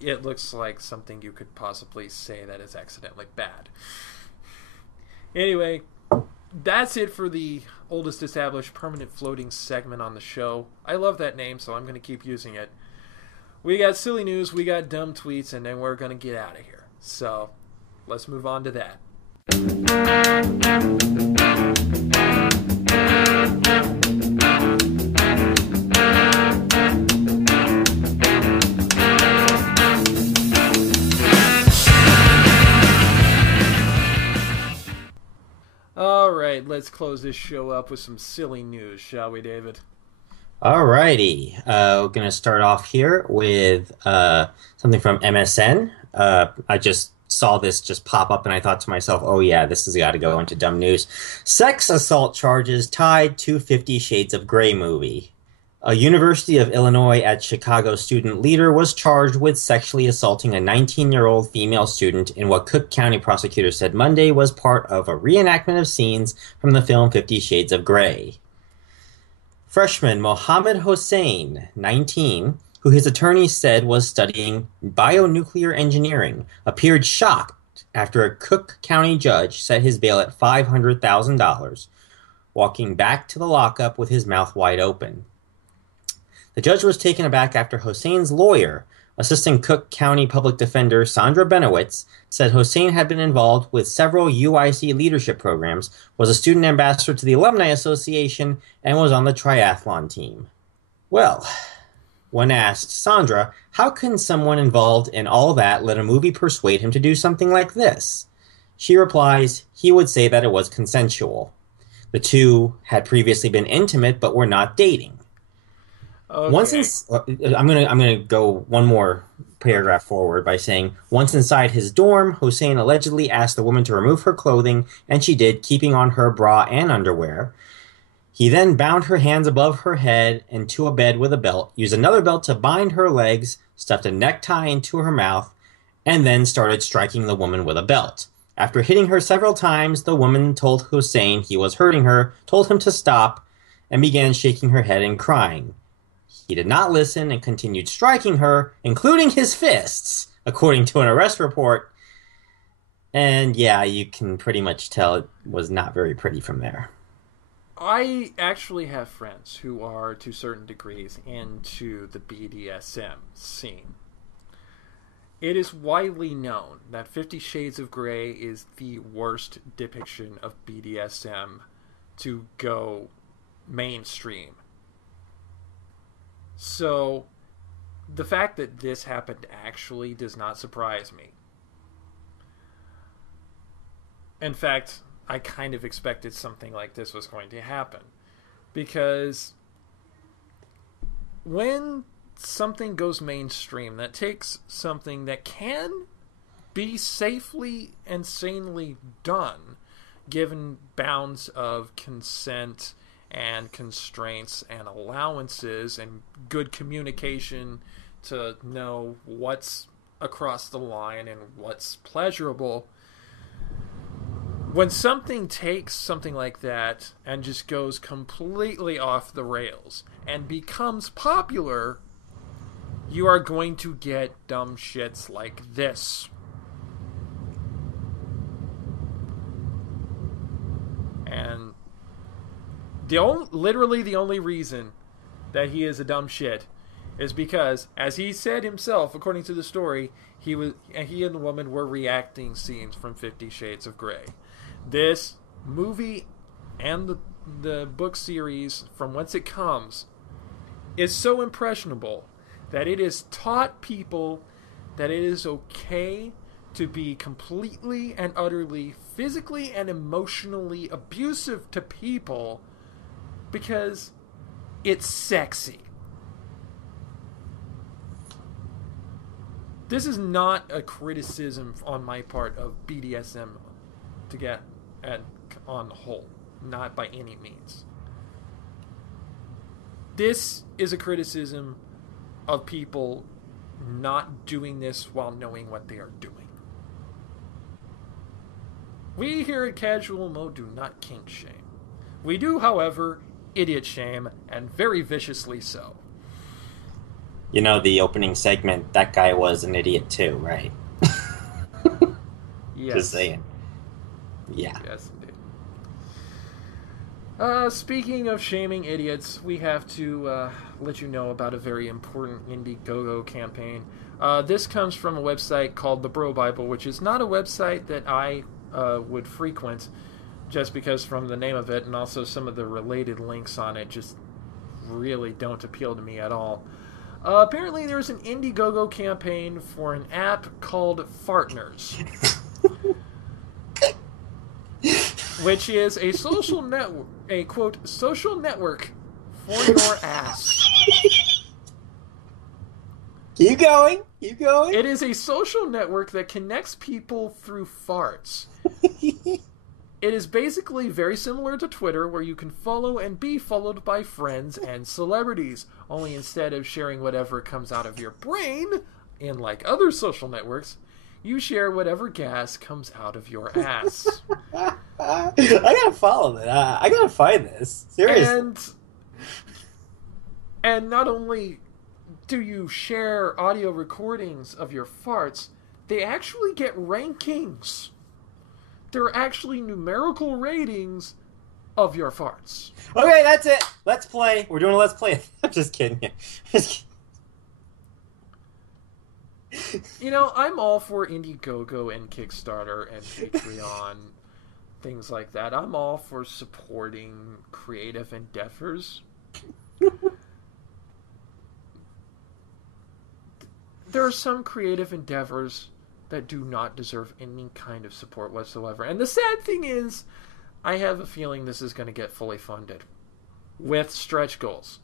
it looks like something you could possibly say that is accidentally bad. Anyway, that's it for the oldest established permanent floating segment on the show. I love that name, so I'm going to keep using it. We got silly news, we got dumb tweets, and then we're going to get out of here. So, let's move on to that. Alright, let's close this show up with some silly news, shall we, David? Alrighty. We're going to start off here with something from MSN. I just saw this just pop up and I thought to myself, oh yeah, this has got to go into dumb news. Sex assault charges tied to 50 Shades of Grey movie. A University of Illinois at Chicago student leader was charged with sexually assaulting a 19-year-old female student in what Cook County prosecutors said Monday was part of a reenactment of scenes from the film 50 Shades of Grey. Freshman Mohammed Hossein, 19, who his attorney said was studying bionuclear engineering, appeared shocked after a Cook County judge set his bail at $500,000, walking back to the lockup with his mouth wide open. The judge was taken aback after Hosseini's lawyer, Assistant Cook County Public Defender Sandra Benowitz, said Hosseini had been involved with several UIC leadership programs, was a student ambassador to the Alumni Association, and was on the triathlon team. Well, when asked, Sandra, how can someone involved in all that let a movie persuade him to do something like this? She replies, he would say that it was consensual. The two had previously been intimate but were not dating. Okay. I'm gonna go one more Okay. paragraph forward by saying once inside his dorm, Hossein allegedly asked the woman to remove her clothing, and she did, keeping on her bra and underwear. He then bound her hands above her head into a bed with a belt, used another belt to bind her legs, stuffed a necktie into her mouth, and then started striking the woman with a belt. After hitting her several times, the woman told Hossein he was hurting her, told him to stop, and began shaking her head and crying. He did not listen and continued striking her, including his fists, according to an arrest report. And yeah, you can pretty much tell it was not very pretty from there. I actually have friends who are, to certain degrees, into the BDSM scene. It is widely known that 50 Shades of Grey is the worst depiction of BDSM to go mainstream. So, the fact that this happened actually does not surprise me. In fact, I kind of expected something like this was going to happen. Because when something goes mainstream, that takes something that can be safely and sanely done, given bounds of consent and constraints and allowances and good communication to know what's across the line and what's pleasurable. When something takes something like that and just goes completely off the rails and becomes popular, you are going to get dumb shits like this. And literally the only reason that he is a dumb shit is because, as he said himself, according to the story, he and the woman were reacting scenes from 50 Shades of Grey. This movie and the book series, from whence it comes, is so impressionable that it has taught people that it is okay to be completely and utterly physically and emotionally abusive to people because it's sexy. This is not a criticism on my part of BDSM to get at on the whole, not by any means. This is a criticism of people not doing this while knowing what they are doing. We here at Casual Mode do not kink shame. We do, however, idiot shame, and very viciously so. You know, the opening segment, that guy was an idiot too, right? Just Yes. saying. Yeah. Yes, indeed. Speaking of shaming idiots, we have to let you know about a very important Indiegogo campaign. This comes from a website called the Bro Bible, which is not a website that I would frequent, just because from the name of it and also some of the related links on it just really don't appeal to me at all. Apparently, there's an Indiegogo campaign for an app called Fartners, which is a social network, a quote, social network for your ass. Keep going. Keep going. It is a social network that connects people through farts. It is basically very similar to Twitter, where you can follow and be followed by friends and celebrities. Only instead of sharing whatever comes out of your brain, in like other social networks, you share whatever gas comes out of your ass. I gotta follow that. I gotta find this. Seriously. And not only do you share audio recordings of your farts, they actually get rankings. There are actually numerical ratings of your farts. Okay, that's it. Let's play. We're doing a let's play. I'm just kidding. Just kidding. You know, I'm all for Indiegogo and Kickstarter and Patreon, things like that. I'm all for supporting creative endeavors. There are some creative endeavors that do not deserve any kind of support whatsoever. And the sad thing is, I have a feeling this is going to get fully funded with stretch goals.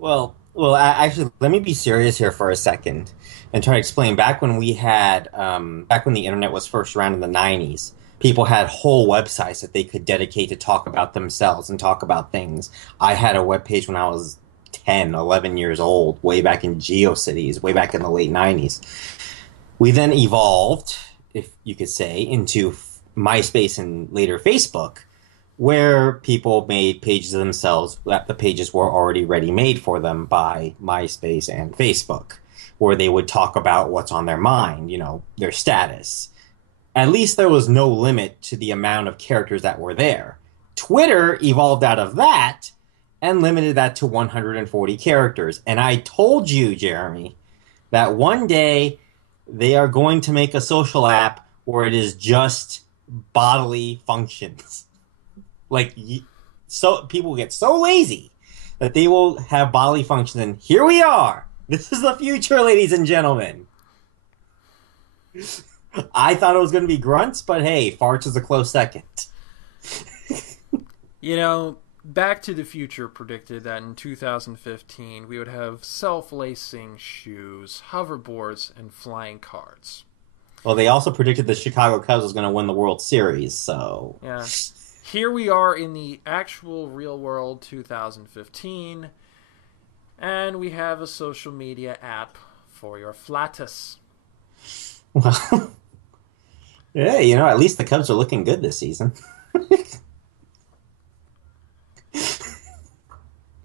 Actually, let me be serious here for a second and try to explain. Back when we had, back when the internet was first around in the 90s, people had whole websites that they could dedicate to talk about themselves and talk about things. I had a webpage when I was 10, 11 years old, way back in GeoCities, way back in the late 90s. We then evolved, if you could say, into MySpace and later Facebook, where people made pages of themselves that the pages were already ready-made for them by MySpace and Facebook, where they would talk about what's on their mind, you know, their status. At least there was no limit to the amount of characters that were there. Twitter evolved out of that and limited that to 140 characters. And I told you, Jeremy, that one day they are going to make a social app where it is just bodily functions. Like, so people get so lazy that they will have bodily functions, and here we are. This is the future, ladies and gentlemen. I thought it was going to be grunts, but hey, farts is a close second. You know, Back to the Future predicted that in 2015 we would have self-lacing shoes, hoverboards, and flying cars. Well, they also predicted the Chicago Cubs was going to win the World Series, so... Yeah. Here we are in the actual real world 2015, and we have a social media app for your flatus. Well, yeah, you know, at least the Cubs are looking good this season.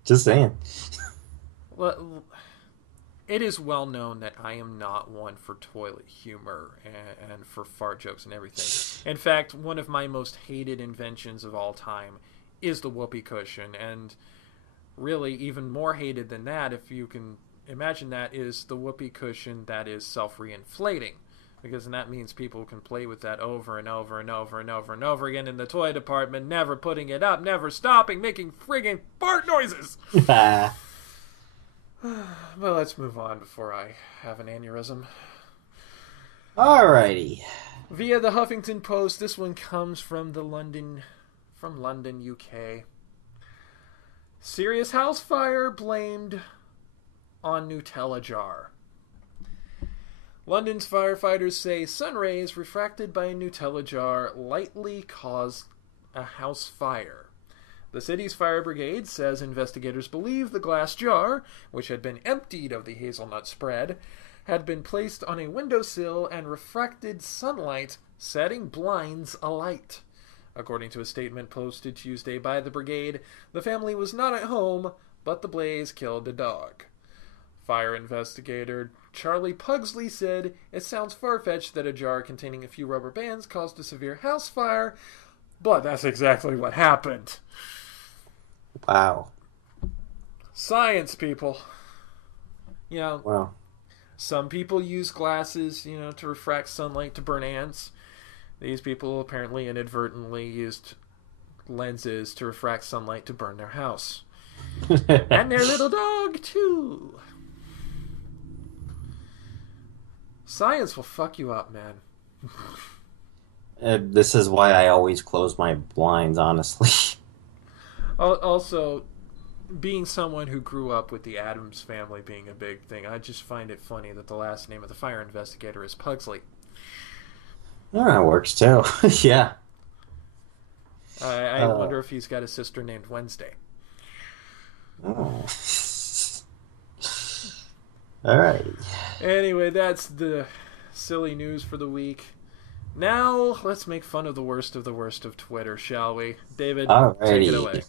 Just saying. Well, it is well known that I am not one for toilet humor and for fart jokes and everything. In fact, one of my most hated inventions of all time is the whoopee cushion, and really even more hated than that, if you can imagine that, is the whoopee cushion that is self-reinflating. Because then that means people can play with that over and over and over and over and over again in the toy department, never putting it up, never stopping, making friggin' fart noises. Well, let's move on before I have an aneurysm. Alrighty. Via the Huffington Post, this one comes from London, UK. Serious house fire blamed on Nutella jar. London's firefighters say sun rays refracted by a Nutella jar likely caused a house fire. The city's fire brigade says investigators believe the glass jar, which had been emptied of the hazelnut spread, had been placed on a windowsill and refracted sunlight, setting blinds alight. According to a statement posted Tuesday by the brigade, the family was not at home, but the blaze killed a dog. Fire investigator Charlie Pugsley said, "It sounds far-fetched that a jar containing a few rubber bands caused a severe house fire, but that's exactly what happened." Wow. Science, people. You know, Wow. Some people use glasses, to refract sunlight to burn ants. These people apparently inadvertently used lenses to refract sunlight to burn their house. And their little dog, too. Science will fuck you up, man. This is why I always close my blinds, honestly. Also, being someone who grew up with the Addams Family being a big thing, I just find it funny that the last name of the fire investigator is Pugsley. Oh, that works too. Yeah. I wonder if he's got a sister named Wednesday. Oh. All right. Anyway, that's the silly news for the week. Now, let's make fun of the worst of Twitter, shall we? David, take it away.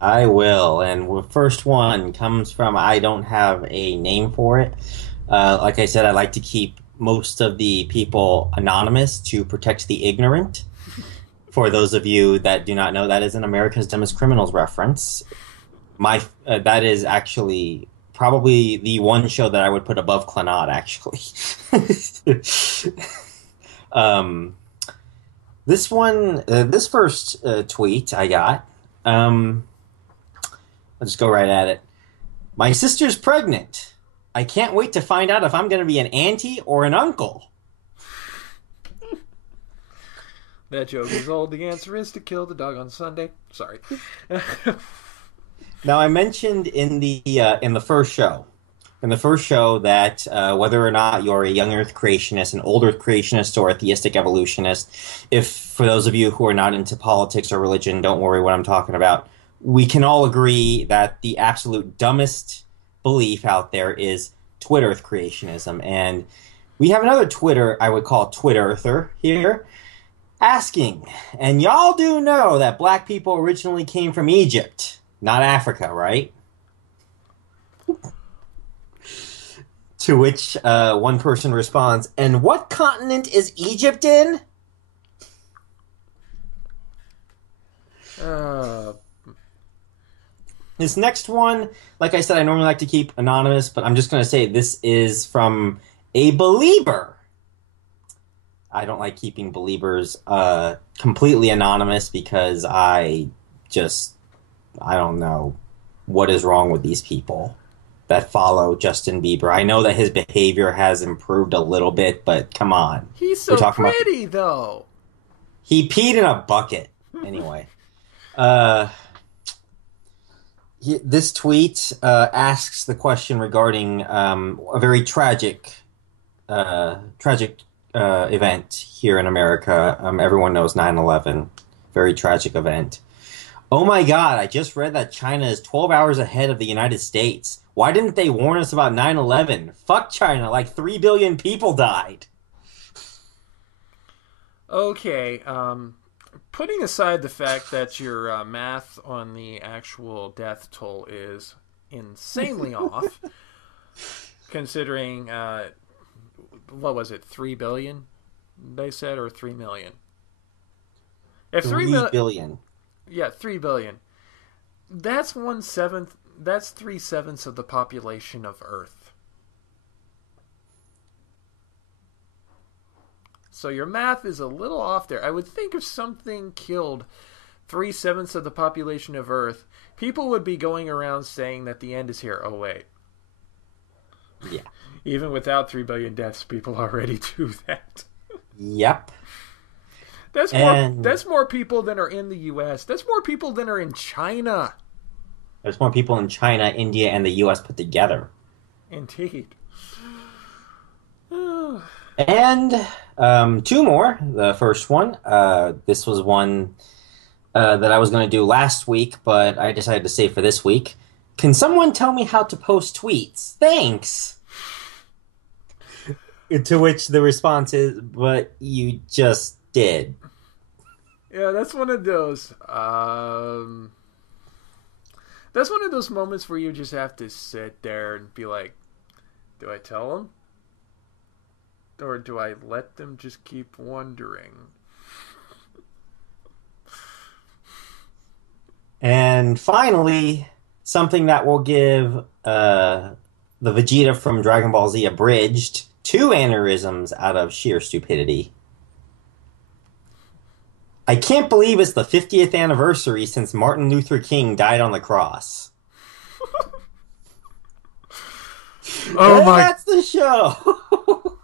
I will. And the first one comes from, I don't have a name for it. Like I said, I like to keep most of the people anonymous to protect the ignorant. For those of you that do not know, that is an America's Dumbest Criminals reference. That is actually probably the one show that I would put above Clannad, actually. um, this first tweet I got, I'll just go right at it. My sister's pregnant. I can't wait to find out if I'm going to be an auntie or an uncle. That joke is old. The answer is to kill the dog on Sunday. Sorry. Now, I mentioned in the first show that whether or not you're a young Earth creationist, an old Earth creationist, or a theistic evolutionist, if for those of you who are not into politics or religion, don't worry what I'm talking about. We can all agree that the absolute dumbest belief out there is twit Earth creationism, and we have another Twitter, I would call Twit Earther here, asking, and y'all do know that black people originally came from Egypt, not Africa, right? To which one person responds, and what continent is Egypt in? This next one, like I said, I normally like to keep anonymous, but I'm just going to say this is from a believer. I don't like keeping believers completely anonymous because I don't know what is wrong with these people that follow Justin Bieber. I know that his behavior has improved a little bit, but come on. He's so pretty, though. He peed in a bucket. Anyway. This tweet asks the question regarding a very tragic event here in America. Everyone knows 9/11. Very tragic event. Oh my God, I just read that China is 12 hours ahead of the United States. Why didn't they warn us about 9/11? Fuck China, like 3 billion people died. Okay, putting aside the fact that your math on the actual death toll is insanely off, considering, what was it, 3 billion, they said, or 3 million? If 3 billion. Yeah, 3 billion. That's 1/7. That's 3/7 of the population of Earth. So your math is a little off there. I would think if something killed 3/7 of the population of Earth, people would be going around saying that the end is here. Oh wait. Yeah. Even without 3 billion deaths, people already do that. Yep. That's more people than are in the U.S. That's more people than are in China. There's more people in China, India, and the U.S. put together. Indeed. And two more. The first one, this was one that I was going to do last week, but I decided to save for this week. Can someone tell me how to post tweets? Thanks! To which the response is, but you just did. Yeah, that's one of those. That's one of those moments where you just have to sit there and be like, do I tell them? Or do I let them just keep wondering? And finally, something that will give the Vegeta from Dragon Ball Z Abridged 2 aneurysms out of sheer stupidity. I can't believe it's the 50th anniversary since Martin Luther King died on the cross. Oh my! That's the show!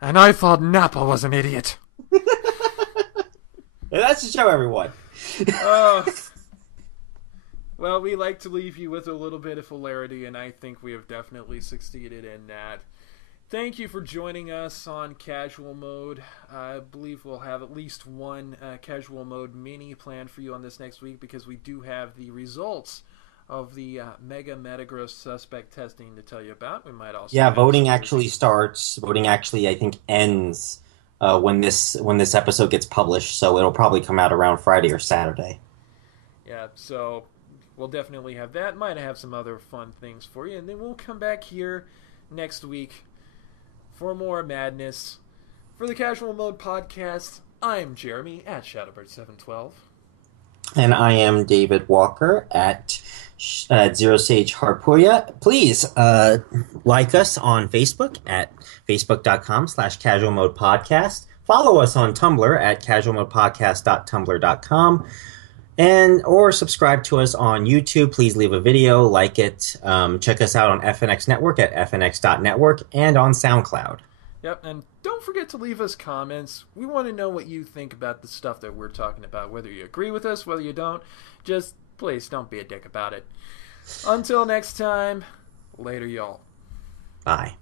And I thought Nappa was an idiot. That's the show, everyone. Well, we like to leave you with a little bit of hilarity, and I think we have definitely succeeded in that. Thank you for joining us on Casual Mode. I believe we'll have at least one Casual Mode mini planned for you on this next week because we do have the results of the Mega Metagross suspect testing to tell you about. We might also voting actually starts. Voting actually, I think, ends when this episode gets published. So it'll probably come out around Friday or Saturday. Yeah, so we'll definitely have that. Might have some other fun things for you, and then we'll come back here next week for more madness. For the Casual Mode Podcast, I'm Jeremy at Shadowbird712. And I am David Walker at Zero Sage Harpuya. Please like us on Facebook at facebook.com/casual mode podcast. Follow us on Tumblr at casualmodepodcast.tumblr.com. And or subscribe to us on YouTube. Please leave a video, like it. Check us out on FNX Network at fnx.network and on SoundCloud. Yep, and don't forget to leave us comments. We want to know what you think about the stuff that we're talking about, whether you agree with us, whether you don't. Just, please, don't be a dick about it. Until next time, later, y'all. Bye.